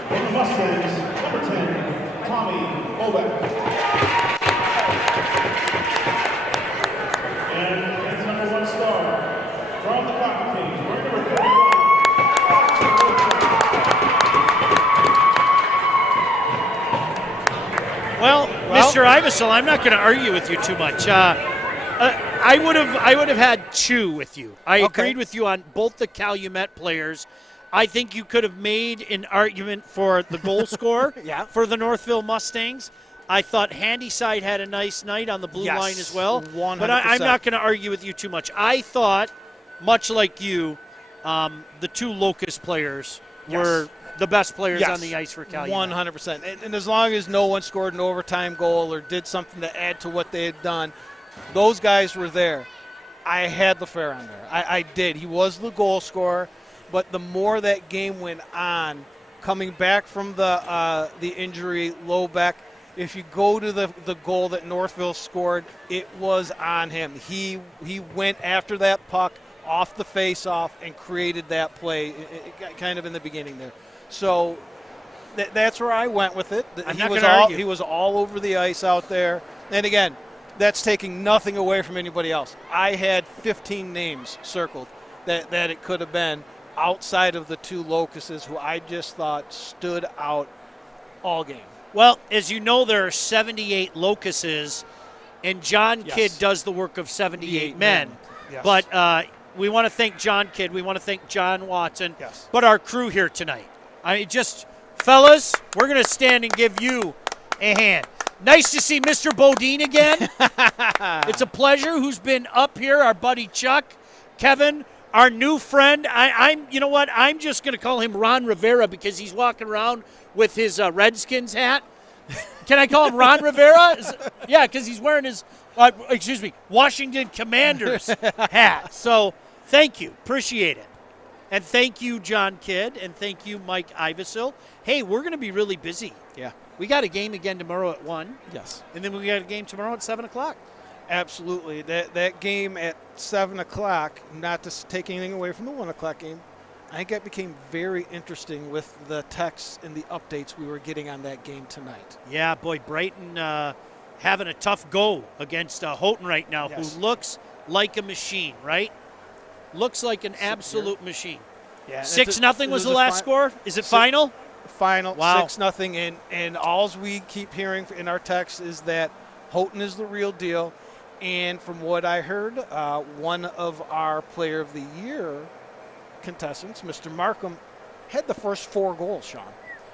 From the Mustangs, number 10, Tommy Lobeck. And it's number 1 star from the Copper Kings, wearing number 31. Well, Mr. Iveson, I'm not going to argue with you too much. I would have had Chu with you. I agreed with you on both the Calumet players. I think you could have made an argument for the goal scorer for the Northville Mustangs. I thought Handyside had a nice night on the blue line as well. 100%. But I'm not going to argue with you too much. I thought, much like you, the 2 Locust players were the best players on the ice for Calumet. 100%. And as long as no one scored an overtime goal or did something to add to what they had done, those guys were there. I had LaFleur on there. I did. He was the goal scorer. But the more that game went on, coming back from the injury, Lobeck, if you go to the goal that Northville scored, it was on him. He went after that puck off the face-off and created that play kind of in the beginning there. So that's where I went with it. He was all over the ice out there. And again, that's taking nothing away from anybody else. I had 15 names circled that it could have been outside of the 2 Locusts who I just thought stood out all game. Well, as you know, there are 78 Locusts, and John Kidd does the work of 78 men. Yes. But we want to thank John Kidd. We want to thank John Watson. Yes. But our crew here tonight. Fellas, we're going to stand and give you a hand. Nice to see Mr. Bodine again. It's a pleasure. Who's been up here? Our buddy Chuck, Kevin, our new friend. I'm you know what? I'm just going to call him Ron Rivera because he's walking around with his Redskins hat. Can I call him Ron Rivera? Yeah, because he's wearing his, Washington Commanders hat. So thank you. Appreciate it. And thank you, John Kidd, and thank you, Mike Ivesil. Hey, we're going to be really busy. Yeah. We got a game again tomorrow at 1. Yes. And then we got a game tomorrow at 7 o'clock. Absolutely. That game at 7 o'clock, not to take anything away from the 1 o'clock game, I think that became very interesting with the texts and the updates we were getting on that game tonight. Yeah, boy, Brighton having a tough go against Houghton right now, Yes. who looks like a machine, right? Looks like an absolute machine. Yeah, 6-0 was the last score? Is it final? Final, Wow. 6-0. And all we keep hearing in our text is that Houghton is the real deal. And from what I heard, one of our Player of the Year contestants, Mr. Markham, had the first 4 goals, Sean.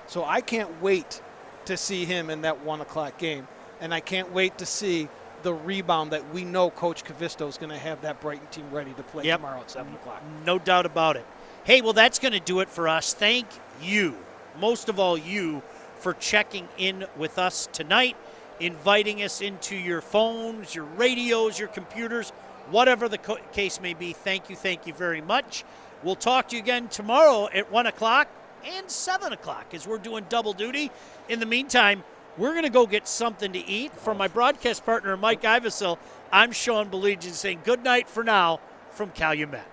So I can't wait to see him in that 1 o'clock game. And I can't wait to see the rebound that we know Coach Cavisto is going to have that Brighton team ready to play tomorrow at 7 o'clock. No doubt about it. Hey, well, that's going to do it for us. Thank you, most of all you, for checking in with us tonight, inviting us into your phones, your radios, your computers, whatever the case may be. Thank you very much. We'll talk to you again tomorrow at 1 o'clock and 7 o'clock as we're doing double duty. In the meantime, we're going to go get something to eat. For my broadcast partner, Mike Ivesil, I'm Sean Belegian saying good night for now from Calumet.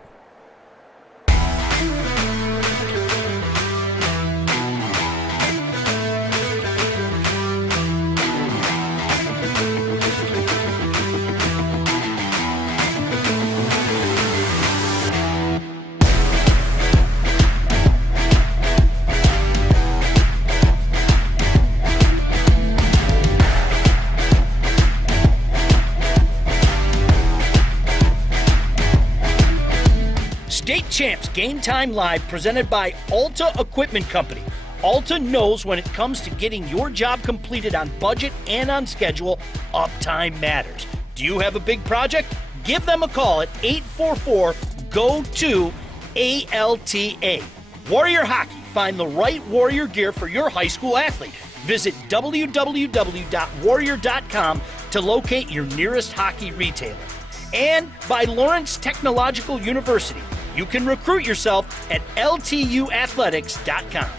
State Champs Game Time Live presented by Alta Equipment Company. Alta knows when it comes to getting your job completed on budget and on schedule, uptime matters. Do you have a big project? Give them a call at 844-GO-2-ALTA. Warrior Hockey. Find the right Warrior gear for your high school athlete. Visit www.warrior.com to locate your nearest hockey retailer. And by Lawrence Technological University. You can recruit yourself at ltuathletics.com.